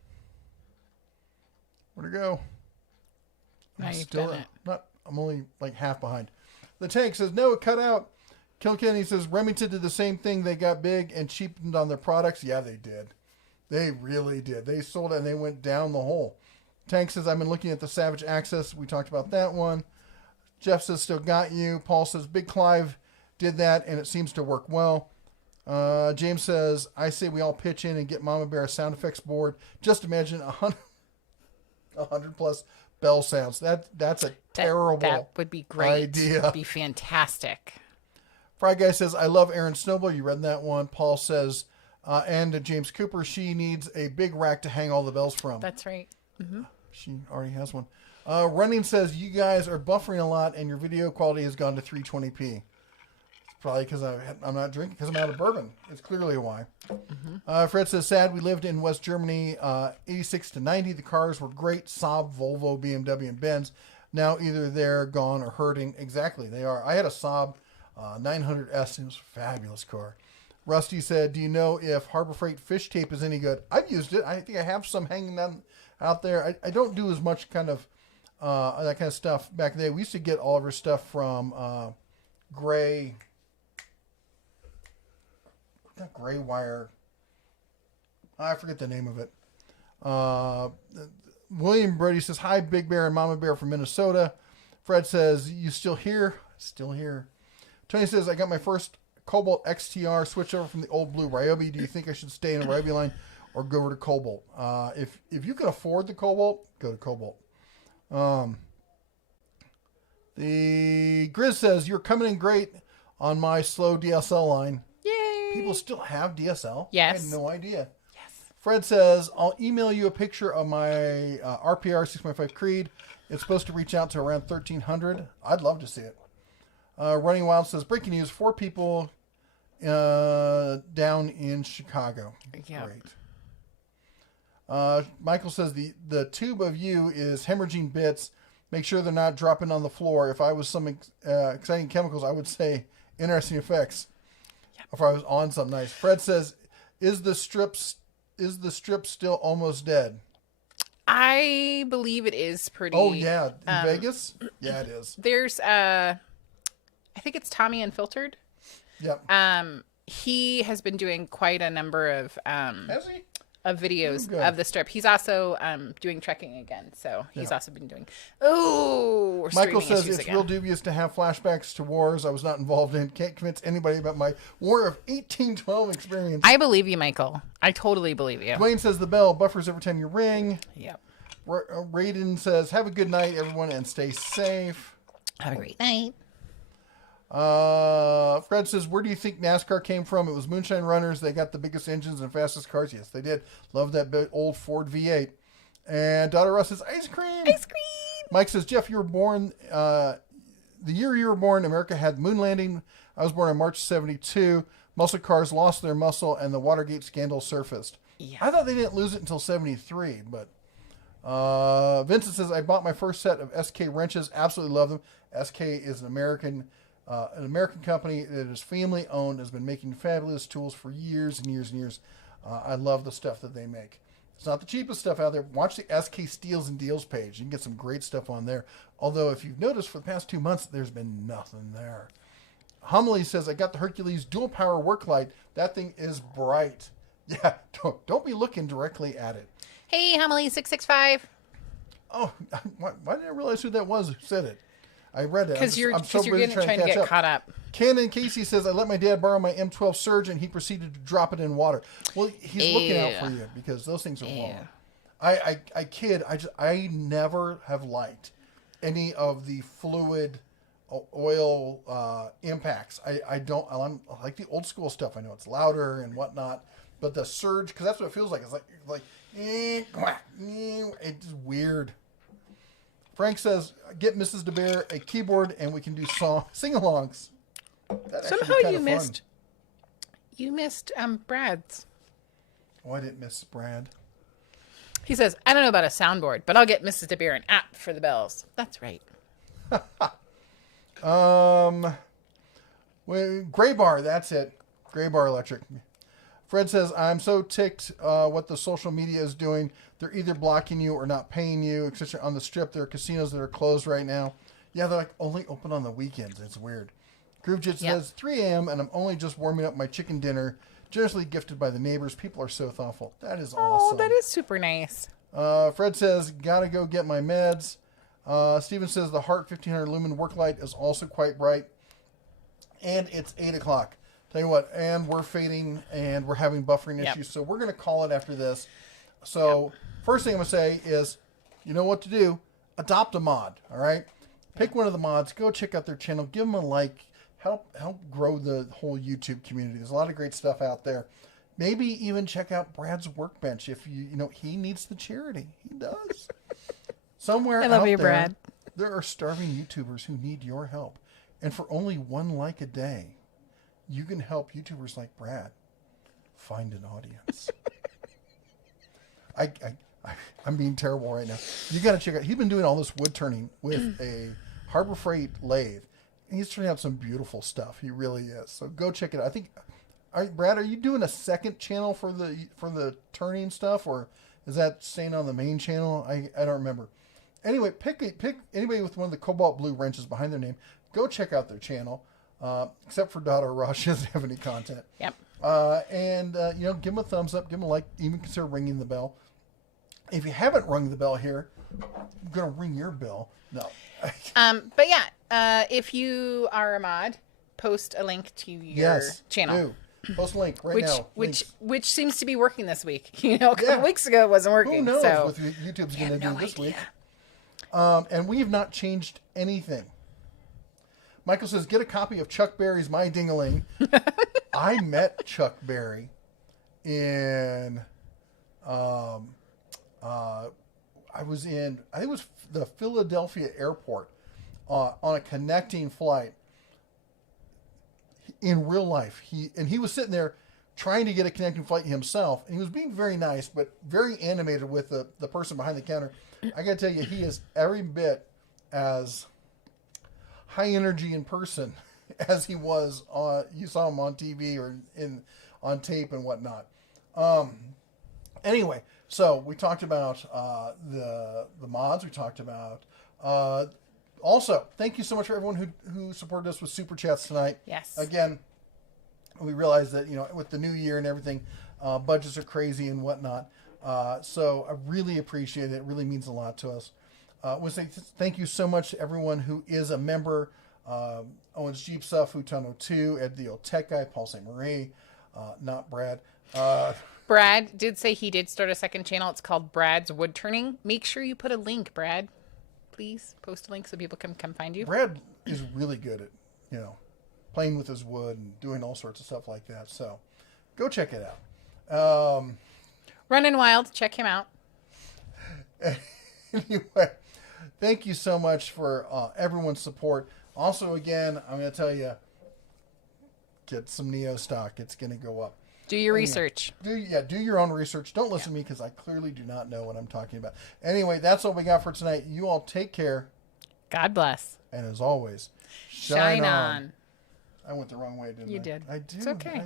Where'd it go? I'm only like half behind. The Tank says, no, it cut out. Kilkenny says, Remington did the same thing. They got big and cheapened on their products. Yeah, they did. They really did. They sold it and they went down the hole. Tank says, I've been looking at the Savage Access. We talked about that one. Jeff says, still got you. Paul says, Big Clive did that and it seems to work well. James says, I say we all pitch in and get Mama Bear a sound effects board. Just imagine 100 plus bell sounds. That's a terrible That would be great. idea. That'd be fantastic. Fry Guy says, I love Aaron Snowball. You read that one. Paul says, and James Cooper, she needs a big rack to hang all the bells from. That's right. Mm-hmm. She already has one. Running says, you guys are buffering a lot and your video quality has gone to 320p. It's probably because I'm not drinking, because I'm out of bourbon. It's clearly why. Mm-hmm. Fred says, sad we lived in West Germany, 86 to 90. The cars were great. Saab, Volvo, BMW, and Benz. Now either they're gone or hurting. Exactly, they are. I had a Saab 900S. It was a fabulous car. Rusty said, do you know if Harbor Freight fish tape is any good? I've used it. I think I have some hanging out there. I don't do as much kind of that kind of stuff back then. We used to get all of our stuff from Gray. Not Gray Wire. I forget the name of it. William Brody says, hi, Big Bear and Mama Bear from Minnesota. Fred says, you still here? Still here. Tony says, I got my first Cobalt XTR switch over from the old blue Ryobi. Do you think I should stay in a Ryobi line or go over to Cobalt? If you can afford the Cobalt, go to Cobalt. The Grizz says, you're coming in great on my slow DSL line. Yay! People still have DSL? Yes. I had no idea. Yes. Fred says, I'll email you a picture of my RPR 6.5 Creed. It's supposed to reach out to around 1,300. I'd love to see it. Running Wild says, breaking news, 4 people down in Chicago. Yep. Great. Michael says, the tube of you is hemorrhaging bits. Make sure they're not dropping on the floor. If I was some exciting chemicals, I would say interesting effects. Yep. If I was on something nice. Fred says, is the strip still almost dead? I believe it is pretty. Oh yeah, in Vegas. Yeah, it is. There's I think it's Tommy Unfiltered. Yep. He has been doing quite a number of Has he? Of videos of the strip. He's also doing trekking again, so he's also been doing. Oh, Michael says it's again. Real dubious to have flashbacks to wars I was not involved in. Can't convince anybody about my War of 1812 experience. I believe you, Michael. I totally believe you. Dwayne says the bell buffers every time you ring. Yep. Raiden says, have a good night, everyone, and stay safe. Have a great night. Fred says, where do you think NASCAR came from? It was Moonshine Runners. They got the biggest engines and fastest cars. Yes, they did. Love that big old Ford V8. And Daughter Russ says, ice cream. Ice cream. Mike says, Jeff, you were born, the year you were born, America had moon landing. I was born on March 72. Muscle cars lost their muscle and the Watergate scandal surfaced. Yeah. I thought they didn't lose it until 73, but Vincent says, I bought my first set of SK wrenches. Absolutely love them. SK is an American company that is family owned, has been making fabulous tools for years and years and years. I love the stuff that they make. It's not the cheapest stuff out there. Watch the SK Steals and Deals page. You can get some great stuff on there. Although, if you've noticed for the past 2 months, there's been nothing there. Homily says, I got the Hercules dual power work light. That thing is bright. Yeah, don't be looking directly at it. Hey, Homily 665. Oh, why didn't I realize who that was who said it? I read it. Because you're trying to get caught up. Cannon Casey says, I let my dad borrow my M12 Surge and he proceeded to drop it in water. Well, he's looking out for you because those things are wrong. I kid. I never have liked any of the fluid oil impacts. I like the old school stuff. I know it's louder and whatnot, but the Surge, because that's what it feels like. It's like it's weird. Frank says, get Mrs. DeBear a keyboard and we can do sing-alongs. Somehow you missed Brad's. Oh, I didn't miss Brad. He says, I don't know about a soundboard, but I'll get Mrs. DeBear an app for the bells. That's right. Gray Bar, that's it. Gray Bar Electric. Fred says, I'm so ticked what the social media is doing. They're either blocking you or not paying you, etc. On the strip, there are casinos that are closed right now. Yeah, they're like only open on the weekends. It's weird. Groovejit says, 3 a.m. and I'm only just warming up my chicken dinner, generously gifted by the neighbors. People are so thoughtful. That is awesome. Oh, that is super nice. Fred says, gotta go get my meds. Steven says, the Hart 1500 lumen work light is also quite bright. And it's 8 o'clock. Tell you what, and we're fading and we're having buffering issues, so we're going to call it after this. So first thing I'm going to say is, you know what to do. Adopt a mod, all right? Pick one of the mods. Go check out their channel. Give them a like. Help grow the whole YouTube community. There's a lot of great stuff out there. Maybe even check out Brad's Workbench if you know he needs the charity. He does. Somewhere I love out you, there, Brad. there are starving YouTubers who need your help. And for only 1 like a day, you can help YouTubers like Brad find an audience. I'm being terrible right now. You got to check out. He's been doing all this wood turning with a Harbor Freight lathe. And he's turning out some beautiful stuff. He really is. So go check it out. I think, Brad, are you doing a second channel for the turning stuff, or is that staying on the main channel? I don't remember. Anyway, pick anybody with one of the cobalt blue wrenches behind their name. Go check out their channel. Except for Daughter Ross, she doesn't have any content. Yep. And give them a thumbs up, give them a like, even consider ringing the bell. If you haven't rung the bell here, I'm gonna ring your bell. No. But yeah, if you are a mod, post a link to your channel. Do. Post a link right now. Which seems to be working this week. A couple weeks ago it wasn't working. Who knows so what YouTube's gonna do this idea. week? And we have not changed anything. Michael says, get a copy of Chuck Berry's My Ding-a-Ling. I met Chuck Berry in, I was in, I think it was the Philadelphia airport on a connecting flight in real life. He was sitting there trying to get a connecting flight himself, and he was being very nice, but very animated with the person behind the counter. I got to tell you, he is every bit as high energy in person as he was you saw him on TV or on tape and whatnot. Anyway, so we talked about the mods. We talked about also, thank you so much for everyone who supported us with super chats tonight. Yes. Again, we realize that with the new year and everything, budgets are crazy and whatnot. So I really appreciate it. It really means a lot to us. I want to say thank you so much to everyone who is a member. Owens Jeep Stuff, Futano 2, Ed the Old Tech Guy, Paul St. Marie, not Brad. Brad did say he did start a second channel. It's called Brad's Wood Turning. Make sure you put a link, Brad. Please post a link so people can come find you. Brad is really good at, playing with his wood and doing all sorts of stuff like that. So go check it out. Running Wild, check him out. Anyway, thank you so much for everyone's support. Also, again, I'm going to tell you, get some Neo stock. It's going to go up. Do your research. Do your own research. Don't listen to me because I clearly do not know what I'm talking about. Anyway, that's all we got for tonight. You all take care. God bless. And as always, shine on. I went the wrong way, didn't I? You did. I do. It's okay.